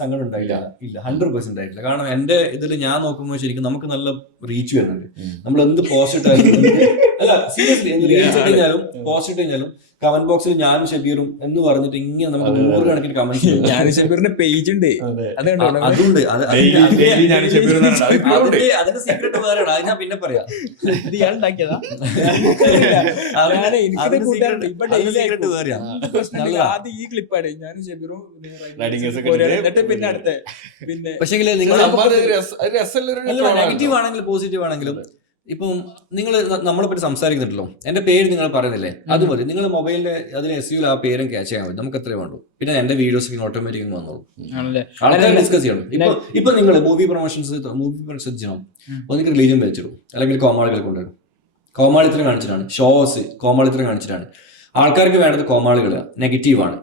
സങ്കടം ഉണ്ടായില്ല, ഇല്ല 100% ഉണ്ടായിട്ടില്ല. കാരണം എന്റെ ഇതിൽ ഞാൻ നോക്കുമ്പോൾ ശരിക്കും നമുക്ക് നല്ല റീച്ച് വരുന്നുണ്ട്. നമ്മൾ എന്ത് പോസ്റ്റ് ഇട്ടാലും അല്ല സീരിയസ്ലി എന്ത് റീച്ച് ഇട്ട് കഴിഞ്ഞാലും പോസ്റ്റ് ഇട്ട് കഴിഞ്ഞാലും കമന്റ് ബോക്സിൽ ഞാനും ഷബീറും എന്ന് പറഞ്ഞിട്ട് ഇങ്ങനെ നമുക്ക് 100 കണക്കിന് കമന്റ് ഞാനും ഷബീറിന്റെ പേജ് ഉണ്ട്, അതുണ്ട്. അതിന്റെ സീക്രട്ട് വേറെ അത് ഞാൻ പിന്നെ പറയാം. ആദ്യം ഈ ക്ലിപ്പാണ് ഞാനും ഷബീറും പിന്നെ അടുത്ത പിന്നെ പക്ഷേ നിങ്ങൾ നെഗറ്റീവ് ആണെങ്കിലും പോസിറ്റീവ് ആണെങ്കിലും ഇപ്പം നിങ്ങൾ നമ്മളിപ്പോ സംസാരിക്കുന്നുണ്ടല്ലോ, എന്റെ പേര് നിങ്ങൾ പറയുന്നില്ലേ, അത് മതി. നിങ്ങൾ മൊബൈലിന്റെ അതിന് SEO ആ പേരും ക്യാച്ച് ചെയ്യാൻ മതി, നമുക്ക് എത്രയേ വേണ്ടു. പിന്നെ എന്റെ വീഡിയോസ് ഓട്ടോമാറ്റിക് വന്നോളൂ, ആൾക്കാർ ഡിസ്കസ് ചെയ്യണം. ഇപ്പൊ നിങ്ങൾ മൂവി പ്രൊമോഷൻസ് ചെയ്യണം, ഒന്നിക്ക് റിലീജിയൻ വെച്ചിടും, അല്ലെങ്കിൽ കോമാളികൾ കൊണ്ടുവരും. കോമാളിത്തരം കാണിച്ചിട്ടാണ് ഷോസ്, കോമാളിത്തരം കാണിച്ചിട്ടാണ്. ആൾക്കാർക്ക് വേണ്ടത് കോമാളികൾ നെഗറ്റീവാണ്.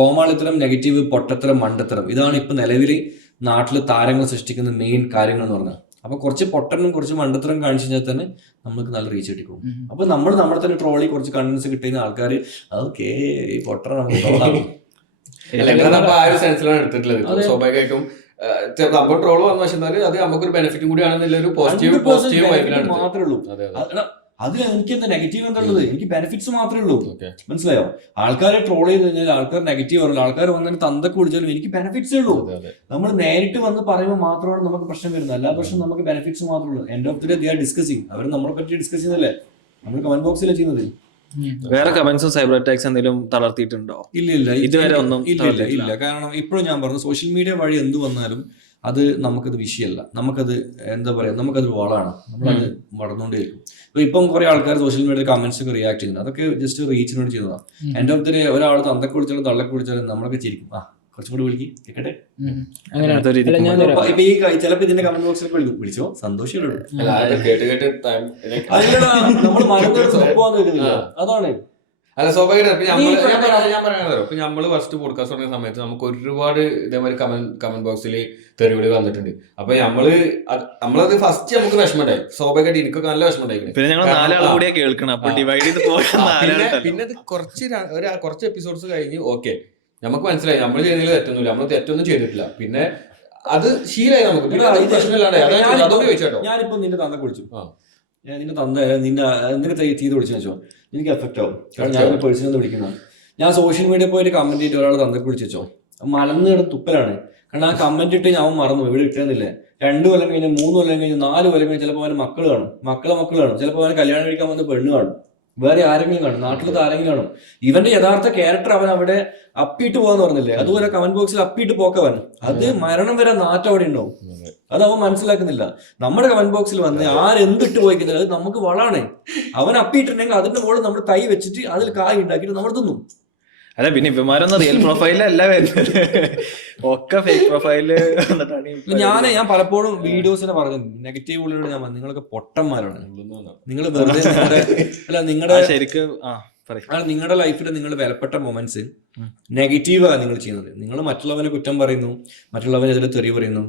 കോമാളിത്തരം, നെഗറ്റീവ്, പൊട്ടത്തരം, മണ്ടത്തരം, ഇതാണ് ഇപ്പൊ നിലവിൽ നാട്ടിൽ താരങ്ങൾ സൃഷ്ടിക്കുന്ന മെയിൻ കാര്യങ്ങൾ എന്ന് പറഞ്ഞാൽ. അപ്പൊ കുറച്ച് പൊട്ടനും കുറച്ച് മണ്ടത്തരം കാണിച്ചു കഴിഞ്ഞാൽ തന്നെ നമുക്ക് നല്ല റീച്ച് കിട്ടിക്കും. അപ്പൊ നമ്മൾ നമ്മളെ തന്നെ ട്രോളി കുറച്ച് കണ്ടൻസ് കിട്ടുന്ന ആൾക്കാർ ഓക്കെ ഈ പൊട്ടൻ ആ ഒരു സെൻസിലാണ് എടുത്തിട്ടുള്ളത്. സ്വാഭാവികമായിട്ടും നമ്മൾ ട്രോൾ വന്നു പക്ഷേ അത് നമുക്കൊരു ബെനിഫിറ്റും കൂടിയാണെന്നുള്ള ഒരു പോസിറ്റീവ് മാത്രമേ ഉള്ളൂ. അതിൽ എനിക്ക് എന്താ നെഗറ്റീവ് എന്താ ഉള്ളത്? എനിക്ക് ബെനിഫിറ്റ്സ് മാത്രമേ ഉള്ളൂ. മനസ്സിലായോ? ആൾക്കാരെ ട്രോൾ ചെയ്ത് കഴിഞ്ഞാൽ ആൾക്കാർ നെഗറ്റീവ് പറയില്ല, ആൾക്കാർ വന്നിട്ട് തന്തൊക്കെ വിളിച്ചാലും എനിക്ക് ബെനിഫിറ്റ്സേ ഉള്ളൂ. നമ്മൾ നേരിട്ട് വന്ന് പറയുമ്പോൾ മാത്രമാണ് നമുക്ക് പ്രശ്നം വരുന്നത്, എല്ലാ പ്രശ്നം നമുക്ക് ബെനിഫിറ്റ്സ് മാത്രമേ ഉള്ളൂ. End of the day they are discussing, അവർ നമ്മളെ പറ്റി ഡിസ്കസ് ചെയ്യുന്നല്ലേ, നമ്മൾ കമന്റ് ബോക്സിലാണ് ചെയ്യുന്നത്. വേറെ കമന്റ്സും സൈബർ അറ്റാക്സ് എന്തെങ്കിലും തളർത്തിയിട്ടുണ്ടോ? ഇല്ല ഇതുവരെ ഒന്നും ഇല്ല. കാരണം ഇപ്പോഴും ഞാൻ പറഞ്ഞു സോഷ്യൽ മീഡിയ വഴി എന്ത് വന്നാലും അത് നമുക്കത് വിഷയമല്ല, നമുക്കത് എന്താ പറയാ, നമുക്കത് വളമാണ്, നമ്മളത് വളർന്നുകൊണ്ടേയിരിക്കും. ഇപ്പം കുറെ ആൾക്കാർ സോഷ്യൽ മീഡിയയിൽ കമന്റ്സ് ഒക്കെ റിയാക്ട് ചെയ്യുന്നത് അതൊക്കെ ജസ്റ്റ് റീച്ചിനോട് ചെയ്യുന്നതാണ്. എൻഡ് ഓഫ് ദി ഡേ ഒരാൾ തന്തക്ക് വിളിച്ചാലും തള്ളക്ക് വിളിച്ചാലും നമ്മളൊക്കെ ചിരിക്കും, കുറച്ചും കൂടി വിളിക്കും കേട്ടെ. ഇപ്പൊ ഈ ചിലപ്പോ ഇതിന്റെ കമന്റ് ബോക്സിൽ വിളിച്ചോ സന്തോഷം നമ്മൾ മറന്നു അതാണ്. അല്ല സ്വാഭാവികമായിട്ട് ഞാൻ പറയാനോ ഇപ്പൊ നമ്മള് ഫസ്റ്റ് പോഡ്കാസ്റ്റ് തുടങ്ങിയ സമയത്ത് നമുക്ക് ഒരുപാട് ഇതേമാതിരി കമന്റ് ബോക്സിൽ തെറിവിളി വന്നിട്ടുണ്ട്. അപ്പൊ നമ്മളത് ഫസ്റ്റ് നമുക്ക് വിഷമമുണ്ടായി, സ്വാഭാവികമായിട്ട് എനിക്കൊക്കെ നല്ല വിഷമമുണ്ടായി. പിന്നെ ഇത് കുറച്ച് എപ്പിസോഡ്സ് കഴിഞ്ഞ് ഓക്കെ നമുക്ക് മനസ്സിലായി നമ്മൾ ചെയ്യുന്നതിൽ തെറ്റൊന്നുമില്ല, നമ്മൾ തെറ്റൊന്നും ചെയ്തിട്ടില്ല. പിന്നെ അത് ശീലമായി നമുക്ക്, അതുകൊണ്ട് ചോദിച്ചോ. ഞാനിപ്പോ നിന്റെ തന്ത വിളിച്ചു, നിന്റെ തന്ത നിന്റെ എന്തൊക്കെ ചെയ്ത് വിളിച്ചു വെച്ചോ, എനിക്ക് എഫക്റ്റ് ആവും. കാരണം ഞാൻ പേഴ്സണൽ വിളിക്കുന്നതാണ്. ഞാൻ സോഷ്യൽ മീഡിയ പോയിട്ട് കമന്റ് ചെയ്തിട്ട് ഒരാൾ തന്തക്ക് വിളിച്ചു വെച്ചോ, മലന്ന് കിടന്ന് തുപ്പലാണ്. കാരണം ആ കമന്റ് ഇട്ട് ഞാൻ മറന്നു, ഇവിടെ ഇട്ടുന്നില്ലേ. 2 കൊല്ലം കഴിഞ്ഞ് 3 കൊല്ലം കഴിഞ്ഞ് 4 കൊല്ലം കഴിഞ്ഞ് ചിലപ്പോൾ അവന് മക്കൾ കാണും, മക്കളെ കാണും, ചിലപ്പോൾ അവന് കല്യാണം കഴിക്കാൻ വന്ന് പെണ്ണ് കാണും, വേറെ ആരെങ്കിലും കാണും, നാട്ടിലത്തെ ആരെങ്കിലും കാണും. ഇവന്റെ യഥാർത്ഥ ക്യാരക്ടർ അവൻ അവിടെ അപ്പിട്ട് പോകാന്ന് പറഞ്ഞില്ലേ, അതുപോലെ കമന്റ് ബോക്സിൽ അപ്പിട്ട് പോക്കവൻ, അത് മരണം വരെ നാറ്റം അവിടെ ഉണ്ടാവും. അത് അവൻ മനസ്സിലാക്കുന്നില്ല. നമ്മുടെ കമന്റ് ബോക്സിൽ വന്ന് ആരെന്തിട്ട് പോയിക്കുന്നത് അത് നമുക്ക് വളാണ്. അവൻ അപ്പിട്ടുണ്ടെങ്കിൽ അതിന്റെ മുകളിൽ നമ്മൾ തൈ വെച്ചിട്ട് അതിൽ കായ് ഉണ്ടാക്കിയിട്ട് നമ്മൾ തിന്നും. അല്ല പിന്നെ ഇവന്മാരൊന്നും റിയൽ പ്രൊഫൈലല്ല വരുന്നത്, ഒക്കെ ഫേക്ക് പ്രൊഫൈല്. ഞാൻ പലപ്പോഴും വീഡിയോസിനെ പറഞ്ഞു നെഗറ്റീവ് ഉള്ളിലൂടെ ഞാൻ നിങ്ങളൊക്കെ പൊട്ടന്മാരാണ്, നിങ്ങൾ വെറുതെ നിങ്ങളുടെ ശരിക്കും നിങ്ങളുടെ ലൈഫിൽ നിങ്ങൾ വിലപ്പെട്ട മൊമെന്റ്സ് നെഗറ്റീവാണ് നിങ്ങൾ ചെയ്യുന്നത്. നിങ്ങൾ മറ്റുള്ളവനെ കുറ്റം പറയുന്നു, മറ്റുള്ളവനെതിരെ തെറി പറയുന്നു,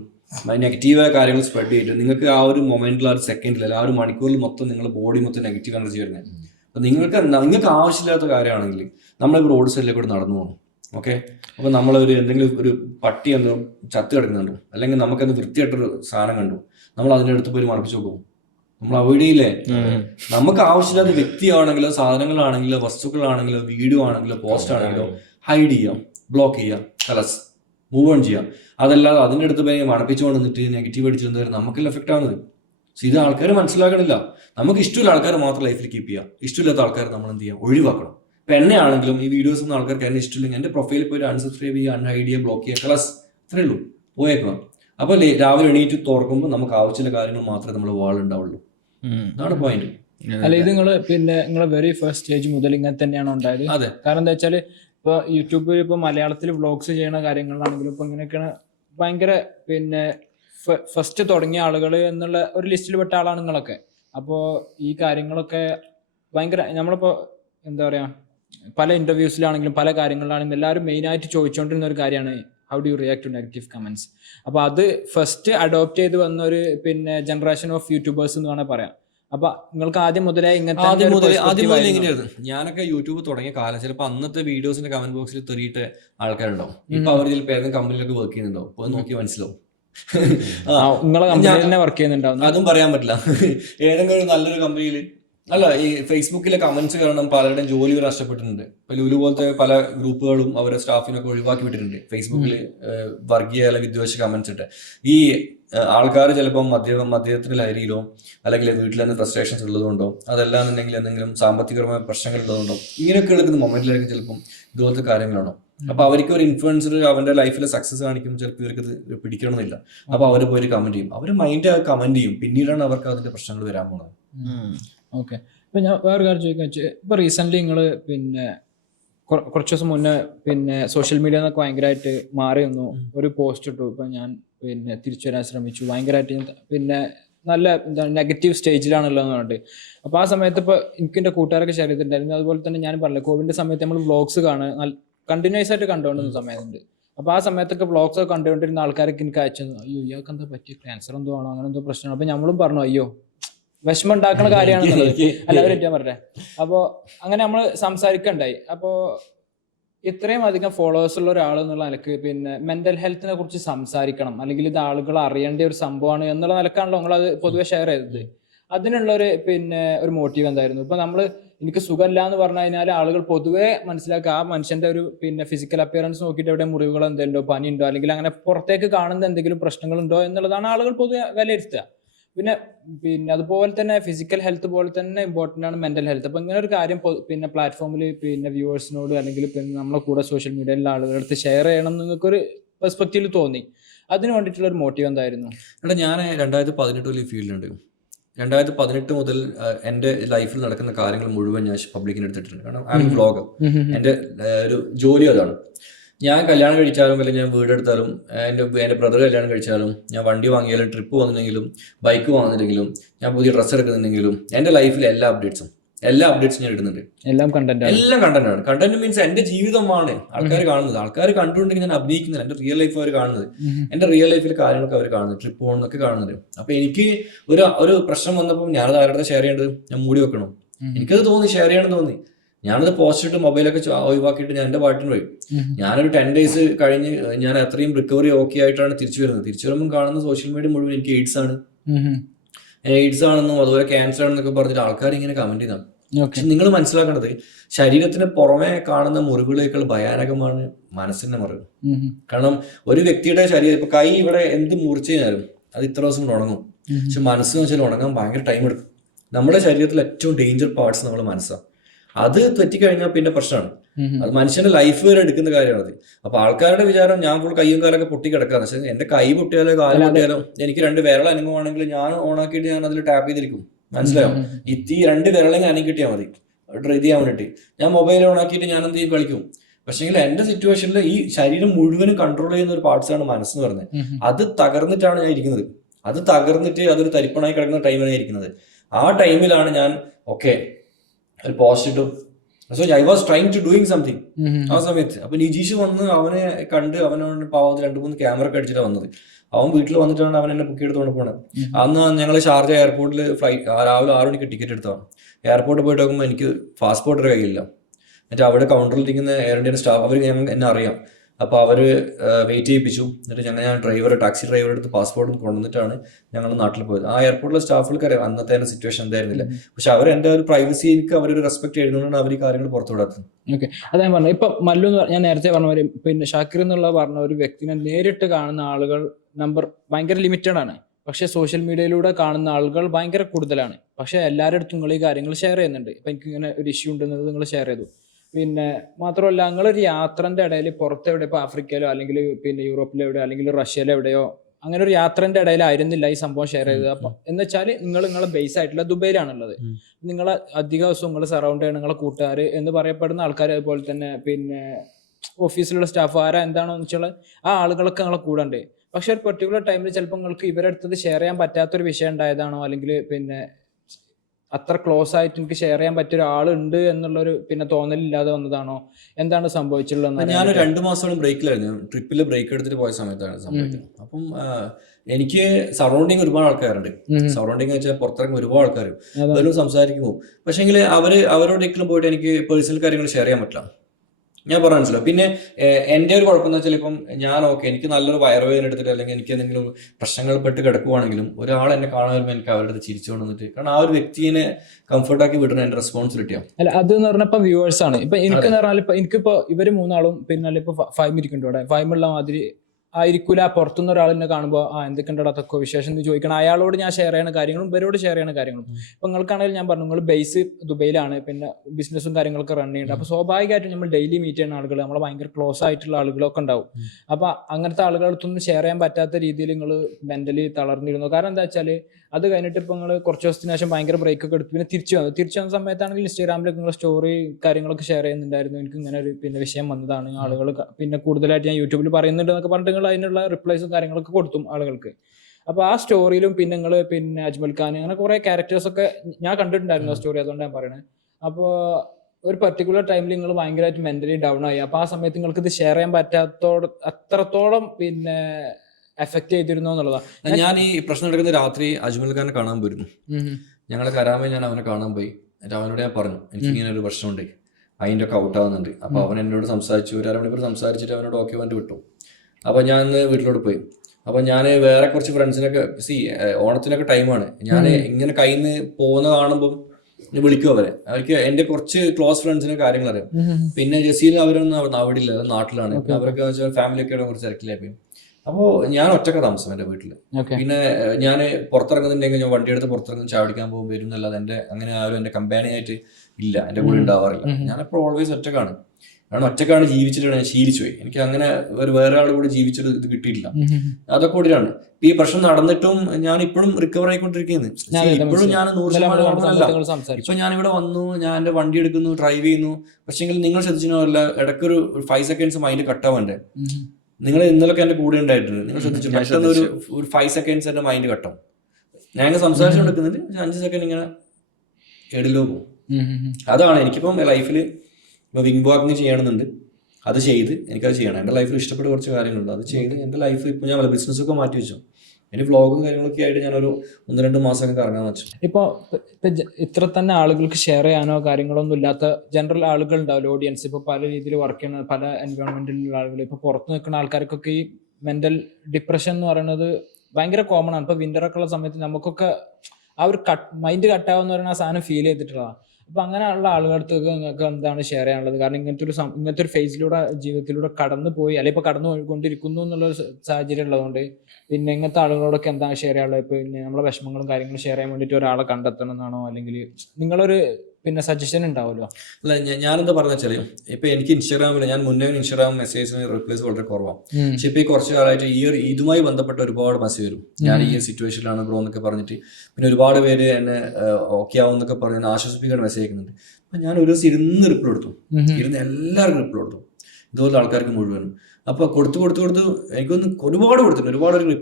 നെഗറ്റീവായ കാര്യങ്ങൾ സ്പ്രെഡ് ചെയ്തിട്ട് നിങ്ങൾക്ക് ആ ഒരു മൊമെന്റിൽ ആ ഒരു സെക്കൻഡിൽ അല്ല ആ ഒരു മണിക്കൂറിൽ മൊത്തം നിങ്ങളുടെ ബോഡി മൊത്തം നെഗറ്റീവ് എനർജി വരുന്നത്. അപ്പൊ നിങ്ങൾക്ക് ആവശ്യമില്ലാത്ത കാര്യമാണെങ്കിൽ നമ്മളിപ്പോൾ റോഡ് സൈഡിലേക്ക് കൂടെ നടന്നു പോകണം. ഓക്കെ, അപ്പൊ നമ്മളൊരു എന്തെങ്കിലും ഒരു പട്ടി എന്തോ ചത്ത് കിടക്കുന്നുണ്ടോ, അല്ലെങ്കിൽ നമുക്കത് വൃത്തിയായിട്ടൊരു സാധനം കണ്ടു, നമ്മൾ അതിൻ്റെ അടുത്ത് പോയി മറപ്പിച്ചു നോക്കും, നമ്മൾ അവോയ്ഡ് ചെയ്യില്ലേ. നമുക്ക് ആവശ്യമില്ലാത്ത വ്യക്തിയാണെങ്കിലോ സാധനങ്ങളാണെങ്കിലോ വസ്തുക്കളാണെങ്കിലോ വീഡിയോ ആണെങ്കിലോ പോസ്റ്റ് ആണെങ്കിലോ ഹൈഡ് ചെയ്യാം, ബ്ലോക്ക് ചെയ്യാം, കലസ് മൂവ് ഓൺ ചെയ്യാം. അതല്ലാതെ അതിൻ്റെ അടുത്ത് പോയി മണപ്പിച്ചുകൊണ്ട് നിന്നിട്ട് നെഗറ്റീവ് അടിച്ചിരുന്നവർ നമുക്കെല്ലാം എഫക്റ്റ് ആവുന്നത്. ഇത് ആൾക്കാർ മനസ്സിലാക്കണില്ല. നമുക്ക് ഇഷ്ടമുള്ള ആൾക്കാർ മാത്രം ലൈഫിൽ കീപ്പ് ചെയ്യാം, ഇഷ്ടമില്ലാത്ത ആൾക്കാർ നമ്മൾ എന്ത് ചെയ്യാം, ഒഴിവാക്കണം. ഇപ്പം എന്നെ ആണെങ്കിലും ഈ വീഡിയോസ് ഒന്നും ആൾക്കാർക്ക് എന്നെ ഇഷ്ടമില്ലെങ്കിൽ എൻ്റെ പ്രൊഫൈലിൽ പോയി അൺസബ്സ്ക്രൈബ് ചെയ്യുക, അൺഹൈഡ് ചെയ്യുക, ബ്ലോക്ക് ചെയ്യുക, ക്ലാസ് അത്രേ ഉള്ളൂ, പോയേക്കാം. അപ്പോൾ രാവിലെ എണീറ്റ് തുറക്കുമ്പോൾ നമുക്ക് ആവശ്യമുള്ള കാര്യങ്ങൾ മാത്രമേ നമ്മൾ വാൾ ഉണ്ടാവുള്ളൂ. അതാണ് പോയിന്റ്. അല്ല ഇത് നിങ്ങളെ വെരി ഫസ്റ്റ് സ്റ്റേജ് മുതൽ ഇങ്ങനെ തന്നെയാണോ ഉണ്ടായത്? അതെ. കാരണം എന്താ വെച്ചാൽ ഇപ്പൊ യൂട്യൂബിൽ ഇപ്പൊ മലയാളത്തിൽ വ്ളോഗ്സ് ചെയ്യുന്ന കാര്യങ്ങളാണെങ്കിലും ഇപ്പൊ ഇങ്ങനെയൊക്കെയാണ് ഭയങ്കര ഫസ്റ്റ് തുടങ്ങിയ ആളുകൾ എന്നുള്ള ഒരു ലിസ്റ്റിൽ പെട്ട ആളാണ് നിങ്ങളൊക്കെ. അപ്പോൾ ഈ കാര്യങ്ങളൊക്കെ ഭയങ്കര നമ്മളിപ്പോ എന്താ പറയാ പല ഇന്റർവ്യൂസിലാണെങ്കിലും പല കാര്യങ്ങളിലാണെങ്കിലും എല്ലാവരും മെയിനായിട്ട് ചോദിച്ചുകൊണ്ടിരുന്ന ഒരു കാര്യമാണ് how do you react to negative comments. അപ്പോൾ അത് ഫസ്റ്റ് അഡോപ്റ്റ് ചെയ്ത് വന്ന ഒരു ജനറേഷൻ ഓഫ് യൂട്യൂബേഴ്സ് എന്ന് വേണമെങ്കിൽ പറയാം. അപ്പൊ നിങ്ങൾക്ക് ആദ്യം മുതലേ ആദ്യം മുതൽ എങ്ങനെയായിരുന്നു? ഞാനൊക്കെ യൂട്യൂബ് തുടങ്ങിയ കാലം ചിലപ്പോൾ അന്നത്തെ വീഡിയോസിന്റെ കമന്റ് ബോക്സിൽ തെറിയിട്ട് ആൾക്കാരുണ്ടാവും. ഇപ്പൊ അവർ ചിലപ്പോൾ ഏതെങ്കിലും കമ്പനിയിലൊക്കെ വർക്ക് ചെയ്യുന്നുണ്ടാവും. അപ്പൊ നോക്കി മനസ്സിലാവും. നിങ്ങളെ കമ്പനിയിൽ തന്നെ വർക്ക് ചെയ്യുന്നുണ്ടാവും. അതും പറയാൻ പറ്റില്ല. ഏതെങ്കിലും ഒരു നല്ലൊരു കമ്പനിയിൽ അല്ല, ഈ ഫേസ്ബുക്കിലെ കമന്റ്സ് കാരണം പലരുടെയും ജോലി നഷ്ടപ്പെട്ടിട്ടുണ്ട്. ഇപ്പൊ ലുലു പോലത്തെ പല ഗ്രൂപ്പുകളും അവരുടെ സ്റ്റാഫിനൊക്കെ ഒഴിവാക്കി വിട്ടിട്ടുണ്ട് ഫേസ്ബുക്കിൽ വർഗീയ അല്ലെങ്കിൽ വിദ്വേഷ കമന്റ്സ് ഇട്ട്. ഈ ആൾക്കാർ ചിലപ്പോൾ മദ്യത്തിന്റെ ലഹരിയിലോ അല്ലെങ്കിൽ വീട്ടിൽ തന്നെ ഫ്രസ്ട്രേഷൻസ് ഉള്ളതുകൊണ്ടോ അതല്ലാന്നുണ്ടെങ്കിൽ എന്തെങ്കിലും സാമ്പത്തികപരമായ പ്രശ്നങ്ങൾ ഉള്ളതുകൊണ്ടോ ഇങ്ങനെയൊക്കെ എടുക്കുന്ന മൊമെന്റിലായിരിക്കും ചിലപ്പം ഇതുപോലത്തെ കാര്യങ്ങളാണോ. അപ്പൊ അവർക്ക് ഒരു ഇൻഫ്ലുവൻസർ അവന്റെ ലൈഫിലെ സക്സസ് കാണിക്കുമ്പോൾ ചിലപ്പോൾ ഇവർക്ക് ഇത് പിടിക്കണമെന്നില്ല. അപ്പൊ അവർ പോയി കമന്റ് ചെയ്യും, അവർ മൈൻഡ് കമന്റ് ചെയ്യും, പിന്നീടാണ് അവർക്ക് അതിന്റെ പ്രശ്നങ്ങൾ വരാൻ പോകുന്നത്. ഓക്കെ. ഇപ്പൊ ഞാൻ വേറെ കാര്യം ചോദിക്കാൻ വെച്ചാൽ ഇപ്പൊ റീസെന്റ് നിങ്ങള് കുറച്ച് ദിവസം മുന്നേ സോഷ്യൽ മീഡിയ എന്നൊക്കെ ഭയങ്കരമായിട്ട് മാറി വന്നു. ഒരു പോസ്റ്റ് ഇട്ടു, ഇപ്പൊ ഞാൻ തിരിച്ചു വരാൻ ശ്രമിച്ചു, ഭയങ്കരമായിട്ട് നല്ല നെഗറ്റീവ് സ്റ്റേജിലാണുള്ളതെന്ന് പറഞ്ഞിട്ട്. അപ്പൊ ആ സമയത്ത് ഇപ്പൊ എനിക്ക് എന്റെ കൂട്ടുകാരൊക്കെ ഷെയർ ചെയ്തിട്ടുണ്ടായിരുന്നു. അതുപോലെ തന്നെ ഞാൻ പറഞ്ഞില്ല, കോവിഡിന്റെ സമയത്ത് നമ്മൾ വ്ളോഗ്സ് കണ്ടിന്യൂസ് ആയിട്ട് കണ്ടുകൊണ്ടിരുന്ന സമയത്തുണ്ട്. അപ്പൊ ആ സമയത്തൊക്കെ വ്ളോഗ്സ് ഒക്കെ കണ്ടുകൊണ്ടിരുന്ന ആൾക്കാരൊക്കെ എനിക്ക് അയച്ചു, അയ്യോ ഇയാൾക്ക് എന്താ പറ്റിയ ക്യാൻസർ എന്തോ ആണോ അങ്ങനെ എന്തോ പ്രശ്നമാണ്. അപ്പൊ നമ്മളും പറഞ്ഞു അയ്യോ വിഷമം ഉണ്ടാക്കുന്ന കാര്യമാണെന്നുള്ളത് എല്ലാവരും ഞാൻ പറഞ്ഞേ. അപ്പോ അങ്ങനെ നമ്മൾ സംസാരിക്കണ്ടായി. അപ്പോ ഇത്രയും അധികം ഫോളോവേഴ്സ് ഉള്ള ഒരാൾ എന്നുള്ള നിലക്ക് മെന്റൽ ഹെൽത്തിനെ കുറിച്ച് സംസാരിക്കണം, അല്ലെങ്കിൽ ഇത് ആളുകൾ അറിയേണ്ട ഒരു സംഭവമാണ് എന്നുള്ള നിലക്കാണല്ലോ നിങ്ങളത് പൊതുവെ ഷെയർ ചെയ്തത്. അതിനുള്ള ഒരു മോട്ടീവ് എന്തായിരുന്നു? ഇപ്പൊ എനിക്ക് സുഖമില്ല എന്ന് പറഞ്ഞു കഴിഞ്ഞാൽ ആളുകൾ പൊതുവെ മനസ്സിലാക്കുക ആ മനുഷ്യന്റെ ഒരു ഫിസിക്കൽ അപ്പിയറൻസ് നോക്കിയിട്ട് എവിടെ മുറിവുകൾ എന്തെങ്കിലോ പനി ഉണ്ടോ അല്ലെങ്കിൽ അങ്ങനെ പുറത്തേക്ക് കാണുന്ന എന്തെങ്കിലും പ്രശ്നങ്ങളുണ്ടോ എന്നുള്ളതാണ് ആളുകൾ പൊതുവെ വിലയിരുത്തുക. പിന്നെ അതുപോലെ തന്നെ ഫിസിക്കൽ ഹെൽത്ത് പോലെ തന്നെ ഇമ്പോർട്ടൻ്റ് ആണ് മെന്റൽ ഹെൽത്ത്. അപ്പൊ ഇങ്ങനെ ഒരു കാര്യം പ്ലാറ്റ്ഫോമിൽ വ്യൂവേഴ്സിനോട് അല്ലെങ്കിൽ നമ്മളെ കൂടെ സോഷ്യൽ മീഡിയയിലുള്ള ആളുകളുടെ അടുത്ത് ഷെയർ ചെയ്യണം നിങ്ങൾക്കൊരു പെർസ്പെക്റ്റീവിൽ തോന്നി. അതിന് വേണ്ടിയിട്ടുള്ള ഒരു മോട്ടീവ് എന്തായിരുന്നു? ഞാൻ 2018 ഈ ഫീൽഡിലുണ്ട്. 2018 മുതൽ എൻ്റെ ലൈഫിൽ നടക്കുന്ന കാര്യങ്ങൾ മുഴുവൻ ഞാൻ പബ്ലിക്കിന് എടുത്തിട്ടുണ്ട്. കാരണം ഐ എം വ്ളോഗർ. എൻ്റെ ഒരു ജോലി അതാണ്. ഞാൻ കല്യാണം കഴിച്ചാലും അല്ലെങ്കിൽ ഞാൻ വീടെടുത്താലും എൻ്റെ ബ്രദർ കല്യാണം കഴിച്ചാലും ഞാൻ വണ്ടി വാങ്ങിയാലും ട്രിപ്പ് വന്നിട്ടുണ്ടെങ്കിലും ബൈക്ക് വാങ്ങിയിട്ടുണ്ടെങ്കിലും ഞാൻ പുതിയ ഡ്രസ്സ് എടുക്കുന്നുണ്ടെങ്കിലും എൻ്റെ ലൈഫിലെ എല്ലാ അപ്ഡേറ്റ്സും ഞാൻ ഇടുന്നുണ്ട്. എല്ലാം കണ്ടന്റാണ്. കണ്ടന്റ് മീൻസ് എൻ്റെ ജീവിതമാണ് ആൾക്കാർ കാണുന്നത്. ആൾക്കാർ കണ്ടുകൊണ്ടെങ്കിൽ ഞാൻ അഭിനയിക്കുന്നില്ല. എൻ്റെ റിയൽ ലൈഫ് അവർ കാണുന്നത്. എൻ്റെ റിയൽ ലൈഫിൽ കാര്യങ്ങളൊക്കെ അവർ കാണുന്നത്, ട്രിപ്പ് പോകുന്നതൊക്കെ കാണുന്നത്. അപ്പൊ എനിക്ക് ഒരു പ്രശ്നം വന്നപ്പോൾ ഞാനത് ആരുടെ ഷെയർ ചെയ്യേണ്ടത്? ഞാൻ മൂടി വെക്കണം. എനിക്കത് തോന്നി, ഷെയർ ചെയ്യണമെന്ന് തോന്നി. ഞാനത് പോസ്റ്റ് ഇട്ട് മൊബൈലൊക്കെ ഒഴിവാക്കിയിട്ട് ഞാൻ എൻ്റെ പാട്ടിന് പോയി. ഞാനൊരു 10 days കഴിഞ്ഞ് ഞാൻ അത്രയും റിക്കവറി ഓക്കെ ആയിട്ടാണ് തിരിച്ചു വരുന്നത്. തിരിച്ചു വരുമ്പോൾ കാണുന്ന സോഷ്യൽ മീഡിയ മുഴുവൻ എനിക്ക് എയ്ഡ്സ് ആണെന്നും അതുപോലെ ക്യാൻസർ ആണെന്നൊക്കെ പറഞ്ഞിട്ട് ആൾക്കാർ ഇങ്ങനെ കമന്റ് ചെയ്താണ്. പക്ഷെ നിങ്ങൾ മനസ്സിലാക്കേണ്ടത് ശരീരത്തിന് പുറമെ കാണുന്ന മുറിവുകളേക്കാൾ ഭയാനകമാണ് മനസ്സിന്റെ മുറിവ്. കാരണം ഒരു വ്യക്തിയുടെ ശരീരം ഇപ്പൊ കൈ ഇവിടെ എന്ത് മുറിച്ചു കഴിഞ്ഞാലും അത് ഇത്ര ദിവസം കൊണ്ട് ഉണങ്ങും. പക്ഷെ മനസ്സെന്ന് വെച്ചാൽ ഉണങ്ങാൻ ഭയങ്കര ടൈം എടുക്കും. നമ്മുടെ ശരീരത്തിൽ ഏറ്റവും ഡേഞ്ചർ പാർട്സ് നമ്മുടെ മനസ്സാണ്. അത് തെറ്റിക്കഴിഞ്ഞാൽ പിന്നെ പ്രശ്നമാണ്. അത് മനുഷ്യന്റെ ലൈഫ് വരെ എടുക്കുന്ന കാര്യമാണത്. അപ്പൊ ആൾക്കാരുടെ വിചാരം ഞാൻ ഫുൾ കയ്യും കാലൊക്കെ പൊട്ടി കിടക്കാന്ന് വെച്ചാൽ എന്റെ കൈ പൊട്ടിയാലോ കാല് പൊട്ടിയാലോ എനിക്ക് 2 വിരൽ അനുഭവമാണെങ്കിൽ ഞാൻ ഓണാക്കിയിട്ട് ഞാൻ അതിൽ ടാപ്പ് ചെയ്തിരിക്കും. മനസ്സിലായോ? ഈ 2 വിരളെങ്കിൽ അനങ്ങി കിട്ടിയാൽ മതി ഇത് ചെയ്യാൻ വേണ്ടിട്ട്. ഞാൻ മൊബൈൽ ഓണാക്കിയിട്ട് ഞാൻ എന്ത് ചെയ്യും കളിക്കും. പക്ഷെങ്കിൽ എന്റെ സിറ്റുവേഷനിൽ ഈ ശരീരം മുഴുവനും കൺട്രോൾ ചെയ്യുന്ന ഒരു പാർട്സാണ് മനസ്സെന്ന് പറയുന്നത്. അത് തകർന്നിട്ടാണ് ഞാൻ ഇരിക്കുന്നത്. അത് തകർന്നിട്ട് അതൊരു തരിപ്പണായി കിടക്കുന്ന ടൈമാണ് ഞാൻ ഇരിക്കുന്നത്. ആ ടൈമിലാണ് ഞാൻ ഒരു positive. So I was trying to doing something ആ സമയത്ത്. അപ്പൊ നിജീഷ് വന്ന് അവനെ കണ്ട് അവനോട് പാവത്തിൽ 2-3 ക്യാമറ ഒക്കെ അടിച്ചിട്ടാണ് വന്നത്. അവൻ വീട്ടിൽ വന്നിട്ടാണ് അവൻ എന്നെ ബുക്ക് എടുത്തുകൊണ്ട് പോണത്. അന്ന് ഞങ്ങൾ ഷാർജ എയർപോർട്ടിൽ രാവിലെ 6 മണിക്ക് ടിക്കറ്റ് എടുത്തതാണ്. എയർപോർട്ടിൽ പോയിട്ട് നോക്കുമ്പോൾ എനിക്ക് പാസ്പോർട്ട് കയ്യിലില്ല. എന്നിട്ട് അവിടെ കൗണ്ടറിൽ ഇരിക്കുന്ന എയർ ഇന്ത്യൻ സ്റ്റാഫ് അവർ എന്നെ അറിയാം. അപ്പോൾ അവർ വെയിറ്റ് ചെയ്യിപ്പിച്ചു. എന്നിട്ട് ഞാൻ ടാക്സി ഡ്രൈവറെ അടുത്ത് പാസ്പോർട്ട് കൊണ്ടുവന്നിട്ടാണ് ഞങ്ങൾ നാട്ടിൽ പോയത്. ആ എയർപോർട്ടിലെ സ്റ്റാഫുകൾക്ക് അറിയാം അന്നത്തെ സിറ്റുവേഷൻ എന്തായിരുന്നില്ല. പക്ഷെ അവർ എൻ്റെ ഒരു പ്രൈവസി എനിക്ക് അവരൊരു റെസ്പെക്ട് ചെയ്യുന്നതുകൊണ്ടാണ് അവർ ഈ കാര്യങ്ങൾ പുറത്തുവിടാത്തത്. ഓക്കെ, അതാ പറഞ്ഞു. ഇപ്പൊ മല്ലു ഞാൻ നേരത്തെ പറഞ്ഞ ഷാക്കിർ എന്നുള്ള പറഞ്ഞ ഒരു വ്യക്തിനെ നേരിട്ട് കാണുന്ന ആളുകൾ നമ്പർ ഭയങ്കര ലിമിറ്റഡ് ആണ്. പക്ഷെ സോഷ്യൽ മീഡിയയിലൂടെ കാണുന്ന ആളുകൾ ഭയങ്കര കൂടുതലാണ്. പക്ഷെ എല്ലാവരുടെ അടുത്തും നിങ്ങൾ ഈ കാര്യങ്ങൾ ഷെയർ ചെയ്യുന്നുണ്ട്. ഇപ്പൊ എനിക്ക് ഇങ്ങനെ ഒരു ഇഷ്യൂ ഉണ്ടെന്നത് നിങ്ങൾ ഷെയർ ചെയ്തു. മാത്രമല്ല നിങ്ങളൊരു യാത്രന്റെ ഇടയിൽ പുറത്തെവിടെ, ഇപ്പൊ ആഫ്രിക്കയിലോ അല്ലെങ്കിൽ യൂറോപ്പിലോ എവിടെയോ അല്ലെങ്കിൽ റഷ്യയിലോ എവിടെയോ അങ്ങനെ ഒരു യാത്രന്റെ ഇടയിലായിരുന്നില്ല ഈ സംഭവം ഷെയർ ചെയ്തത്. അപ്പൊ എന്ന് വെച്ചാൽ നിങ്ങളെ ബേസ് ആയിട്ടുള്ള ദുബൈയിലാണുള്ളത്, നിങ്ങളെ അധിക ദിവസവും നിങ്ങൾ സറൗണ്ട് ചെയ്യണം നിങ്ങളെ കൂട്ടുകാർ എന്ന് പറയപ്പെടുന്ന ആൾക്കാർ, അതുപോലെ തന്നെ പിന്നെ ഓഫീസിലുള്ള സ്റ്റാഫ് ആരാ എന്താണോ വെച്ചുള്ള ആ ആളുകളൊക്കെ നിങ്ങളെ കൂടെ ഉണ്ട്. പക്ഷെ ഒരു പെർട്ടിക്കുലർ ടൈമിൽ ചിലപ്പോൾ നിങ്ങൾക്ക് ഇവരടുത്തത് ഷെയർ ചെയ്യാൻ പറ്റാത്തൊരു വിഷയം ഉണ്ടായതാണോ, അല്ലെങ്കിൽ പിന്നെ അത്ര ക്ലോസ് ആയിട്ട് എനിക്ക് ഷെയർ ചെയ്യാൻ പറ്റിയ ഒരാളുണ്ട് എന്നുള്ളൊരു പിന്നെ തോന്നലില്ലാതെ വന്നതാണോ, എന്താണ് സംഭവിച്ചിട്ടുള്ളത്? ഞാൻ 2 മാസത്തോളം ബ്രേക്കിലായിരുന്നു, ട്രിപ്പിൽ ബ്രേക്ക് എടുത്തിട്ട് പോയ സമയത്താണ് സംഭവിക്കുന്നത്. അപ്പം എനിക്ക് സറൗണ്ടിങ് ഒരുപാട് ആൾക്കാരുണ്ട്. സറൗണ്ടിങ് വെച്ചാൽ പുറത്തിറങ്ങും ഒരുപാട് ആൾക്കാർ അവരും സംസാരിക്കുമ്പോൾ, പക്ഷേങ്കിൽ അവരോടൊരിക്കലും പോയിട്ട് എനിക്ക് പേഴ്സണൽ കാര്യങ്ങൾ ഷെയർ ചെയ്യാൻ പറ്റില്ല. ഞാൻ പറഞ്ഞ മനസ്സിലാവും. പിന്നെ എൻ്റെ ഒരു കുഴപ്പമെന്ന് വെച്ചാൽ ഇപ്പം ഞാൻ എനിക്ക് നല്ലൊരു വയറുവേദന എടുത്തിട്ട് അല്ലെങ്കിൽ എനിക്ക് എന്തെങ്കിലും പ്രശ്നങ്ങൾ പെട്ട് കിടക്കുവാണെങ്കിലും ഒരാൾ എന്നെ കാണാൻ വരുമ്പോൾ എനിക്ക് അവരുടെ അടുത്ത് ചിരിച്ചുകൊണ്ട് വന്നിട്ട്, കാരണം ആ ഒരു വ്യക്തിയെ കംഫർട്ടാക്കി വിടുന്ന എൻ്റെ റെസ്പോൺസിബിലിറ്റിയാണ്. അല്ല അത് എന്ന് പറഞ്ഞാൽ ഇപ്പൊ വ്യൂവേഴ്സ് ആണ്. ഇപ്പൊ എനിക്ക് പറഞ്ഞാൽ ഇപ്പൊ എനിക്കിപ്പോ ഇവര് 3 ആളും പിന്നെ ഇപ്പൊ ഫൈം ഇരിക്കുന്നുണ്ട് ഇവിടെ, ഫൈമുള്ള മാതിരി ആയിരിക്കൂല പുറത്തുനിന്ന് ഒരാളിനെ കാണുമ്പോൾ എന്തൊക്കെയുണ്ടോ അതൊക്കെ വിശേഷം എന്ന് ചോദിക്കണം. അയാളോട് ഞാൻ ഷെയർ ചെയ്യുന്ന കാര്യങ്ങളും ഇവരോട് ഷെയർ ചെയ്യുന്ന കാര്യങ്ങളും. ഇപ്പൊ നിങ്ങൾക്കാണെങ്കിൽ ഞാൻ പറഞ്ഞു നിങ്ങൾ ബേസ് ദുബൈയിലാണ്, പിന്നെ ബിസിനസ്സും കാര്യങ്ങളൊക്കെ റൺ ചെയ്യുന്നുണ്ട്. അപ്പൊ സ്വാഭാവികമായിട്ടും നമ്മൾ ഡെയിലി മീറ്റ് ചെയ്യുന്ന ആളുകൾ, നമ്മളെ ഭയങ്കര ക്ലോസ് ആയിട്ടുള്ള ആളുകളൊക്കെ ഉണ്ടാവും. അപ്പൊ അങ്ങനത്തെ ആളുകളടുത്തൊന്നും ഷെയർ ചെയ്യാൻ പറ്റാത്ത രീതിയിൽ നിങ്ങൾ മെന്റലി തളർന്നിരുന്നു. കാരണം എന്താ വെച്ചാൽ അത് കഴിഞ്ഞിട്ട് ഇപ്പൊ നിങ്ങൾ കുറച്ച് ദിവസത്തിന് ശേഷം ഭയങ്കര ബ്രേക്ക് ഒക്കെ എടുത്തു, പിന്നെ തിരിച്ചു വന്ന സമയത്താണെങ്കിൽ ഇൻസ്റ്റാഗ്രാമിൽ നിങ്ങൾ സ്റ്റോറി കാര്യങ്ങളൊക്കെ ഷെയർ ചെയ്യുന്നുണ്ടായിരുന്നു. എനിക്ക് ഇങ്ങനെ ഒരു പിന്നെ വിഷയം വന്നതാണ്, ആളുകൾ പിന്നെ കൂടുതലായിട്ട് ഞാൻ യൂട്യൂബിൽ പറയുന്നുണ്ട് എന്നൊക്കെ പറഞ്ഞിട്ട് നിങ്ങൾ അതിനുള്ള റിപ്ലൈസും കാര്യങ്ങളൊക്കെ കൊടുത്തു ആളുകൾക്ക്. അപ്പൊ ആ സ്റ്റോറിയിലും പിന്നെ നിങ്ങൾ പിന്നെ അജ്മൽ ഖാൻ അങ്ങനെ കുറെ ക്യാരക്ടേഴ്സ് ഒക്കെ ഞാൻ കണ്ടിട്ടുണ്ടായിരുന്നു ആ സ്റ്റോറി, അതുകൊണ്ട് ഞാൻ പറയുന്നത്. അപ്പോൾ ഒരു പെർട്ടിക്കുലർ ടൈമിൽ നിങ്ങൾ ഭയങ്കരമായിട്ട് മെന്റലി ഡൗൺ ആയി. അപ്പൊ ആ സമയത്ത് നിങ്ങൾക്ക് ഇത് ഷെയർ ചെയ്യാൻ അത്രത്തോളം പിന്നെ എഫക്ട് ചെയ്തിരുന്നു എന്നുള്ളതാണ്. ഞാൻ ഈ പ്രശ്നം എടുക്കുന്ന രാത്രി അജ്മൽ ഖാനെ കാണാൻ പോയിരുന്നു. ഞങ്ങളെ കരാമേ ഞാൻ അവനെ കാണാൻ പോയി. എന്നിട്ട് അവനോട് ഞാൻ പറഞ്ഞു എനിക്കിങ്ങനെ ഒരു പ്രശ്നമുണ്ട്, അതിൻ്റെ ഒക്കെ ഔട്ട് ആവുന്നുണ്ട്. അപ്പോൾ അവൻ എന്നോട് സംസാരിച്ചു, ഒരു 1.5 മണിക്കൂർ സംസാരിച്ചിട്ട് അവനോട് ഓക്കെ വേണ്ടി വിട്ടു. അപ്പോൾ ഞാൻ വീട്ടിലോട്ട് പോയി. അപ്പോൾ ഞാൻ വേറെ കുറച്ച് ഫ്രണ്ട്സിനൊക്കെ ഓണത്തിനൊക്കെ ടൈമാണ്, ഞാൻ ഇങ്ങനെ കയ്യിൽ നിന്ന് പോകുന്ന കാണുമ്പം വിളിക്കും അവർക്ക് എൻ്റെ കുറച്ച് ക്ലോസ് ഫ്രണ്ട്സിന് കാര്യങ്ങൾ അറിയാം. പിന്നെ ജസീൽ അവരൊന്നും അവിടെ ഇല്ല, നാട്ടിലാണ്. അവരൊക്കെ ഫാമിലിയൊക്കെ കുറച്ച് തിരക്കിലായി പോയി. അപ്പോൾ ഞാൻ ഒറ്റക്ക താമസം എൻ്റെ വീട്ടിൽ. പിന്നെ ഞാൻ പുറത്തിറങ്ങുന്നുണ്ടെങ്കിൽ ഞാൻ വണ്ടി എടുത്ത് പുറത്തിറങ്ങും, ചാടിക്കാൻ പോകും വരുന്നല്ലാതെ എൻ്റെ അങ്ങനെ ആരും എൻ്റെ കമ്പാനി ആയിട്ട് ഇല്ല, എൻ്റെ കൂടെ ഉണ്ടാവാറില്ല. ഞാനെപ്പോൾ ഓൾവേസ് ഒറ്റക്കാണ്. കാരണം ഒറ്റക്കാണ് ജീവിച്ചിട്ട് ഞാൻ ശീലിച്ചു പോയി. എനിക്ക് അങ്ങനെ വേറെ ആളുടെ കൂടെ ജീവിച്ചിട്ട് ഇത് കിട്ടിയിട്ടില്ല. അതൊക്കെ കൂടിയാണ് ഈ പ്രശ്നം നടന്നിട്ടും ഞാൻ ഇപ്പോഴും റിക്കവർ ആയിക്കൊണ്ടിരിക്കുന്നത്. ഇപ്പോഴും ഞാൻ 100% ഇപ്പൊ ഞാൻ ഇവിടെ വന്നു, ഞാൻ എൻ്റെ വണ്ടി എടുക്കുന്നു, ഡ്രൈവ് ചെയ്യുന്നു. പക്ഷെങ്കിൽ നിങ്ങൾ ശ്രദ്ധിച്ചില്ല, ഇടയ്ക്കൊരു 5 സെക്കൻഡ്സ് മൈൻഡ് കട്ടാവണ്ടേ. നിങ്ങൾ ഇന്നലൊക്കെ എൻ്റെ കൂടെ ഉണ്ടായിട്ടുണ്ട്, നിങ്ങൾ ശ്രദ്ധിച്ചു പെട്ടെന്ന് ഒരു 5 സെക്കൻഡ്സ് എൻ്റെ മൈൻഡ് കട്ടാവും. ഞാൻ ഇങ്ങനെ സംസാരിച്ചുകൊണ്ടിരിക്കുന്നുണ്ട്, 5 സെക്കൻഡ് ഇങ്ങനെ എടിലോ പോകും. അതാണ് എനിക്കിപ്പം ലൈഫിൽ ഇപ്പോൾ വിങ് വാക്കിങ് ചെയ്യണമെന്നുണ്ട്, അത് ചെയ്ത് എനിക്കത് ചെയ്യണം. എൻ്റെ ലൈഫിൽ ഇഷ്ടപ്പെട്ട കുറച്ച് കാര്യങ്ങളുണ്ട്, അത് ചെയ്ത് എൻ്റെ ലൈഫ് ഇപ്പോൾ ഞാൻ ബിസിനസ്സൊക്കെ മാറ്റി വെച്ചു. എൻ്റെ വ്ളോഗും കാര്യങ്ങളൊക്കെ ആയിട്ട് ഞാനൊരു 1-2 മാസമൊക്കെ കറങ്ങാൻ വെച്ചു. ഇപ്പോൾ ഇത്ര തന്നെ ആളുകൾക്ക് ഷെയർ ചെയ്യാനോ കാര്യങ്ങളൊന്നും ഇല്ലാത്ത ജനറൽ ആളുകൾ ഉണ്ടാവില്ല, ഓഡിയൻസ്. ഇപ്പോൾ പല രീതിയിൽ വർക്ക് ചെയ്യുന്ന പല എൻവയോൺമെന്റിലുള്ള ആളുകൾ, ഇപ്പോൾ പുറത്ത് നിൽക്കുന്ന ആൾക്കാർക്കൊക്കെ ഈ മെന്റൽ ഡിപ്രഷൻ എന്ന് പറയുന്നത് ഭയങ്കര കോമൺ ആണ്. ഇപ്പോൾ വിന്ററൊക്കെ ഉള്ള സമയത്ത് നമുക്കൊക്കെ ആ ഒരു മൈൻഡ് കട്ടാവുന്ന പറയുന്ന ആ സാധനം ഫീൽ ചെയ്തിട്ടുള്ളതാണ്. അപ്പൊ അങ്ങനെയുള്ള ആളുകൾക്ക് നിങ്ങൾക്ക് എന്താണ് ഷെയർ ചെയ്യാനുള്ളത്? കാരണം ഇങ്ങനത്തെ ഒരു ഫേസിലൂടെ ജീവിതത്തിലൂടെ കടന്നു പോയി, അല്ലെങ്കിൽ ഇപ്പൊ കടന്നു പോയിക്കൊണ്ടിരിക്കുന്നു എന്നുള്ളൊരു സാഹചര്യം ഉള്ളതുകൊണ്ട് പിന്നെ ഇങ്ങനത്തെ ആളുകളോടൊക്കെ എന്താണ് ഷെയർ ചെയ്യാനുള്ളത്? പിന്നെ നമ്മളെ വിഷമങ്ങളും കാര്യങ്ങളും ഷെയർ ചെയ്യാൻ വേണ്ടിയിട്ട് ഒരാളെ കണ്ടെത്തണം എന്നാണോ, അല്ലെങ്കിൽ നിങ്ങളൊരു പിന്നെ സജഷൻ ഉണ്ടാവുമല്ലോ? അല്ല, ഞാനെന്താ പറഞ്ഞ വെച്ചാൽ ഇപ്പൊ എനിക്ക് ഇൻസ്റ്റാഗ്രാമിൽ ഞാൻ മുന്നേ ഇൻസ്റ്റാഗ്രാം മെസ്സേജിന് റിപ്ലൈസ് വളരെ കുറവാണ്. പക്ഷെ ഇപ്പൊ ഈ കുറച്ച് കാലമായിട്ട് ഇതുമായി ബന്ധപ്പെട്ട ഒരുപാട് മെസ്സേജ് വരും, ഞാൻ ഈ സിറ്റുവേഷനിലാണ് ബ്രോ എന്നൊക്കെ പറഞ്ഞിട്ട്. പിന്നെ ഒരുപാട് പേര് എന്നെ ഓക്കെ ആവും എന്നൊക്കെ പറഞ്ഞ് ആശ്വസിപ്പിക്കാൻ മെസ്സേജ് അയക്കുന്നുണ്ട്. അപ്പൊ ഞാൻ ഒരു ദിവസം ഇരുന്ന് റിപ്ലൈ കൊടുത്തു, എല്ലാവർക്കും റിപ്ലൈ കൊടുത്തു, ഇതുപോലെ ആൾക്കാർക്ക് മുഴുവനും. അപ്പൊ കൊടുത്തു എനിക്കൊന്ന് ഒരുപാട് റിപ്ലൈ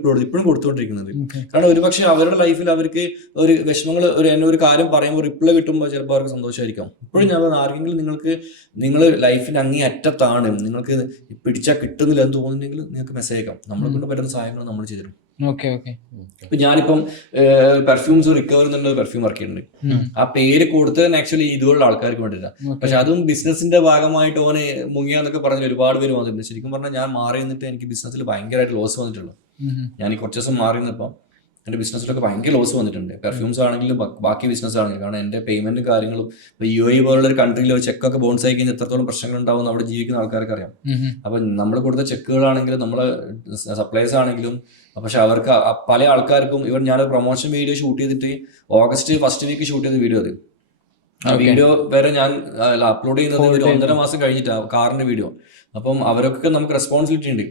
കൊടുത്തു, ഇപ്പോഴും കൊടുത്തുകൊണ്ടിരിക്കുന്നത്. കാരണം ഒരുപക്ഷെ അവരുടെ ലൈഫിൽ അവർക്ക് ഒരു വിഷമങ്ങൾ എന്നെ ഒരു കാര്യം പറയുമ്പോൾ റിപ്ലൈ കിട്ടുമ്പോൾ ചിലപ്പോൾ അവർക്ക് സന്തോഷമായിരിക്കാം. ഇപ്പോഴും ഞാൻ ആർക്കെങ്കിലും നിങ്ങൾ ലൈഫിന് അങ്ങേ അറ്റത്താണ്, നിങ്ങൾക്ക് പിടിച്ചാൽ കിട്ടുന്നില്ല എന്ന് തോന്നുന്നുണ്ടെങ്കിൽ നിങ്ങൾക്ക് മെസ്സേജ് അയക്കാം, നമ്മളെ കൊണ്ട് പറ്റുന്ന സഹായങ്ങൾ നമ്മൾ ചെയ്തിരും. ഇപ്പൊ ഞാനിപ്പം പെർഫ്യൂംസ് റിക്കവർ എന്നുള്ള പെർഫ്യൂം വർക്ക് ചെയ്യുന്നുണ്ട്. ആ പേര് കൊടുത്തത് ആക്ച്വലി ഇതുപോലുള്ള ആൾക്കാർക്ക് വേണ്ടിയിട്ടാണ്. പക്ഷെ അതും ബിസിനസിന്റെ ഭാഗമായിട്ട് ഓനെ മുങ്ങിയാന്നൊക്കെ പറഞ്ഞ് ഒരുപാട് പേര് വന്നിട്ടുണ്ട്. ശരിക്കും പറഞ്ഞാൽ ഞാൻ മാറി നിന്നിട്ട് എനിക്ക് ബിസിനസ്സിൽ ഭയങ്കരമായിട്ട് ലോസ് വന്നിട്ടുള്ളൂ. ഞാൻ ഈ കുറച്ച് ദിവസം മാറി നിന്നപ്പം എൻ്റെ ബിസിനസ്സിലൊക്കെ ഭയങ്കര ലോസ് വന്നിട്ടുണ്ട്. പെർഫ്യൂംസ് ആണെങ്കിലും ബാക്കി ബിസിനസ് ആണെങ്കിലും. കാരണം എൻ്റെ പേയ്മെന്റ് കാര്യങ്ങളും ഇപ്പോൾ UAE പോലുള്ള ഒരു കൺട്രിയിൽ ചെക്കൊക്കെ ബൗൺസ് ആയി കഴിഞ്ഞാൽ എത്രത്തോളം പ്രശ്നങ്ങൾ ഉണ്ടാവും അവിടെ ജീവിക്കുന്ന ആൾക്കാർക്ക് അറിയാം. അപ്പം നമ്മൾ കൊടുത്ത ചെക്കുകളാണെങ്കിലും നമ്മളെ സപ്ലൈസ് ആണെങ്കിലും, പക്ഷെ അവർക്ക് പല ആൾക്കാർക്കും ഞാൻ പ്രൊമോഷൻ വീഡിയോ ഷൂട്ട് ചെയ്തിട്ട് ഓഗസ്റ്റ് 1st വീക്ക് ഷൂട്ട് ചെയ്ത വീഡിയോ അത് ആ വീഡിയോ വരെ ഞാൻ അപ്ലോഡ് ചെയ്യുന്നത് ഒരു 1.5 മാസം കഴിഞ്ഞിട്ടാണ്, കാറിന്റെ വീഡിയോ. അപ്പം അവരൊക്കെ നമുക്ക് റെസ്പോൺസിബിലിറ്റി ഉണ്ട്.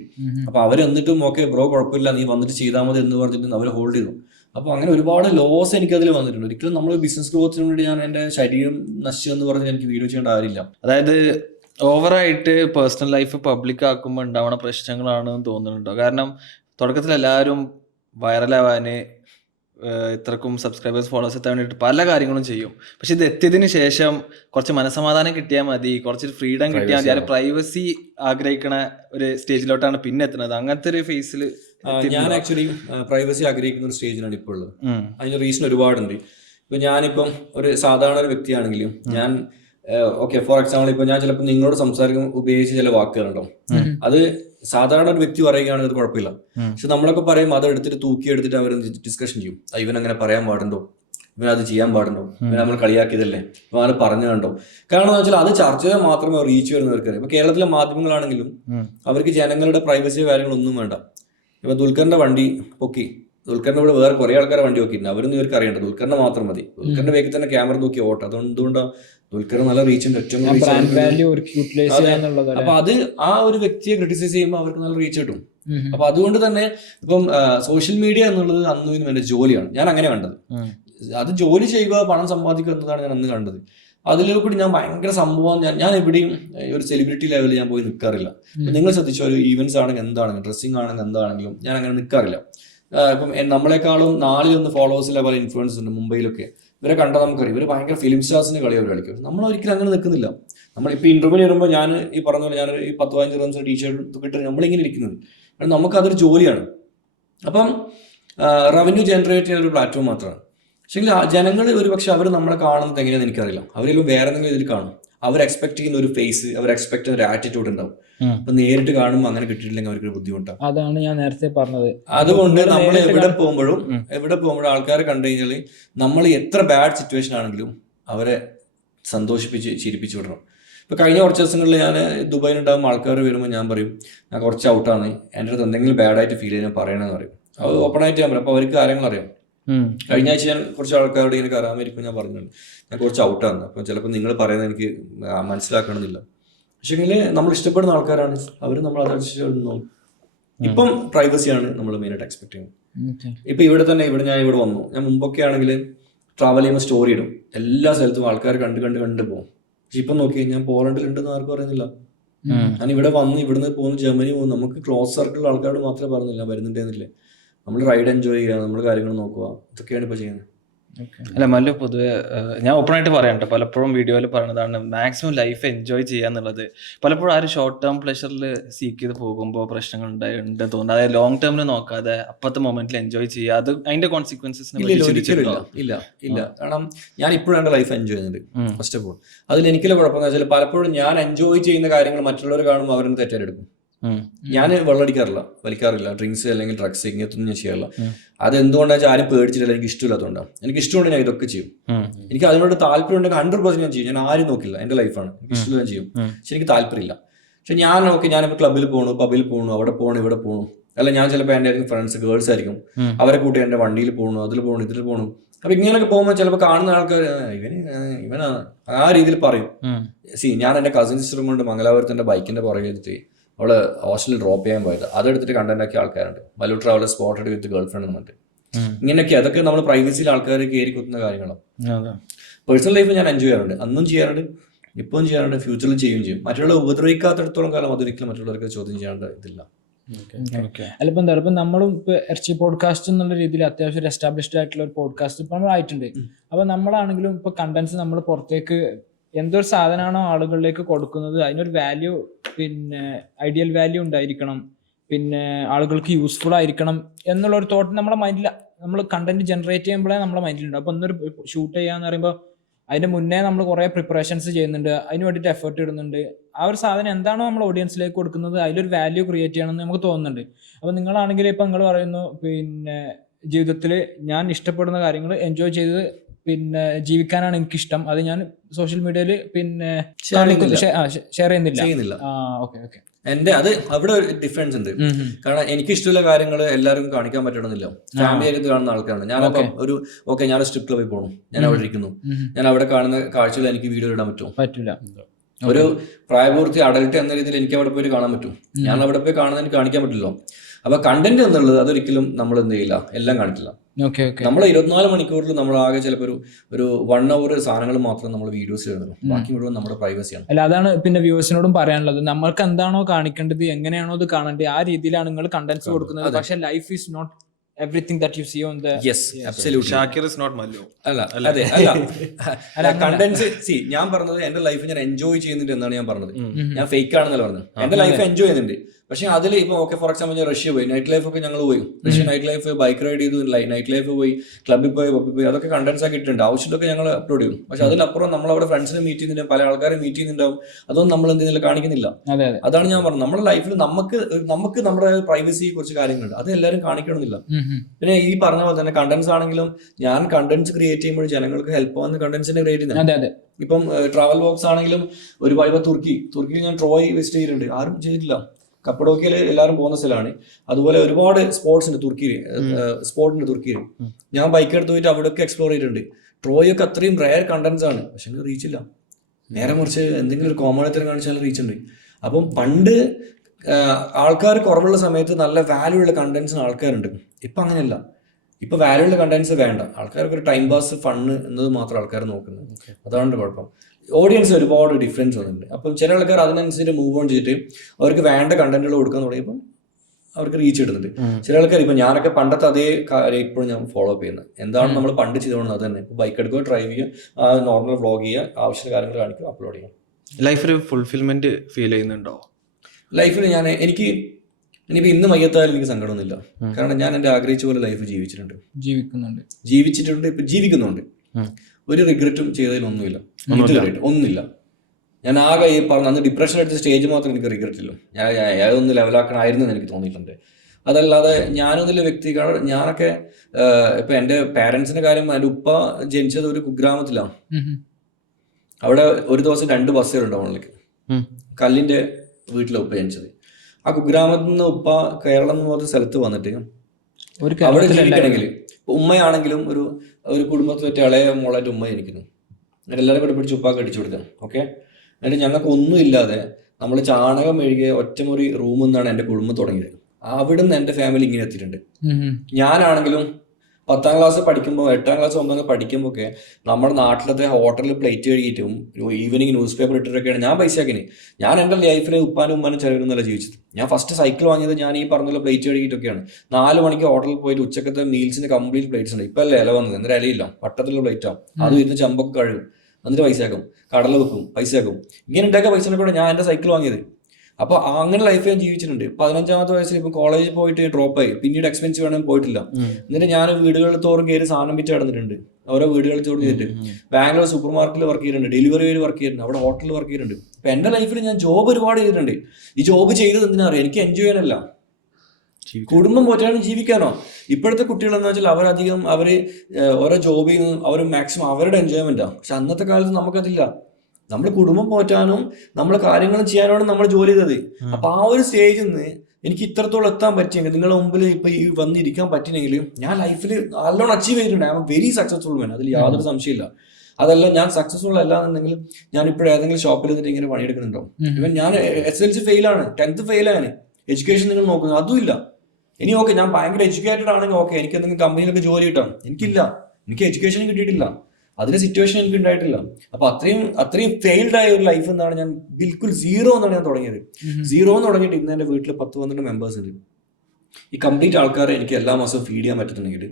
അപ്പൊ അവർ എന്നിട്ടും ഓക്കെ ബ്രോ കുഴപ്പമില്ല നീ വന്നിട്ട് ചെയ്താൽ മതി എന്ന് പറഞ്ഞിട്ട് അവർ ഹോൾഡ് ചെയ്തു. അപ്പൊ അങ്ങനെ ഒരുപാട് ലോസ് എനിക്ക് അതിൽ വന്നിട്ടുണ്ട്. ഒരിക്കലും നമ്മൾ ബിസിനസ് ഗ്രോത്തിന് വേണ്ടി ഞാൻ എന്റെ ശരീരം നശിച്ചു എന്ന് പറഞ്ഞ് എനിക്ക് വീഡിയോ ചെയ്യേണ്ട കാര്യമില്ല. അതായത് ഓവറായിട്ട് പേഴ്സണൽ ലൈഫ് പബ്ലിക് ആക്കുമ്പോൾ ഉണ്ടാവുന്ന പ്രശ്നങ്ങളാണെന്ന് തോന്നുന്നുണ്ടോ? കാരണം തുടക്കത്തിൽ എല്ലാവരും വൈറലാവാന് ഇത്രക്കും സബ്സ്ക്രൈബേഴ്സ് ഫോളോവേഴ്സ് എത്താൻ വേണ്ടിയിട്ട് പല കാര്യങ്ങളും ചെയ്യും. പക്ഷെ ഇത് എത്തിയതിനു ശേഷം കുറച്ച് മനസ്സമാധാനം കിട്ടിയാൽ മതി, കുറച്ച് ഫ്രീഡം കിട്ടിയാൽ മതി, ആ പ്രൈവസി ആഗ്രഹിക്കണ ഒരു സ്റ്റേജിലോട്ടാണ് പിന്നെ എത്തുന്നത്. അങ്ങനത്തെ ഒരു ഫേസിൽ ഞാൻ ആക്ച്വലി പ്രൈവസി ആഗ്രഹിക്കുന്ന ഒരു സ്റ്റേജിലാണ് ഇപ്പോൾ ഉള്ളത്. അതിന് റീസൺ ഒരുപാടുണ്ട്. ഇപ്പൊ ഞാനിപ്പം ഒരു സാധാരണ ഒരു വ്യക്തിയാണെങ്കിലും ഞാൻ ഓക്കെ ഫോർ എക്സാമ്പിൾ ഇപ്പൊ ഞാൻ ചിലപ്പോൾ നിങ്ങളോട് സംസാരിക്കും ഉപയോഗിച്ച് ചില വാക്കുകളുണ്ടാവും, അത് സാധാരണ ഒരു വ്യക്തി പറയുകയാണെങ്കിൽ അത് കുഴപ്പമില്ല. പക്ഷെ നമ്മളൊക്കെ പറയും അത് എടുത്തിട്ട് തൂക്കി എടുത്തിട്ട് അവർ ഡിസ്കഷൻ ചെയ്യും, ഇവൻ അങ്ങനെ പറയാൻ പാടുണ്ടോ, ഇവൻ അത് ചെയ്യാൻ പാടുണ്ടോ, ഇവൻ നമ്മൾ കളിയാക്കിയതല്ലേ, ഇവൻ അത് പറഞ്ഞു കണ്ടോ. കാരണം എന്ന് വെച്ചാൽ അത് ചർച്ചയിൽ മാത്രമേ റീച്ച് വരുന്നവർക്ക്. ഇപ്പൊ കേരളത്തിലെ മാധ്യമങ്ങളാണെങ്കിലും അവർക്ക് ജനങ്ങളുടെ പ്രൈവസി കാര്യങ്ങളൊന്നും വേണ്ട. ഇപ്പൊ ദുൽഖറിന്റെ വണ്ടി പൊക്കി, ദുൽഖറിന്റെ ഇവിടെ വേറെ കുറെ ആൾക്കാരെ വണ്ടി നോക്കിയിട്ടുണ്ട്, അവരൊന്നും ഇവർക്ക് അറിയണ്ട, ദുൽഖറിന്റെ മാത്രം മതി. ദുൽഖറിന്റെ വേഗത്തിൽ തന്നെ ക്യാമറ നോക്കി ഓട്ടം. അതുകൊണ്ടാണ് ദുൽഖർ നല്ല റീച്ച് ഉണ്ട്, ഏറ്റവും അപ്പൊ അത് ആ ഒരു വ്യക്തിയെ ക്രിട്ടിസൈസ് ചെയ്യുമ്പോൾ അവർക്ക് നല്ല റീച്ച് കിട്ടും. അപ്പൊ അതുകൊണ്ട് തന്നെ ഇപ്പം സോഷ്യൽ മീഡിയ എന്നുള്ളത് അന്നും ഇന്നും എന്റെ ജോലിയാണ്, ഞാൻ അങ്ങനെ കണ്ടത്. അത് ജോലി ചെയ്യുക, പണം സമ്പാദിക്കുക എന്നതാണ് ഞാൻ അന്ന് കണ്ടത്. അതിലൂടെ ഞാൻ ഭയങ്കര സംഭവം, ഞാൻ എവിടെയും ഒരു സെലിബ്രിറ്റി ലെവലിൽ ഞാൻ പോയി നിൽക്കാറില്ല. നിങ്ങൾ ശ്രദ്ധിച്ചോ, ഒരു ഈവൻസ് ആണെങ്കിൽ എന്താണെങ്കിലും ഡ്രസ്സിംഗ് ആണെങ്കിൽ എന്താണെങ്കിലും ഞാൻ അങ്ങനെ നിൽക്കാറില്ല. ഇപ്പം നമ്മളെക്കാളും 4-1 ഫോളോവേഴ്സ് ലെവൽ ഇൻഫ്ലുവൻസ് ഉണ്ട് മുംബൈയിലൊക്കെ. ഇവരെ കണ്ടാൽ നമുക്കറിയാം ഇവർ ഭയങ്കര ഫിലിം സ്റ്റാർസിന് കളി അവർ കളിക്കും. നമ്മൾ ഒരിക്കലും അങ്ങനെ നിൽക്കുന്നില്ല. നമ്മളിപ്പോൾ ഇന്റർവ്യൂവിന് വരുമ്പോൾ ഞാൻ ഈ പറഞ്ഞ പോലെ ഞാൻ ഈ 10-15 റൺസ് ടീഷർട്ട് ഇട്ട് നമ്മളിങ്ങനെ ഇരിക്കുന്നത്, കാരണം നമുക്കതൊരു ജോലിയാണ്. അപ്പം റവന്യൂ ജനറേറ്റ് ചെയ്യുന്ന ഒരു പ്ലാറ്റ്ഫോം മാത്രമാണ്. പക്ഷേ ജനങ്ങൾ ഒരു പക്ഷെ അവർ നമ്മളെ കാണുന്നത് എങ്ങനെയാണെന്ന് എനിക്കറിയില്ല. അവരെല്ലാം വേറെ എന്തെങ്കിലും ഇതിൽ കാണും. അവർ എക്സ്പെക്ട് ചെയ്യുന്ന ഒരു ഫേസ്, അവർ എക്സ്പെക്ട് ചെയ്യുന്ന ഒരു ആറ്റിറ്റ്യൂഡ് ഉണ്ടാവും. അപ്പൊ നേരിട്ട് കാണുമ്പോൾ അങ്ങനെ കിട്ടിയിട്ടില്ലെങ്കിൽ അവർക്ക് ബുദ്ധിമുട്ടാണ്. അതാണ് ഞാൻ നേരത്തെ പറഞ്ഞത്. അതുകൊണ്ട് നമ്മൾ എവിടെ പോകുമ്പോഴും ആൾക്കാരെ കണ്ടു കഴിഞ്ഞാൽ നമ്മൾ എത്ര ബാഡ് സിറ്റുവേഷൻ ആണെങ്കിലും അവരെ സന്തോഷിപ്പിച്ച് ചിരിപ്പിച്ചു വിടണം. ഇപ്പൊ കഴിഞ്ഞ കുറച്ച് ദിവസങ്ങളിൽ ഞാൻ ദുബായിലുണ്ടാകുമ്പോൾ ആൾക്കാർ വരുമ്പോൾ ഞാൻ പറയും ഞാൻ കുറച്ച് ഔട്ടാണ്, എൻ്റെ അടുത്ത് എന്തെങ്കിലും ബാഡായിട്ട് ഫീൽ ചെയ്യാൻ പറയണമെന്ന് പറയും. അത് ഓപ്പൺ ആയിട്ട് ഞാൻ പറയും. അപ്പൊ അവർക്ക് കാര്യങ്ങൾ അറിയാം. കഴിഞ്ഞ ആഴ്ച ഞാൻ കുറച്ച് ആൾക്കാരോട് ഇങ്ങനെ കരാമരിക്കും ഞാൻ പറഞ്ഞിട്ടുണ്ട് ഞാൻ കുറച്ച് ഔട്ടാണ്, അപ്പം ചിലപ്പോൾ നിങ്ങൾ പറയുന്നത് എനിക്ക് മനസ്സിലാക്കണമെന്നില്ല. പക്ഷേങ്കിൽ നമ്മൾ ഇഷ്ടപ്പെടുന്ന ആൾക്കാരാണ് അവർ, നമ്മൾ അതനുസരിച്ച് ഇപ്പം പ്രൈവസിയാണ് നമ്മൾ മെയിനായിട്ട് എക്സ്പെക്ട് ചെയ്യുന്നത്. ഇപ്പൊ ഇവിടെ തന്നെ ഞാൻ ഇവിടെ വന്നു, ഞാൻ മുമ്പൊക്കെ ആണെങ്കിൽ ട്രാവൽ ചെയ്യുമ്പോൾ സ്റ്റോറി ഇടും, എല്ലാ സ്ഥലത്തും ആൾക്കാർ കണ്ട് പോകും. പക്ഷെ ഇപ്പം നോക്കി ഞാൻ പോളണ്ടിലുണ്ടെന്ന് ആർക്കും അറിയുന്നില്ല. ഞാൻ ഇവിടെ വന്ന് ഇവിടുന്ന് പോകുന്നു, ജർമ്മനി പോകുന്നു, നമുക്ക് ക്ലോസ് സർക്കിൾ ആൾക്കാരോട് മാത്രമേ പറഞ്ഞില്ല വരുന്നുണ്ടെന്നില്ലേ. നമ്മൾ റൈഡ് എൻജോയ് ചെയ്യുക, നമ്മൾ കാര്യങ്ങൾ നോക്കുക, ഇതൊക്കെയാണ് ഇപ്പോൾ ചെയ്യുന്നത്. അല്ല മല്ലു, പൊതുവെ ഞാൻ ഓപ്പൺ ആയിട്ട് പറയാം, പലപ്പോഴും വീഡിയോയിൽ പറയുന്നതാണ് മാക്സിമം ലൈഫ് എൻജോയ് ചെയ്യാന്നുള്ളത്. പലപ്പോഴും ആ ഒരു ഷോർട്ട് ടേം പ്ലഷറിൽ സീക്ക് ചെയ്ത് പോകുമ്പോൾ പ്രശ്നങ്ങൾ ഉണ്ട് തോന്നുന്നത്. അതായത് ലോങ് ടേമിൽ നോക്കാതെ അപ്പത്തെ മൊമെന്റിൽ എൻജോയ് ചെയ്യുക, അത് അതിന്റെ കോൺസിക്വൻസസിനെ ഇല്ല. കാരണം ഞാൻ ഇപ്പോഴും എൻ്റെ ലൈഫ് എൻജോയ് ചെയ്യുന്നുണ്ട്. ഫസ്റ്റ് ഓഫ് ഓൾ അതിൽ എനിക്കുള്ള കുഴപ്പമെന്ന് വെച്ചാൽ പലപ്പോഴും ഞാൻ എൻജോയ് ചെയ്യുന്ന കാര്യങ്ങൾ മറ്റുള്ളവർ കാണുമ്പോൾ അവരെന്ന് തെറ്റാരെടുക്കും. ഞാൻ വെള്ളമടിക്കാറില്ല, വലിക്കാറില്ല, ഡ്രിങ്ക്സ് അല്ലെങ്കിൽ ഡ്രഗ്സ് ഇങ്ങനത്തൊന്നും ഞാൻ ചെയ്യാറില്ല. അത് എന്തുകൊണ്ടാണെന്ന് വെച്ചാൽ ആരും പേടിച്ചിട്ടില്ല, എനിക്ക് ഇഷ്ടമില്ലാത്തതുകൊണ്ടാണ്. എനിക്ക് ഇഷ്ടമുണ്ട് ഞാൻ ഇതൊക്കെ ചെയ്യും. എനിക്ക് അതിനോട് താല്പര്യം ഉണ്ടെങ്കിൽ 100% ഞാൻ ചെയ്യും. ഞാൻ ആരും നോക്കില്ല, എൻ്റെ ലൈഫാണ്, എനിക്ക് ഇഷ്ടം ഞാൻ ചെയ്യും. പക്ഷെ എനിക്ക് താല്പര്യമില്ല. പക്ഷെ ഞാനിപ്പോൾ ക്ലബ്ബിൽ പോകണു, പബ്ബിൽ പോകണു, അവിടെ പോകണം, ഇവിടെ പോകണം. അല്ല ഞാൻ ചിലപ്പോൾ എൻ്റെ ഫ്രണ്ട്സ് ഗേൾസ് ആയിരിക്കും, അവരെ കൂട്ടി എൻ്റെ വണ്ടിയിൽ പോകണു, അതിൽ പോകണം, ഇതിൽ പോകണം. അപ്പൊ ഇങ്ങനെയൊക്കെ പോകുമ്പോൾ ചിലപ്പോൾ കാണുന്ന ആൾക്കാർ ഇവനാ ആ രീതിയിൽ പറയും. ഞാൻ എൻ്റെ കസിൻ സിസ്റ്ററും കൊണ്ട് മംഗലാപുരത്ത് എൻ്റെ ബൈക്കിന്റെ പുറകെ എടുത്ത് അവള് ഹോസ്റ്റലിൽ ഡ്രോപ്പ് ചെയ്യാൻ പോയത്, അതെടുത്തിട്ട് കണ്ടന്റ് ആക്കിയ ആൾക്കാരുണ്ട്. മല്ലു ട്രാവലർ സ്പോട്ടഡ് വിത്ത് ഗേൾ ഫ്രണ്ട് എന്ന് പറഞ്ഞിട്ട് ഇങ്ങനെയൊക്കെ. അതൊക്കെ നമ്മൾ പ്രൈവസിയിൽ ആൾക്കാർ കയറി കുത്തുന്ന കാര്യങ്ങളാണ്. പേഴ്സണൽ ലൈഫ് ഞാൻ എൻജോയ് ചെയ്യാറുണ്ട്, അന്നും ചെയ്യാറുണ്ട്, ഇപ്പം ചെയ്യാറുണ്ട്, ഫ്യൂച്ചറിലും ചെയ്യും. മറ്റുള്ളവർ ഉപദ്രവിക്കാത്തടത്തോളം കാലം അതൊരിക്കലും മറ്റുള്ളവർക്ക് ചോദ്യം ചെയ്യാണ്ട് ഇതില്ല. അല്ലിപ്പം എന്താ പറയുക, നമ്മളും ഇപ്പൊ എർച്ചി പോഡ്കാസ്റ്റ് എന്നുള്ള രീതിയിൽ അത്യാവശ്യം എസ്റ്റാബ്ലിഷ്ഡ് ആയിട്ടുള്ള ഒരു പോഡ്കാസ്റ്റ് ഇപ്പൊ നമ്മൾ ആയിട്ടുണ്ട്. അപ്പൊ നമ്മളാണെങ്കിലും ഇപ്പൊ കണ്ടന്റ്സ് നമ്മൾ പുറത്തേക്ക് എന്തൊരു സാധനമാണോ ആളുകളിലേക്ക് കൊടുക്കുന്നത് അതിനൊരു വാല്യൂ, പിന്നെ ഐഡിയൽ വാല്യൂ ഉണ്ടായിരിക്കണം, പിന്നെ ആളുകൾക്ക് യൂസ്ഫുൾ ആയിരിക്കണം എന്നുള്ളൊരു തോട്ട് നമ്മളെ മൈൻഡിൽ, നമ്മൾ കണ്ടന്റ് ജനറേറ്റ് ചെയ്യുമ്പോഴേ നമ്മളെ മൈൻഡിലുണ്ട്. അപ്പൊ ഒന്നൊരു ഷൂട്ട് ചെയ്യാന്ന് പറയുമ്പോൾ അതിന് മുന്നേ നമ്മൾ കുറേ പ്രിപ്പറേഷൻസ് ചെയ്യുന്നുണ്ട്, അതിന് വേണ്ടിയിട്ട് എഫേർട്ട് ഇടുന്നുണ്ട്. ആ ഒരു സാധനം എന്താണോ നമ്മൾ ഓഡിയൻസിലേക്ക് കൊടുക്കുന്നത് അതിലൊരു വാല്യൂ ക്രിയേറ്റ് ചെയ്യണമെന്ന് നമുക്ക് തോന്നുന്നുണ്ട്. അപ്പോൾ നിങ്ങളാണെങ്കിൽ ഇപ്പം നിങ്ങൾ പറയുന്നു പിന്നെ ജീവിതത്തിൽ ഞാൻ ഇഷ്ടപ്പെടുന്ന കാര്യങ്ങൾ എൻജോയ് ചെയ്ത് പിന്നെ ജീവിക്കാനാണ് എനിക്കിഷ്ടം, അത് ഞാൻ സോഷ്യൽ മീഡിയയിൽ പിന്നെ ഷെയർ ചെയ്യുന്നില്ല. ഓക്കെ എന്റെ അത് അവിടെ ഒരു ഡിഫറൻസ് ഉണ്ട്. കാരണം എനിക്ക് ഇഷ്ടമുള്ള കാര്യങ്ങൾ എല്ലാവർക്കും കാണിക്കാൻ പറ്റണമെന്നില്ല. ഫാമിലി ആയിട്ട് കാണുന്ന ആൾക്കാരാണ്. ഞാനപ്പം ഓക്കെ ഞാൻ സ്ട്രിപ്പ് ക്ലബിൽ പോകണം, ഞാൻ അവിടെ ഇരിക്കുന്നു, ഞാൻ അവിടെ കാണുന്ന കാഴ്ചകൾ എനിക്ക് വീഡിയോ ഇടാൻ പറ്റുമോ? പറ്റില്ല. ഒരു പ്രായപൂർത്തി അഡൽട്ട് എന്ന രീതിയിൽ എനിക്ക് അവിടെ പോയി കാണാൻ പറ്റും. ഞാൻ അവിടെ പോയി കാണുന്നത് എനിക്ക് കാണിക്കാൻ പറ്റില്ലോ. അപ്പൊ കണ്ടന്റ് എന്നുള്ളത് അതൊരിക്കലും നമ്മൾ എന്ത് ചെയ്യില്ല, എല്ലാം കാണിക്കില്ല. നമ്മൾ 24 മണിക്കൂറിൽ നമ്മൾ ആകെ ചിലപ്പോൾ ഒരു 1 hour സാധനങ്ങൾ മാത്രം നമ്മൾ വീഡിയോസ് ഇടുന്നുള്ളൂ. ബാക്കി മുഴുവൻ നമ്മുടെ പ്രൈവസിയാണ്. അല്ല, അതാണ് പിന്നെ വ്യൂവേഴ്സിനോടും പറയാനുള്ളത്. നമ്മൾക്ക് എന്താണോ കാണിക്കേണ്ടത്, എങ്ങനെയാണോ അത് കാണേണ്ടത്, ആ രീതിയിലാണ് നിങ്ങൾ കണ്ടന്റ്സ് കൊടുക്കുന്നത്. പക്ഷെ life is not everything that you see on the Shakir is not Mallu. അല്ല കണ്ടന്റ്സ് ഞാൻ പറഞ്ഞത് എന്റെ ലൈഫ് ഞാൻ എൻജോയ് ചെയ്യുന്നുണ്ട് എന്നാണ് ഞാൻ പറഞ്ഞത്. ഞാൻ ഫേക്ക് ആണെന്നല്ല പറഞ്ഞത്. എന്റെ ലൈഫ് എൻജോയ് ചെയ്യുന്നുണ്ട്. പക്ഷെ അതിൽ ഇപ്പൊ ഓക്കെ ഫോർ എക്സാമ്പിൾ ഞാൻ റഷ്യ പോയി, നൈറ്റ് ലൈഫ് ഒക്കെ ഞങ്ങൾ പോയി. Russia night life bike ride ചെയ്തു, നൈറ്റ് ലൈഫ് പോയി, ക്ലബ്ബിൽ പോയി, പബ്ബിൽ പോയി, അതൊക്കെ കണ്ടന്റ്സ് ആക്കി ഇട്ടിട്ടുണ്ട്. ആവശ്യത്തിലൊക്കെ ഞങ്ങൾ അപ്ലോഡ് ചെയ്യും. പക്ഷെ അതിലപ്പുറം നമ്മളവിടെ ഫ്രണ്ട്സിനെ മീറ്റ് ചെയ്യുന്നുണ്ട്, പല ആൾക്കാരെ മീറ്റ് ചെയ്യുന്നുണ്ടാവും. അതൊന്നും നമ്മൾ എന്തെങ്കിലും കാണിക്കുന്നില്ല. അതാണ് ഞാൻ പറഞ്ഞത്. നമ്മുടെ ലൈഫിൽ നമുക്ക് നമ്മുടെ പ്രൈവസിയെ കുറിച്ച് കാര്യങ്ങളുണ്ട്, അത് എല്ലാവരും കാണിക്കണമെന്നില്ല. പിന്നെ ഈ പറഞ്ഞ പോലെ തന്നെ കണ്ടന്റ്സ് ആണെങ്കിലും ഞാൻ കണ്ടന്റ്സ് ക്രിയേറ്റ് ചെയ്യുമ്പോൾ ജനങ്ങൾക്ക് ഹെൽപ്പ് ആവുന്ന കണ്ടന്റ്സിനെ ക്രിയേറ്റ് ചെയ്യുന്നത്. ഇപ്പം ട്രാവൽ ബോക്സ് ആണെങ്കിലും ഒരുപാട് തുർക്കിയിൽ ഞാൻ ട്രോയ് വിസിറ്റ് ചെയ്തിട്ടുണ്ട്, ആരും ചെയ്തിട്ടില്ല. കപ്പഡോക്കിയയിൽ എല്ലാവരും പോകുന്ന സ്ഥലമാണ്. അതുപോലെ ഒരുപാട് സ്പോർട്സ് ഉണ്ട് തുർക്കിയിൽ. ഞാൻ ബൈക്ക് എടുത്ത് പോയിട്ട് അവിടെയൊക്കെ എക്സ്പ്ലോർ ചെയ്തിട്ടുണ്ട്. ട്രോയ് ഒക്കെ അത്രയും റയർ കണ്ടന്റ്സ് ആണ്, പക്ഷെ റീച്ച് ഇല്ല. നേരെ മറിച്ച് എന്തെങ്കിലും ഒരു കോമഡിത്തരം കാണിച്ചാൽ റീച്ച് ഉണ്ട്. അപ്പം പണ്ട് ആൾക്കാർ കുറവുള്ള സമയത്ത് നല്ല വാല്യൂ ഉള്ള കണ്ടന്റ്സിന് ആൾക്കാരുണ്ട്. ഇപ്പം അങ്ങനെയല്ല. ഇപ്പൊ വാല്യൂ ഉള്ള കണ്ടന്റ്സ് വേണ്ട, ആൾക്കാർക്ക് ഒരു ടൈം പാസ് ഫണ്ണ് എന്നത് മാത്രം ആൾക്കാർ നോക്കുന്നത്. അതാണ് കുഴപ്പം. ഓഡിയൻസ് ഒരുപാട് ഡിഫറൻസ് വന്നിട്ടുണ്ട്. അപ്പം ചില ആൾക്കാർ അതിനനുസരിച്ച് മൂവ് ഓൺ ചെയ്തിട്ട് അവർക്ക് വേണ്ട കണ്ടന്റുകൾ കൊടുക്കാൻ തുടങ്ങിയപ്പോൾ അവർക്ക് റീച്ച് കിട്ടുന്നുണ്ട്. ചില ആൾക്കാർ ഇപ്പം ഞാനൊക്കെ പണ്ടത്തെ അതേ കാര്യം ഇപ്പോഴും ഞാൻ ഫോളോ അപ്പ് ചെയ്യുന്നത്. എന്താണ് നമ്മൾ പണ്ട് ചെയ്തോളുന്നത് അത് തന്നെ. ബൈക്ക് എടുക്കുക, ഡ്രൈവ് ചെയ്യുക, നോർമൽ വ്ളോഗ് ചെയ്യുക, ആവശ്യമുള്ള കാര്യങ്ങൾ കാണിക്കുക, അപ്ലോഡ് ചെയ്യുക. ലൈഫിൽ ഫുൾഫിൽമെന്റ് ഫീൽ ചെയ്യുന്നുണ്ടോ? ലൈഫിൽ ഇനിയിപ്പോൾ ഇന്ന് മയ്യത്തായാലും എനിക്ക് സങ്കടമൊന്നുമില്ല. കാരണം ഞാൻ എൻ്റെ ആഗ്രഹിച്ച പോലെ ലൈഫ് ജീവിച്ചിട്ടുണ്ട്, ഇപ്പം ജീവിക്കുന്നുണ്ട്. ഒരു റിഗ്രറ്റും ചെയ്തതിലൊന്നുമില്ല, ഒന്നുമില്ല. ഞാൻ ആകെ ഈ പറഞ്ഞ അന്ന് ഡിപ്രഷൻ എടുത്ത സ്റ്റേജ് മാത്രം എനിക്ക് റിഗ്രറ്റ് ഇല്ല. ഞാൻ അതൊന്ന് ലെവലാക്കണമായിരുന്നു എന്ന് എനിക്ക് തോന്നിയിട്ടുണ്ട്. അതല്ലാതെ ഞാനൊന്നുമില്ല വ്യക്തി. കാരണം ഞാനൊക്കെ ഇപ്പം എൻ്റെ പാരൻസിൻ്റെ കാര്യം, എൻ്റെ ഉപ്പ ജനിച്ചത് ഒരു കുഗ്രാമത്തിലാണ്. അവിടെ ഒരു ദിവസം 2 ബസ്സുകളുണ്ടാവും അവളിലേക്ക്. കല്ലിൻ്റെ വീട്ടിലാണ് ഉപ്പ ജനിച്ചത്. ആ കുഗ്രാമത്തിൽ നിന്ന് ഉപ്പ കേരളം എന്ന് പറഞ്ഞ സ്ഥലത്ത് വന്നിട്ട് അവിടെ ജീവിക്കണമെങ്കിൽ ഉമ്മയാണെങ്കിലും ഒരു കുടുംബത്തിൽ പറ്റിയ ഇളയ മോളായിട്ട് ഉമ്മ ജനിക്കുന്നു. എന്നിട്ട് എല്ലാവരും കൂടെ പിടിച്ച് ഉപ്പാക്ക് അടിച്ചു കൊടുക്കണം. ഓക്കെ, എന്നിട്ട് ഞങ്ങൾക്ക് ഒന്നും ഇല്ലാതെ നമ്മൾ ചാണകം മെഴുകിയ ഒറ്റമുറി റൂമിൽ നിന്നാണ് എൻ്റെ കുടുംബം തുടങ്ങിയത്. അവിടുന്ന് എൻ്റെ ഫാമിലി ഇങ്ങനെ എത്തിയിട്ടുണ്ട്. ഞാനാണെങ്കിലും 10ാം ക്ലാസ് പഠിക്കുമ്പോൾ, 8ാം ക്ലാസ് 9ാം ക്ലാസ് പഠിക്കുമ്പോൾ ഒക്കെ നമ്മുടെ നാട്ടിലത്തെ ഹോട്ടലിൽ പ്ലേറ്റ് കഴുകിയിട്ടും ഈവനിങ് ന്യൂസ് പേപ്പർ ഇട്ടിട്ടൊക്കെയാണ് ഞാൻ പൈസ ആക്കിന്. ഞാൻ എൻ്റെ ലൈഫിൽ ഉപ്പാനും ഉമ്മാനും ചെലവിനൊന്നുമല്ല ജീവിച്ചത്. ഞാൻ ഫസ്റ്റ് സൈക്കിൾ വാങ്ങിയത് ഞാൻ ഈ പറഞ്ഞ പ്ലേറ്റ് കഴുകിയിട്ടൊക്കെയാണ്. 4 മണിക്ക് ഹോട്ടലിൽ പോയിട്ട് ഉച്ചക്കത്തെ മീൽസിന് കംപ്ലീറ്റ് പ്ലേറ്റ്സ് ഉണ്ട്. ഇപ്പം അല്ലേ ഇല വന്നത്, എന്നിട്ട് ഇലയില്ല, വട്ടത്തിലുള്ള പ്ലേറ്റാണ്. അതും ഇരുന്ന് ചമ്പൊക്കെ കഴുകും, എന്നിട്ട് പൈസ ആക്കും, കടല വെക്കും, പൈസ ആക്കും. ഇങ്ങനെ ഉണ്ടാക്കിയ പൈസനെ കൂടെ ഞാൻ എൻ്റെ സൈക്കിൾ വാങ്ങിയത്. അപ്പോൾ അങ്ങനെ ലൈഫ് ഞാൻ ജീവിച്ചിട്ടുണ്ട്. 15ാമത്തെ വയസ്സിൽ ഇപ്പം കോളേജിൽ പോയിട്ട് ഡ്രോപ്പായി, പിന്നീട് എക്സ്പെൻസീവ് ആണെങ്കിൽ പോയിട്ടില്ല. എന്നിട്ട് ഞാൻ വീടുകളിൽ തോറും കയറി സാധനം വിറ്റ് നടന്നിട്ടുണ്ട്. ഓരോ വീടുകളിൽ തോറും ചെയ്തിട്ട് ബാംഗ്ലൂർ സൂപ്പർ മാർക്കറ്റിൽ വർക്ക് ചെയ്തിട്ടുണ്ട്, ഡെലിവറി വഴി വർക്ക് ചെയ്തിട്ടുണ്ട്, അവിടെ ഹോട്ടലിൽ വർക്ക് ചെയ്തിട്ടുണ്ട്. അപ്പം എൻ്റെ ലൈഫിൽ ഞാൻ ജോബ് ഒരുപാട് ചെയ്തിട്ടുണ്ട്. ഈ ജോബ് ചെയ്തത് എന്തിനറിയാം? എനിക്ക് എൻജോയ് ചെയ്യാനല്ല, കുടുംബം പോറ്റാനും ജീവിക്കാനോ. ഇപ്പോഴത്തെ കുട്ടികൾ എന്ന് വെച്ചാൽ അവരധികം ഓരോ ജോബിൽ നിന്ന് അവർ മാക്സിമം അവരുടെ എൻജോയ്മെന്റാണ്. പക്ഷെ അന്നത്തെ കാലത്ത് നമുക്കതില്ല. നമ്മൾ കുടുംബം പോറ്റാനും നമ്മൾ കാര്യങ്ങളും ചെയ്യാനാണ് നമ്മൾ ജോലി ചെയ്തത്. അപ്പൊ ആ ഒരു സ്റ്റേജിൽ നിന്ന് എനിക്ക് ഇത്രത്തോളം എത്താൻ പറ്റിയെങ്കിൽ, നിങ്ങളുടെ മുമ്പിൽ ഇപ്പൊ ഈ വന്നിരിക്കാൻ പറ്റിയെങ്കിൽ ഞാൻ ലൈഫിൽ നല്ലോണം അച്ചീവ് ചെയ്തിട്ടുണ്ട്. I am very successful man, അതിൽ യാതൊരു സംശയമില്ല. അതല്ല ഞാൻ സക്സസ്ഫുൾ അല്ലാന്നുണ്ടെങ്കിൽ ഞാൻ ഇപ്പോഴും ഏതെങ്കിലും ഷോപ്പിൽ നിന്നിട്ട് ഇങ്ങനെ പണിയെടുക്കുന്നുണ്ടോ? ഇവൻ ഞാൻ SLC ഫെയിലാണ്, 10th ഫെയിലാണ്, എഡ്യൂക്കേഷൻ നിങ്ങൾ നോക്കുന്നത് അതുമില്ല. ഇനി ഓക്കെ ഞാൻ ഭയങ്കര എഡ്യൂക്കേറ്റഡ് ആണെങ്കിൽ ഓക്കെ എനിക്ക് എന്തെങ്കിലും കമ്പനിയിലൊക്കെ ജോലി കിട്ടാം. എനിക്കില്ല, എനിക്ക് എഡ്യൂക്കേഷൻ കിട്ടിയിട്ടില്ല, അതിന്റെ സിറ്റുവേഷൻ എനിക്ക് ഉണ്ടായിട്ടില്ല. അപ്പൊ അത്രയും ഫെയിൽഡ് ആയ ഒരു ലൈഫ് എന്നാണ് ഞാൻ ബിൽക്കുൽ 0 എന്നാണ് ഞാൻ തുടങ്ങിയത്. 0 എന്ന് തുടങ്ങിയിട്ട് ഇന്ന് എൻ്റെ വീട്ടിൽ 10-12 മെമ്പേഴ്സ് ഉണ്ട്. ഈ കംപ്ലീറ്റ് ആൾക്കാരെ എനിക്ക് എല്ലാ മാസവും ഫീഡ് ചെയ്യാൻ പറ്റുന്നുണ്ടെങ്കിൽ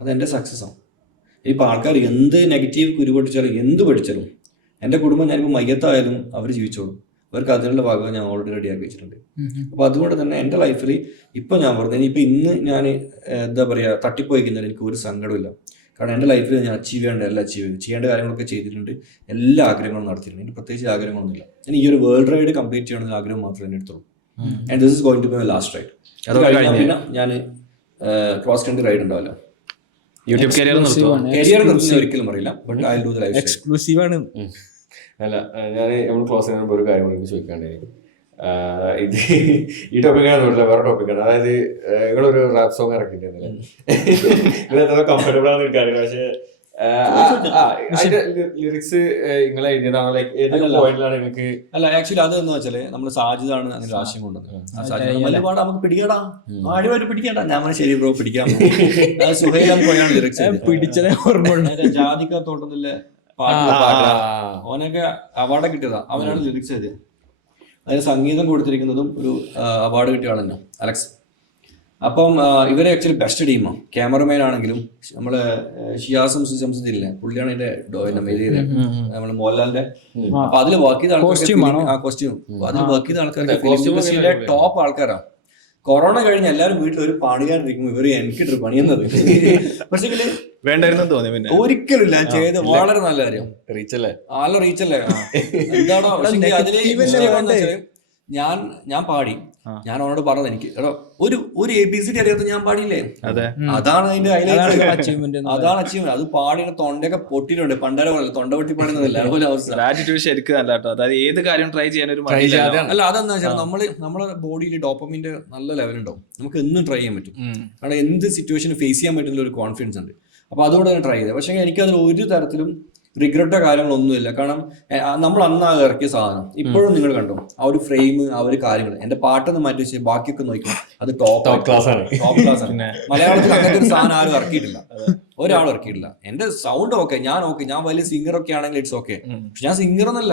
അത് എൻ്റെ സക്സസ് ആണ്. ഇനിയിപ്പോൾ ആൾക്കാർ എന്ത് നെഗറ്റീവ് കുരുപൊട്ടിച്ചാലും എന്ത് പഠിച്ചാലും എൻ്റെ കുടുംബം ഞാനിപ്പോൾ മയ്യത്തായാലും അവർ ജീവിച്ചോളും. അവർക്ക് അതിനുള്ള ഭാഗം ഞാൻ ഓൾറെഡി റെഡിയാക്കി വെച്ചിട്ടുണ്ട്. അപ്പോൾ അതുകൊണ്ട് തന്നെ എൻ്റെ ലൈഫിൽ ഇപ്പം ഞാൻ പറഞ്ഞു, ഇനിയിപ്പോൾ ഇന്ന് ഞാൻ എന്താ പറയുക തട്ടിപ്പോയിക്കുന്നതിൽ എനിക്ക് ഒരു സങ്കടമില്ല. കാരണം എൻ്റെ ലൈഫിൽ ഞാൻ അച്ചീവ് ചെയ്യേണ്ട കാര്യങ്ങളൊക്കെ ചെയ്തിട്ടുണ്ട്, എല്ലാ ആഗ്രഹങ്ങളും നടത്തിയിട്ടുണ്ട്. എനിക്ക് പ്രത്യേകിച്ച് ആഗ്രഹങ്ങളൊന്നുമില്ല. ഞാൻ ഈ ഒരു വേൾഡ് റൈഡ് കംപ്ലീറ്റ് ചെയ്യണമെന്ന ആഗ്രഹം മാത്രമേ എൻ്റെ അടുത്തുള്ളൂ. And this is going to be my last ride. അത് കഴിഞ്ഞാൽ പിന്നെ ഞാൻ ക്രോസ് കൺട്രി റൈഡ് ഉണ്ടാവില്ല. യൂട്യൂബ് കരിയർ നിർത്തുന്ന ഒരിക്കലും അറിയില്ല. But I will do the life exclusive ആണ്. അല്ല, ഞാൻ നമ്മൾ ക്ലോസ് ചെയ്യുമ്പോൾ ഒരു കാര്യം കൂടി ചോദിക്കാണ്ടായിരിക്കും. ഇത് ഈ ടോപ്പിക്കാണ് തോന്നില്ല, വേറെ ടോപ്പിക്കാണ്. അതായത് നിങ്ങളൊരു റാപ്പ് സോങ് ഇറക്കിയിട്ടുണ്ടല്ലേ, നിങ്ങൾ എത്ര കംഫർട്ടബിൾ ആണെന്ന് എനിക്കറിയില്ല. പക്ഷെ അതിന്റെ ലിറിക്സ് നിങ്ങൾ എഴുതിയതാണോ? ലൈക്ക് ഏതൊക്കെ പോയിന്റിലാണ് നിങ്ങൾക്ക്? അല്ല, ആക്ച്വലി അതെന്ന് വെച്ചാല് നമ്മള് സാജിദാണ് അങ്ങനെ ആശയം കൊണ്ടുവന്നത്. പാട് നമുക്ക് പിടിക്കടാ, അടിപൊളി പിടിക്കണ്ട. ഞാൻ ശരി ബ്രോ പിടിക്കാം. സുഹൈലം പോയാണ് ലിറിക്സ് പിടിച്ചതേ ഓർമ്മ. ജാതിക്ക തോട്ടത്തിലെ ഓനൊക്കെ അവാർഡ് കിട്ടിയതാ, അവനാണ് ലിറിക്സ് എഴുതിയത്. അതിന് സംഗീതം കൊടുത്തിരിക്കുന്നതും ഒരു അവാർഡ് കിട്ടിയ ആളെന്നെ അലക്സ്. അപ്പം ഇവരെ ആക്ച്വലി ബെസ്റ്റ് ടീമാണ്. ക്യാമറമാൻ ആണെങ്കിലും നമ്മള് ഷിയാസും ശംസുദ്ദീനില്ലേ, പുള്ളിയാണ് ഇതിന്റെ എഴുതിയത്, നമ്മള് മോഹൻലാലിന്റെ. അപ്പൊ അതിൽ വർക്ക് ചെയ്ത ആൾക്കാർ കോസ്റ്റ്യൂം അതിൽ വർക്ക് ചെയ്ത ആൾക്കാർക്ക് ഫിലിം ഇൻഡസ്ട്രിയിലെ ടോപ്പ് ആൾക്കാരാണ്. കൊറോണ കഴിഞ്ഞ് എല്ലാവരും വീട്ടിൽ ഒരു പണിയാണ്ടിരിക്കുമ്പോൾ ഇവര് എനിക്കിട്ടൊരു പണിയുന്നത്. പക്ഷേ വേണ്ടായിരുന്നു തോന്നി. പിന്നെ ഒരിക്കലും ഇല്ല, ചെയ്ത് വളരെ നല്ല കാര്യം. റീച്ചല്ലേ, നല്ല റീച്ചല്ലേ. എന്താണോ അതില് ഞാൻ പാടി, ഞാൻ അവനോട് പറഞ്ഞത് എനിക്ക് എടോ ഒരു ABCD അറിയാത്ത ഞാൻ പാടിയില്ലേ, അതാണ് അതിന്റെ അച്ചീവ്മെന്റ്. അതാണ് അച്ചീവ്മെന്റ്. അത് പാടി തൊണ്ടയൊക്കെ പൊട്ടിയിട്ടുണ്ട്. പണ്ടര പോലെ തൊണ്ട പൊട്ടി പാടുന്നതല്ല, അതുപോലെ അവസ്ഥ. ശരിക്കും അല്ല കേട്ടോ. അതായത് ഏത് കാര്യം ട്രൈ ചെയ്യാൻ ഒരു അല്ല, അതെന്താ വെച്ചാൽ നമ്മളെ ബോഡിയിൽ ഡോപ്പമിന്റെ നല്ല ലെവൽ ഉണ്ടാവും. നമുക്ക് എന്നും ട്രൈ ചെയ്യാൻ പറ്റും. കാരണം എന്ത് സിറ്റുവേഷൻ ഫേസ് ചെയ്യാൻ പറ്റുന്ന ഒരു കോൺഫിഡൻസ് ഉണ്ട്. അപ്പൊ അതുകൊണ്ട് തന്നെ ട്രൈ ചെയ്തത്. പക്ഷെ എനിക്കതിൽ ഒരു തരത്തിലും റിഗ്രറ്റോ കാര്യങ്ങളൊന്നുമില്ല. കാരണം നമ്മൾ അന്ന് ഇറക്കിയ സാധനം ഇപ്പോഴും നിങ്ങൾ കണ്ടോ, ആ ഒരു ഫ്രെയിം, ആ ഒരു കാര്യങ്ങൾ. എന്റെ പാട്ടൊന്ന് മാറ്റി വെച്ച് ബാക്കിയൊക്കെ നോക്കും, അത് ടോപ്പ് ക്ലാസ് ആണ്. മലയാളത്തിൽ അങ്ങനത്തെ ഒരു സാധനം ആരും ഇറക്കിയിട്ടില്ല, ഒരാളും ഇറക്കിയിട്ടില്ല. എന്റെ സൗണ്ട് ഓക്കെ, ഞാൻ വലിയ സിംഗർ ഒക്കെ ആണെങ്കിൽ ഇറ്റ്സ് ഓക്കെ. പക്ഷെ ഞാൻ സിംഗർ ഒന്നല്ല.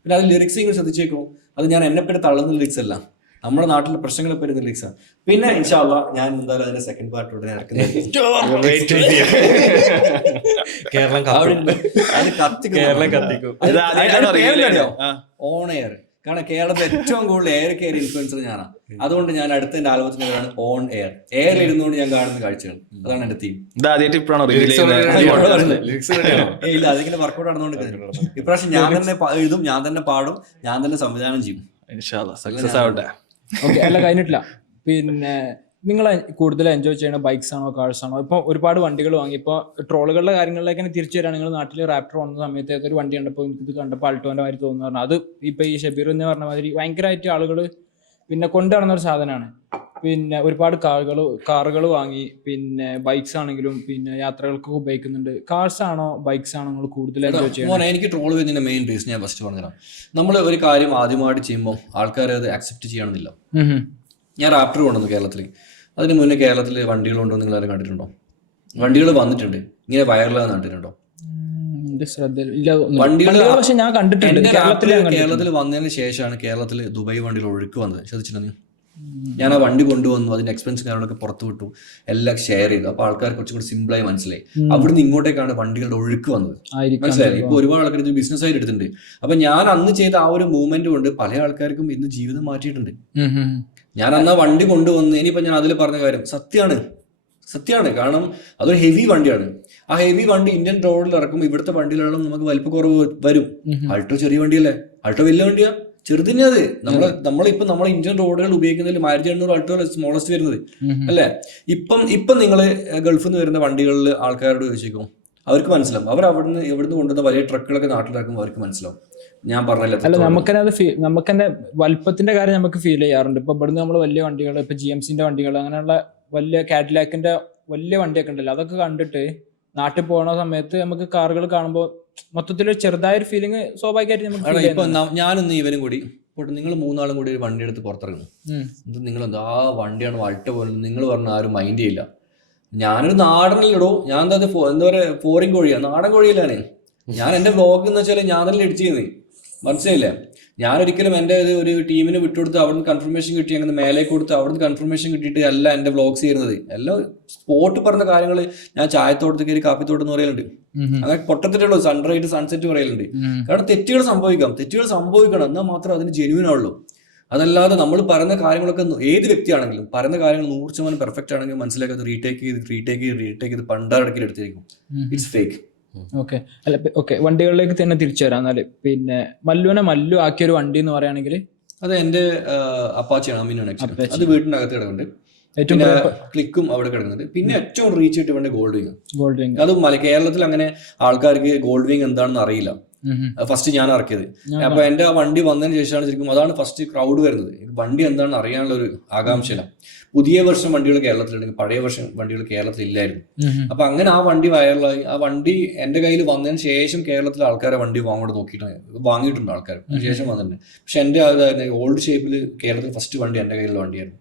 പിന്നെ അത് ലിറിക്സ് ഇങ്ങനെ ശ്രദ്ധിച്ചേക്കും, അത് ഞാൻ എന്നെ പറ്റി തള്ളുന്ന ലിറിക്സ് അല്ല, നമ്മുടെ നാട്ടിലെ പ്രശ്നങ്ങളെ പറ്റുന്ന ലിറിക്സാണ്. പിന്നെ ഇൻഷാ അല്ലാഹ് ഞാൻ എന്തായാലും അതിന്റെ സെക്കൻഡ് പാർട്ട് ഉടനെ ഇറക്കുന്നത്. On air. കാരണം കേരളത്തിൽ ഏറ്റവും കൂടുതൽ എയർ കെയർ ഇൻഫ്ലുവൻസർ ഞാനാണ്. അതുകൊണ്ട് ഞാൻ അടുത്ത ആൽബത്തിന് പേരാണ് ഓൺ എയർ. എയറിൽ ഇരുന്നുകൊണ്ട് ഞാൻ കാണുന്ന കാഴ്ചകൾ, അതാണ് എന്റെ തീം. ഇല്ല, അതിങ്ങനെ വർക്കൗട്ട് നടന്നുകൊണ്ട് ഇപ്രാവശ്യം ഞാൻ തന്നെ എഴുതും, ഞാൻ തന്നെ പാടും, ഞാൻ തന്നെ സംവിധാനം ചെയ്യും. ഓക്കെ, അല്ല കഴിഞ്ഞിട്ടില്ല. പിന്നെ നിങ്ങൾ കൂടുതൽ എൻജോയ് ചെയ്യുന്ന ബൈക്സ് ആണോ കാർസ് ആണോ? ഇപ്പൊ ഒരുപാട് വണ്ടികൾ വാങ്ങി. ഇപ്പൊ ട്രോളുകളുടെ കാര്യങ്ങളിലേക്ക് തന്നെ തിരിച്ചു വരാൻ, നിങ്ങൾ നാട്ടിൽ റാപ്റ്റർ വന്ന സമയത്ത് ഒരു വണ്ടി കണ്ടപ്പോൾ എനിക്കിത് കണ്ടപ്പോൾ അൾട്ടോന്റെ മാതിരി തോന്നുന്നു പറഞ്ഞാൽ, അത് ഇപ്പൊ ഈ ഷബീർ എന്ന് പറഞ്ഞ മാതിരി ഭയങ്കരമായിട്ട് ആളുകൾ പിന്നെ കൊണ്ടു നടന്ന ഒരു സാധനമാണ്. പിന്നെ ഒരുപാട് കാറുകൾ വാങ്ങി, പിന്നെ ബൈക്സ് ആണെങ്കിലും പിന്നെ യാത്രകൾക്ക് ഉപയോഗിക്കുന്നുണ്ട്. കാർസ് ആണോ ബൈക്സ് ആണോ നിങ്ങൾ കൂടുതൽ എൻജോയ് ചെയ്യുന്നത്? എനിക്ക് ട്രോൾ വരുന്നതിന്റെ മെയിൻ റീസൺ ഞാൻ ഫസ്റ്റ് പറഞ്ഞുതരാം. നമ്മൾ ഒരു കാര്യം ആദ്യമായിട്ട് ചെയ്യുമ്പോൾ ആൾക്കാർ അത് അക്സെപ്റ്റ് ചെയ്യണമെന്നില്ല. ഞാൻ റാപ്റ്റർ കൊണ്ടുവന്നു കേരളത്തിൽ. അതിന് മുന്നേ കേരളത്തിൽ വണ്ടികൾ കൊണ്ടുവന്ന് നിങ്ങൾ ആരും കണ്ടിട്ടുണ്ടോ? വണ്ടികൾ വന്നിട്ടുണ്ട്, ഇങ്ങനെ വൈറലാന്ന് കണ്ടിട്ടുണ്ടോ? കേരളത്തിൽ വന്നതിന് ശേഷമാണ് കേരളത്തിൽ ദുബായ് വണ്ടികൾ ഒഴുക്ക് വന്നത്. ശ്രദ്ധിച്ചിട്ടുണ്ടെങ്കിൽ ഞാൻ ആ വണ്ടി കൊണ്ടുവന്നു, അതിന്റെ എക്സ്പെൻസ് കാര്യങ്ങളൊക്കെ പുറത്തു വിട്ടു, എല്ലാം ഷെയർ ചെയ്തു. അപ്പൊ ആൾക്കാർ കുറച്ചും കൂടി സിമ്പിളായി മനസ്സിലായി. അവിടുന്ന് ഇങ്ങോട്ടേക്കാണ് വണ്ടികളുടെ ഒഴുക്ക് വന്നത്. മനസ്സിലായി? ഇപ്പൊ ഒരുപാട് ആൾക്കാർ ഇത് ബിസിനസ് ആയിട്ട് എടുത്തിട്ടുണ്ട്. അപ്പൊ ഞാൻ അന്ന് ചെയ്ത ആ ഒരു മൂവ്മെന്റ് കൊണ്ട് പല ആൾക്കാർക്കും ഇന്ന് ജീവിതം മാറ്റിയിട്ടുണ്ട്. ഞാൻ അന്ന് ആ വണ്ടി കൊണ്ടുവന്ന്, ഇനിയിപ്പോ ഞാൻ അതിൽ പറഞ്ഞ കാര്യം സത്യമാണ്. കാരണം അതൊരു ഹെവി വണ്ടിയാണ്. ആ ഹെവി വണ്ടി ഇന്ത്യൻ റോഡിൽ ഇറക്കുമ്പോൾ ഇവിടുത്തെ വണ്ടികളും നമുക്ക് വലിപ്പക്കുറവ് വരും. ആൾട്ടോ ചെറിയ വണ്ടിയല്ലേ, ആൾട്ടോ വലിയ വണ്ടിയാ, ചെറുതന്നെ അത്. നമ്മളിപ്പോ നമ്മളെ ഇന്ത്യൻ റോഡുകൾ ഉപയോഗിക്കുന്നതിൽ 1700 ആൾട്ടോ സ്മോളസ്റ്റ് വരുന്നത് അല്ലേ. ഇപ്പം നിങ്ങൾ ഗൾഫിൽ നിന്ന് വരുന്ന വണ്ടികളിൽ ആൾക്കാരോട് ചോദിച്ചേക്കും, അവർക്ക് മനസ്സിലാവും. അവർ എവിടുന്ന് കൊണ്ടുവന്ന വലിയ ട്രക്കുകളൊക്കെ നാട്ടിലിറക്കുമ്പോൾ അവർക്ക് മനസ്സിലാവും. ഞാൻ പറഞ്ഞില്ല, നമുക്കെന്നെ വലിപ്പത്തിന്റെ കാര്യം നമുക്ക് ഫീൽ ചെയ്യാറുണ്ട്. ഇപ്പൊ ഇവിടുന്ന് നമ്മൾ വലിയ വണ്ടികൾ, ഇപ്പൊ GMCന്റെ വണ്ടികൾ, അങ്ങനെയുള്ള വലിയ കാഡിലാക്കിന്റെ വലിയ വണ്ടിയൊക്കെ ഉണ്ടല്ലോ, അതൊക്കെ കണ്ടിട്ട് നാട്ടിൽ പോകുന്ന സമയത്ത് നമുക്ക് കാറുകൾ കാണുമ്പോൾ മൊത്തത്തിലൊരു ചെറുതായൊരു ഫീലിംഗ് സ്വാഭാവികമായിട്ട് നമുക്ക്. ഇപ്പൊ ഞാനൊന്ന് ഇവനും കൂടി നിങ്ങൾ 3 ആളും കൂടി ഒരു വണ്ടി എടുത്ത് പുറത്തിറങ്ങും. നിങ്ങൾ എന്താ ആ വണ്ടിയാണ് അൾട്ട പോലെ നിങ്ങൾ പറഞ്ഞ ആരും മൈൻഡ് ചെയ്യില്ല. ഞാനൊരു നാടനിലിടോ, ഞാൻ എന്താ പറയുക ഫോറിൻ കോഴിയാണ്, നാടൻ കോഴിയിലാണ് ഞാൻ. എന്റെ വ്ലോഗ് എന്ന് വെച്ചാൽ ഞാൻ തന്നെ എഡിറ്റ് ചെയ്യുന്നത്, മനസ്സിലായില്ലേ? ഞാനൊരിക്കലും എൻ്റെ ഒരു ടീമിന് വിട്ടുകൊടുത്ത് അവിടുന്ന് കൺഫർമേഷൻ കിട്ടി, അങ്ങനെ മേലെ കൊടുത്ത് അവിടുന്ന് കൺഫർമേഷൻ കിട്ടിയിട്ട് അല്ല എൻ്റെ വ്ലോഗ്സ് ചെയ്യുന്നത്. എല്ലാം സ്പോട്ട് പറഞ്ഞ കാര്യങ്ങൾ. ഞാൻ ചായത്തോട്ടത്ത് കയറി കാപ്പിത്തോട്ടം എന്ന് പറയലുണ്ട്, അങ്ങനെ പൊട്ടത്തിട്ടുള്ളൂ. സൺറൈസ് സൺസെറ്റ് പറയലുണ്ട്. കാരണം തെറ്റുകൾ സംഭവിക്കണം, എന്നാൽ മാത്രം അതിന് ജെന്യൂൻ ആവുള്ളൂ. അതല്ലാതെ നമ്മൾ പറയുന്ന കാര്യങ്ങളൊക്കെ ഏത് വ്യക്തിയാണെങ്കിലും പറയുന്ന കാര്യങ്ങൾ 100% പെർഫെക്റ്റ് ആണെങ്കിൽ മനസ്സിലാക്കി അത് റീടേക്ക് ചെയ്ത് പണ്ടാടക്കി എടുത്തിരിക്കും. It's fake. ഓക്കെ, വണ്ടികളിലേക്ക് തന്നെ തിരിച്ചു വരാം. എന്നാല് പിന്നെ മല്ലു ആക്കിയൊരു വണ്ടി എന്ന് പറയുകയാണെങ്കിൽ അത് എന്റെ അപ്പാച്ചിയാണ്, അമീനാണ്. അത് വീട്ടിന്റെ അകത്ത് കിടക്കുന്നുണ്ട്. ക്ലിക്കും അവിടെ കിടക്കുന്നുണ്ട്. പിന്നെ ഏറ്റവും റീച്ച് കിട്ടിയ വണ്ടി ഗോൾഡ് വിങ്. അത് കേരളത്തിൽ അങ്ങനെ ആൾക്കാർക്ക് ഗോൾഡ് വിങ് എന്താണെന്ന് അറിയില്ല. ഫസ്റ്റ് ഞാൻ ഇറക്കിയത്. അപ്പൊ എന്റെ ആ വണ്ടി വന്നതിന് ശേഷമാണ് ശരിക്കും അതാണ് ഫസ്റ്റ് ക്രൗഡ് വരുന്നത്. വണ്ടി എന്താണെന്ന് അറിയാനുള്ള ഒരു ആകാംക്ഷയില്ല. പുതിയ വർഷം വണ്ടികൾ കേരളത്തിലുണ്ടെങ്കിൽ പഴയ വർഷം വണ്ടികൾ കേരളത്തിൽ ഇല്ലായിരുന്നു. അപ്പൊ അങ്ങനെ ആ വണ്ടി വൈറലായി. ആ വണ്ടി എന്റെ കയ്യിൽ വന്നതിന് ശേഷം കേരളത്തിലെ ആൾക്കാരെ വണ്ടി വാങ്ങിയിട്ടുണ്ട് ആൾക്കാർ ശേഷം വന്നിട്ടുണ്ട്. പക്ഷെ എന്റെ ഓൾഡ് ഷേപ്പിൽ കേരളത്തിൽ ഫസ്റ്റ് വണ്ടി എന്റെ കയ്യിലുള്ള വണ്ടിയായിരുന്നു.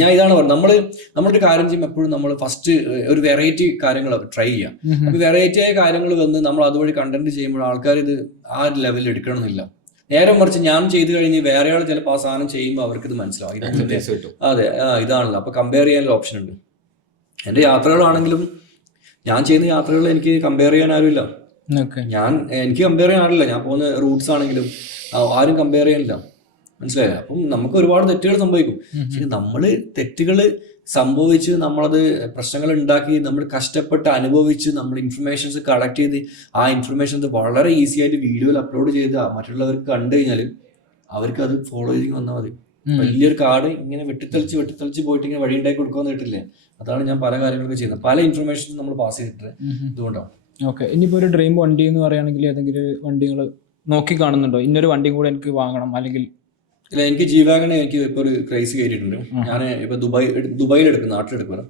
ഞാൻ ഇതാണ് പറഞ്ഞത്, നമ്മളൊരു കാര്യം ചെയ്യുമ്പോൾ എപ്പോഴും നമ്മൾ ഫസ്റ്റ് ഒരു വെറൈറ്റി കാര്യങ്ങൾ ട്രൈ ചെയ്യാം. അപ്പൊ വെറൈറ്റി ആയ കാര്യങ്ങൾ വന്ന് നമ്മൾ അതുവഴി കണ്ടന്റ് ചെയ്യുമ്പോൾ ആൾക്കാർ ഇത് ആ ലെവലിൽ എടുക്കണമെന്നില്ല. നേരെ മറിച്ച് ഞാൻ ചെയ്തു കഴിഞ്ഞ് വേറെ ആൾ ചിലപ്പോൾ ആ സാധനം ചെയ്യുമ്പോൾ അവർക്ക് ഇത് മനസ്സിലാവും. അതെ, ഇതാണല്ലോ. അപ്പൊ കമ്പയർ ചെയ്യാനുള്ള ഓപ്ഷൻ ഉണ്ട്. എന്റെ യാത്രകളാണെങ്കിലും ഞാൻ ചെയ്യുന്ന യാത്രകൾ എനിക്ക് കമ്പയർ ചെയ്യാൻ ആരുമില്ല. എനിക്ക് കമ്പയർ ചെയ്യാൻ ആരില്ല. ഞാൻ പോകുന്ന റൂട്ട്സ് ആണെങ്കിലും ആരും കമ്പയർ ചെയ്യാനില്ല. മനസ്സിലായില്ല. അപ്പം നമുക്ക് ഒരുപാട് തെറ്റുകൾ സംഭവിക്കും. പക്ഷെ നമ്മള് തെറ്റുകൾ സംഭവിച്ച് നമ്മളത് പ്രശ്നങ്ങൾ ഉണ്ടാക്കി നമ്മൾ കഷ്ടപ്പെട്ട് അനുഭവിച്ച് നമ്മൾ ഇൻഫർമേഷൻസ് കളക്ട് ചെയ്ത് ആ ഇൻഫർമേഷൻസ് വളരെ ഈസി ആയിട്ട് വീഡിയോയിൽ അപ്ലോഡ് ചെയ്ത് മറ്റുള്ളവർക്ക് കണ്ടു കഴിഞ്ഞാൽ അവർക്ക് അത് ഫോളോ ചെയ്ത് വന്നാൽ മതി. വലിയൊരു കാർഡ് ഇങ്ങനെ വെട്ടിത്തെളിച്ച് പോയിട്ട് ഇങ്ങനെ വഴി ഉണ്ടാക്കി കൊടുക്കാന്ന് കേട്ടില്ലേ? അതാണ് ഞാൻ പല കാര്യങ്ങളൊക്കെ ചെയ്യുന്നത്. പല ഇൻഫർമേഷൻസ് നമ്മൾ പാസ് ചെയ്തിട്ട് ഇതുകൊണ്ടാണ്. ഓക്കെ, ഇനിയിപ്പോൾ ഒരു ഡ്രീം വണ്ടി എന്ന് പറയുകയാണെങ്കിൽ ഏതെങ്കിലും വണ്ടികൾ നോക്കി കാണുന്നുണ്ടോ? ഇന്നൊരു വണ്ടിയും കൂടെ എനിക്ക് വാങ്ങണം, അല്ലെങ്കിൽ ഇല്ല, എനിക്ക് ജീവാഗണ എനിക്ക് ഇപ്പൊ ഒരു ക്രൈസ് കയറ്റിയിട്ടുണ്ട്. ഞാൻ ഇപ്പൊ ദുബായിൽ എടുക്കും, നാട്ടിലെടുക്കണം.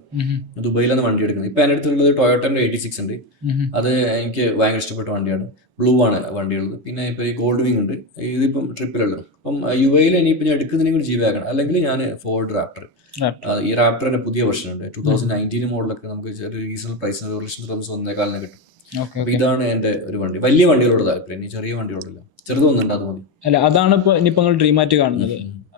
ദുബായിലാണ് വണ്ടി എടുക്കുന്നത്. ഇപ്പൊ എൻ്റെ അടുത്തുള്ളത് ടൊയോട്ടന്റെ 86 ഉണ്ട്. അത് എനിക്ക് ഭയങ്കര ഇഷ്ടപ്പെട്ട വണ്ടിയാണ്. ബ്ലൂ ആണ് വണ്ടിയുള്ളത്. പിന്നെ ഇപ്പൊ ഈ ഗോൾഡ് വിങ് ഉണ്ട്, ഇതിപ്പം ട്രിപ്പിലുള്ളത്. അപ്പം UAE ഇനിയിപ്പോൾ ഞാൻ എടുക്കുന്നുണ്ടെങ്കിൽ ജീവാഗണ, അല്ലെങ്കിൽ ഞാൻ ഫോർഡ് റാപ്റ്റർ. ഈ റാപ്റ്ററിന്റെ പുതിയ വെർഷൻ ഉണ്ട്. 2019 മോഡലൊക്കെ നമുക്ക് ചെറിയ റീസണൽ പ്രൈസിന് 1 ലക്ഷം രൂപ 1.25 കിട്ടും. അപ്പൊ ഇതാണ് എന്റെ ഒരു വണ്ടി. വലിയ വണ്ടികളോട് താല്പര്യം, ഇനി ചെറിയ വണ്ടികളോടില്ല. ചെറുതൊന്നുണ്ട്, അത് മതി. അല്ല, അതാണ് ഇനിയിപ്പോ നിങ്ങൾ ഡ്രീം ആയിട്ട് കാണുന്നത്.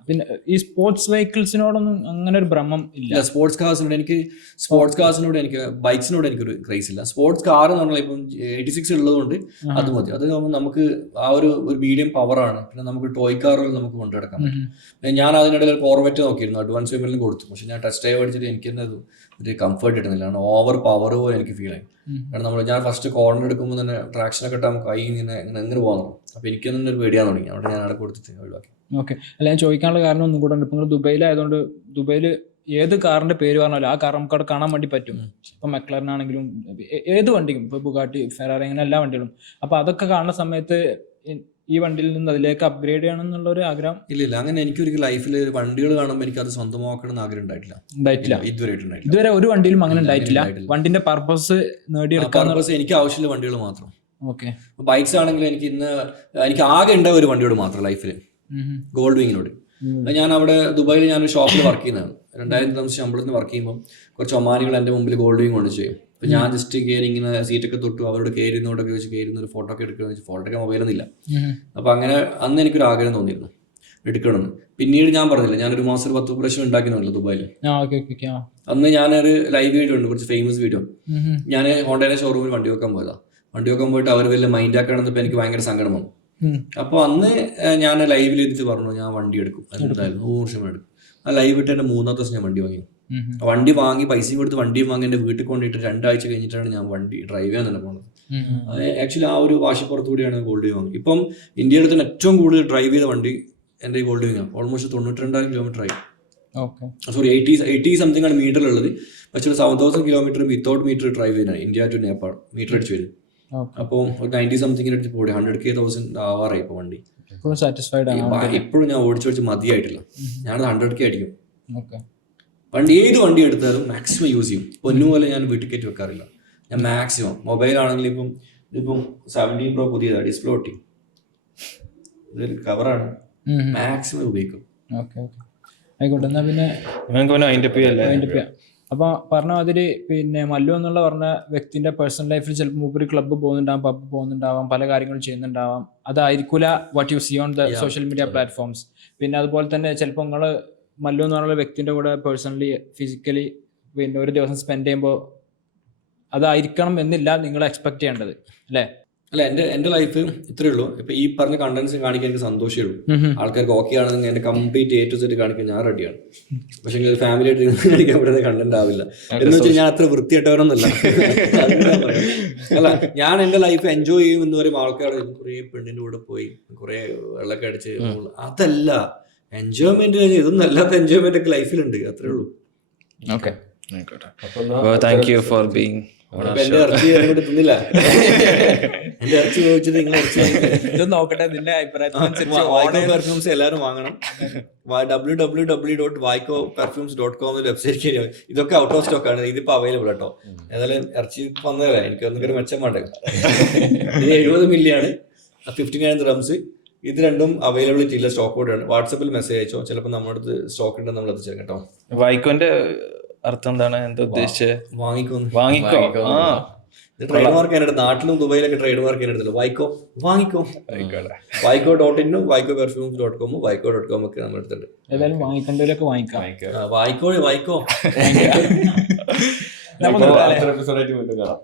പിന്നെ ഈ സ്പോർട്സ് വെഹിക്കിൾസിനോടൊന്നും അങ്ങനെ ഒരു ഭ്രമം ഇല്ല. സ്പോർട്സ് കാർസിനോട് എനിക്ക് ബൈക്സിനോട് എനിക്കൊരു ക്രൈസ് ഇല്ല. സ്പോർട്സ് കാർ എന്ന് പറഞ്ഞാൽ ഇപ്പം 86 ഉള്ളതുകൊണ്ട് അത് മതി. അത് നമുക്ക് ആ ഒരു മീഡിയം പവറാണ്. പിന്നെ നമുക്ക് ടോയ് കാറുകൾ നമുക്ക് കൊണ്ടുനടക്കാൻ പറ്റും. ഞാൻ അതിനിടയിൽ ഒരു കോർവെറ്റ് നോക്കിയിരുന്നു, അഡ്വാൻസ് പേയ്മെന്റിലും കൊടുത്തു. പക്ഷെ ഞാൻ ടെസ്റ്റ് ഡ്രൈവ് അടിച്ചിട്ട് എനിക്ക് തന്നെ ഒരു കംഫർട്ട് കിട്ടുന്നില്ല. കാരണം ഓവർ പവർ പോലെ എനിക്ക് ഫീൽ ആയി. കാരണം ഞാൻ ഫസ്റ്റ് കോർണർ എടുക്കുമ്പോൾ തന്നെ ട്രാക്ഷനൊക്കെ ഇട്ടാൽ കൈ ഇങ്ങനെ പോകുന്നു. അപ്പൊ എനിക്ക് തന്നെ ഒരു പേടിയാൻ തുടങ്ങി. അവിടെ ഞാൻ അവിടെ കൊടുത്തിട്ട് ഒഴിവാക്കി. ഓക്കെ, അല്ല ഞാൻ ചോദിക്കാനുള്ള കാരണം ഒന്നും കൂടെ ഉണ്ട്. ഇപ്പൊ നിങ്ങൾ ദുബൈയിലായതുകൊണ്ട് ദുബൈയിൽ ഏത് കാറിന്റെ പേര് പറഞ്ഞാലും ആ കാർ നമുക്ക് അവിടെ കാണാൻ വേണ്ടി പറ്റും. ഇപ്പൊ മെക്ലറിൻ ആണെങ്കിലും ഏത് വണ്ടിക്കും, ഇപ്പൊ ബുഗാട്ടി, ഫെറാറി, അങ്ങനെ എല്ലാ വണ്ടികളും. അപ്പൊ അതൊക്കെ കാണുന്ന സമയത്ത് ഈ വണ്ടിയിൽ നിന്ന് അതിലേക്ക് അപ്ഗ്രേഡ് ചെയ്യണം എന്നുള്ള ഒരു ആഗ്രഹം ഇല്ല. അങ്ങനെ എനിക്കൊരു ലൈഫിൽ വണ്ടികൾ കാണുമ്പോൾ എനിക്ക് അത് സ്വന്തമാക്കണം എന്ന് ആഗ്രഹം ഉണ്ടായിട്ടില്ല. ഇതുവരെ ഒരു വണ്ടിയിലും അങ്ങനെ ഉണ്ടായിട്ടില്ല. വണ്ടിന്റെ പർപ്പസ് നേടിയെടുക്കാൻ എനിക്ക് ആവശ്യമുള്ള വണ്ടികൾ മാത്രം. ഓക്കെ, ബൈക്സ് ആണെങ്കിൽ എനിക്ക് ആകെ ഉണ്ടായ ഒരു വണ്ടിയോട് മാത്രം ലൈഫിൽ, ഗോൾഡ് വിങ്ങിനോട്. ഞാൻ അവിടെ ദുബായിൽ ഞാനൊരു ഷോപ്പിൽ വർക്ക് ചെയ്യുന്നതാണ്. 2000 ശമ്പളത്തിന് വർക്ക് ചെയ്യുമ്പോൾ കുറച്ച് ഒമാനികൾ എൻ്റെ മുമ്പിൽ ഗോൾഡ് വിങ് കൊണ്ട് ചെയ്യും. അപ്പൊ ഞാൻ ജസ്റ്റ് കയറി ഇങ്ങനെ സീറ്റൊക്കെ തൊട്ടു അവരോട് കയറിന്നോട്ടൊക്കെ വെച്ച് കയറുന്ന ഒരു ഫോട്ടോ ഒക്കെ എടുക്കുന്ന വെച്ച് ഫോട്ടോയൊക്കെ മൊബൈലൊന്നുമില്ല. അപ്പൊ അങ്ങനെ അന്ന് എനിക്കൊരു ആഗ്രഹം തോന്നിയിരുന്നു എടുക്കണമെന്ന്. പിന്നീട് ഞാൻ പറഞ്ഞില്ല, ഞാനൊരു മാസം 10 പ്രാവശ്യം ഉണ്ടാക്കിയെന്നല്ലോ ദുബായിൽ. അന്ന് ഞാനൊരു ലൈവ് വീഡിയോ ഉണ്ട്, കുറച്ച് ഫേമസ് വീഡിയോ. ഞാൻ ഹോണ്ടയുടെ ഷോറൂമിൽ വണ്ടി വെക്കാൻ പോയിട്ട് അവർ വലിയ മൈൻഡ് ആക്കണമെന്നപ്പോൾ എനിക്ക് ഭയങ്കര സങ്കടം വന്നു. അപ്പോൾ അന്ന് ഞാൻ ലൈവിൽ ഇരുത്തി പറഞ്ഞു ഞാൻ വണ്ടി എടുക്കും, എന്തായാലും 100% എടുക്കും. ആ ലൈവ് ഇട്ട് എൻ്റെ 3ാമത്തെ ദിവസം ഞാൻ വണ്ടി വാങ്ങി പൈസയും കൊടുത്ത് വണ്ടിയും വാങ്ങി എൻ്റെ വീട്ടിൽ കൊണ്ടിട്ട് 2 ആഴ്ച കഴിഞ്ഞിട്ടാണ് ഞാൻ വണ്ടി ഡ്രൈവ് ചെയ്യാൻ തന്നെ പോകുന്നത്. ആക്ച്വലി ആ ഒരു വാശിപ്പുറത്തു കൂടിയാണ് ഗോൾഡ് വിങ് വാങ്ങി. ഇപ്പം ഇന്ത്യയിൽ തന്നെ ഏറ്റവും കൂടുതൽ ഡ്രൈവ് ചെയ്ത വണ്ടി എൻ്റെ ഈ ഗോൾഡ് വിങ് ആണ്. ഓൾമോസ്റ്റ് 92,000 കിലോമീറ്റർ ആയി. സോറി 80 സംതിങ് ആണ് മീറ്ററിലുള്ളത്. പക്ഷേ 7,000 കിലോമീറ്റർ വിത്തൗട്ട് മീറ്റർ ഡ്രൈവ് ചെയ്യാനാണ് ഇന്ത്യ ടു നേപ്പാൾ മീറ്റർ അടിച്ചു വരും. അപ്പോൾ 90 സംതിങ്ങിന് അടിച്ച് പോയി 100,000 ആവാറായി ഇപ്പോൾ വണ്ടി. ഇപ്പോഴും ഞാൻ ഓടിച്ച് മതിയായിട്ടില്ല. ഞാൻ 100K അടിക്കും. ഏത് വണ്ടി എടുത്താലും മാക്സിമം യൂസ് ചെയ്യും. പൊന്നുപോലെ ഞാൻ വീട്ടിൽ കയറ്റി വെക്കാറില്ല. ഞാൻ മാക്സിമം മൊബൈൽ ആണെങ്കിൽ ഇപ്പം 17 Pro പുതിയതാണ്, ഡിസ്പ്ലേ ഒട്ടി, ഇതൊരു കവറാണ്, മാക്സിമം ഉപയോഗിക്കും. ആയിക്കോട്ടെ, എന്നാ പിന്നെ അപ്പൊ പറഞ്ഞ മാതിരി പിന്നെ മല്ലു എന്നുള്ള പറഞ്ഞ വ്യക്തിന്റെ പേഴ്സണൽ ലൈഫിൽ ചിലപ്പോൾ മൂപ്പര് ക്ലബ്ബ് പോകുന്നുണ്ടാവാം, പബ്ബ് പോകുന്നുണ്ടാവാം, പല കാര്യങ്ങളും ചെയ്യുന്നുണ്ടാവാം. അതായിരിക്കൂല what you see on the social media platforms. പിന്നെ അതുപോലെ തന്നെ ചിലപ്പോൾ നിങ്ങൾ മല്ലു എന്ന് പറഞ്ഞ വ്യക്തിന്റെ കൂടെ പേഴ്സണലി ഫിസിക്കലി പിന്നെ ഒരു ദിവസം സ്പെൻഡ് ചെയ്യുമ്പോൾ അതായിരിക്കണം എന്നില്ല നിങ്ങൾ എക്സ്പെക്ട് ചെയ്യേണ്ടത്, അല്ലേ? അല്ല, എൻ്റെ ലൈഫ് ഇത്രയേ ഉള്ളൂ. ഇപ്പൊ ഈ പറഞ്ഞ കണ്ടന്റ്സ് കാണിക്കാൻ എനിക്ക് സന്തോഷമേ ഉള്ളൂ. ആൾക്കാർക്ക് ഓക്കെ ആണെന്ന് എന്റെ കംപ്ലീറ്റ് A to Z കാണിക്കാൻ ഞാൻ റെഡിയാണ്. പക്ഷെ ഫാമിലി ആയിട്ട് കാണിക്കാൻ പറ്റുന്ന കണ്ടന്റ് ആവില്ല എന്ന് വെച്ചാൽ ഞാൻ അത്ര വൃത്തിയായിട്ടവരൊന്നുമല്ല. അല്ല, ഞാൻ എന്റെ ലൈഫ് എൻജോയ് ചെയ്യും എന്ന് പറയും ആൾക്കാർ. കുറെ പെണ്ണിന്റെ കൂടെ പോയി കുറെ വെള്ളമൊക്കെ അടിച്ച്, അതല്ല എൻജോയ്മെന്റ്. ഇതൊന്നും അല്ലാത്ത എൻജോയ്മെന്റ് ഒക്കെ ലൈഫിലുണ്ട്. അത്രേ ഉള്ളൂ. താങ്ക് യു ഫോർ ബീങ് എന്റെ ഇറച്ചി അങ്ങോട്ട് തിന്നില്ല. എന്റെ ഇറച്ചി ചോദിച്ചിട്ട് നിങ്ങൾ ഇറച്ചി ഇത് നോക്കട്ടെ നിന്റെ വായിക്കോ പെർഫ്യൂംസ് എല്ലാവരും വാങ്ങണം. www.vaikoperfumes.com website. ഇതൊക്കെ ഔട്ട് ഓഫ് സ്റ്റോക്ക് ആണ്, ഇതിപ്പോ അവൈലബിൾ കേട്ടോ. ഏതായാലും ഇറച്ചി വന്നതല്ല, എനിക്ക് ഒന്നും മെച്ചം വേണ്ട. ഇത് 70 മില്ലിയാണ്, 59 dirhams. ഇത് രണ്ടും അവൈലബിലിറ്റി ഇല്ല, സ്റ്റോക്ക് ഔട്ട് ആണ്. വാട്സപ്പിൽ മെസ്സേജ് അയച്ചോ, ചിലപ്പോൾ നമ്മുടെ അടുത്ത് സ്റ്റോക്ക് ഉണ്ടെന്ന് നമ്മൾ എത്തിച്ചേക്കാം കേട്ടോ. വൈക്കോന്റെ അർത്ഥം എന്താണ്, എന്താ ഉദ്ദേശിച്ചത്? വാങ്ങിക്കോന്ന്. വാങ്ങിക്കോ. ഇത് ട്രേഡ് മാർക്ക് അതിനടുത്ത്, നാട്ടിലും ദുബൈയിലൊക്കെ ട്രേഡ് മാർക്ക് അതിനടുത്തല്ലോ. വായിക്കോ വാങ്ങിക്കോ. vaiko.in, vaikoperfumes.com, vaiko.com ഒക്കെ നമ്മൾ എടുത്തിട്ടുണ്ട്. ഏതായാലും വാങ്ങിക്കേണ്ടവരൊക്കെ വാങ്ങിക്കാം. വായിക്കോ വായിക്കോ. എപ്പിസോഡായിട്ട് വീണ്ടും കാണാം.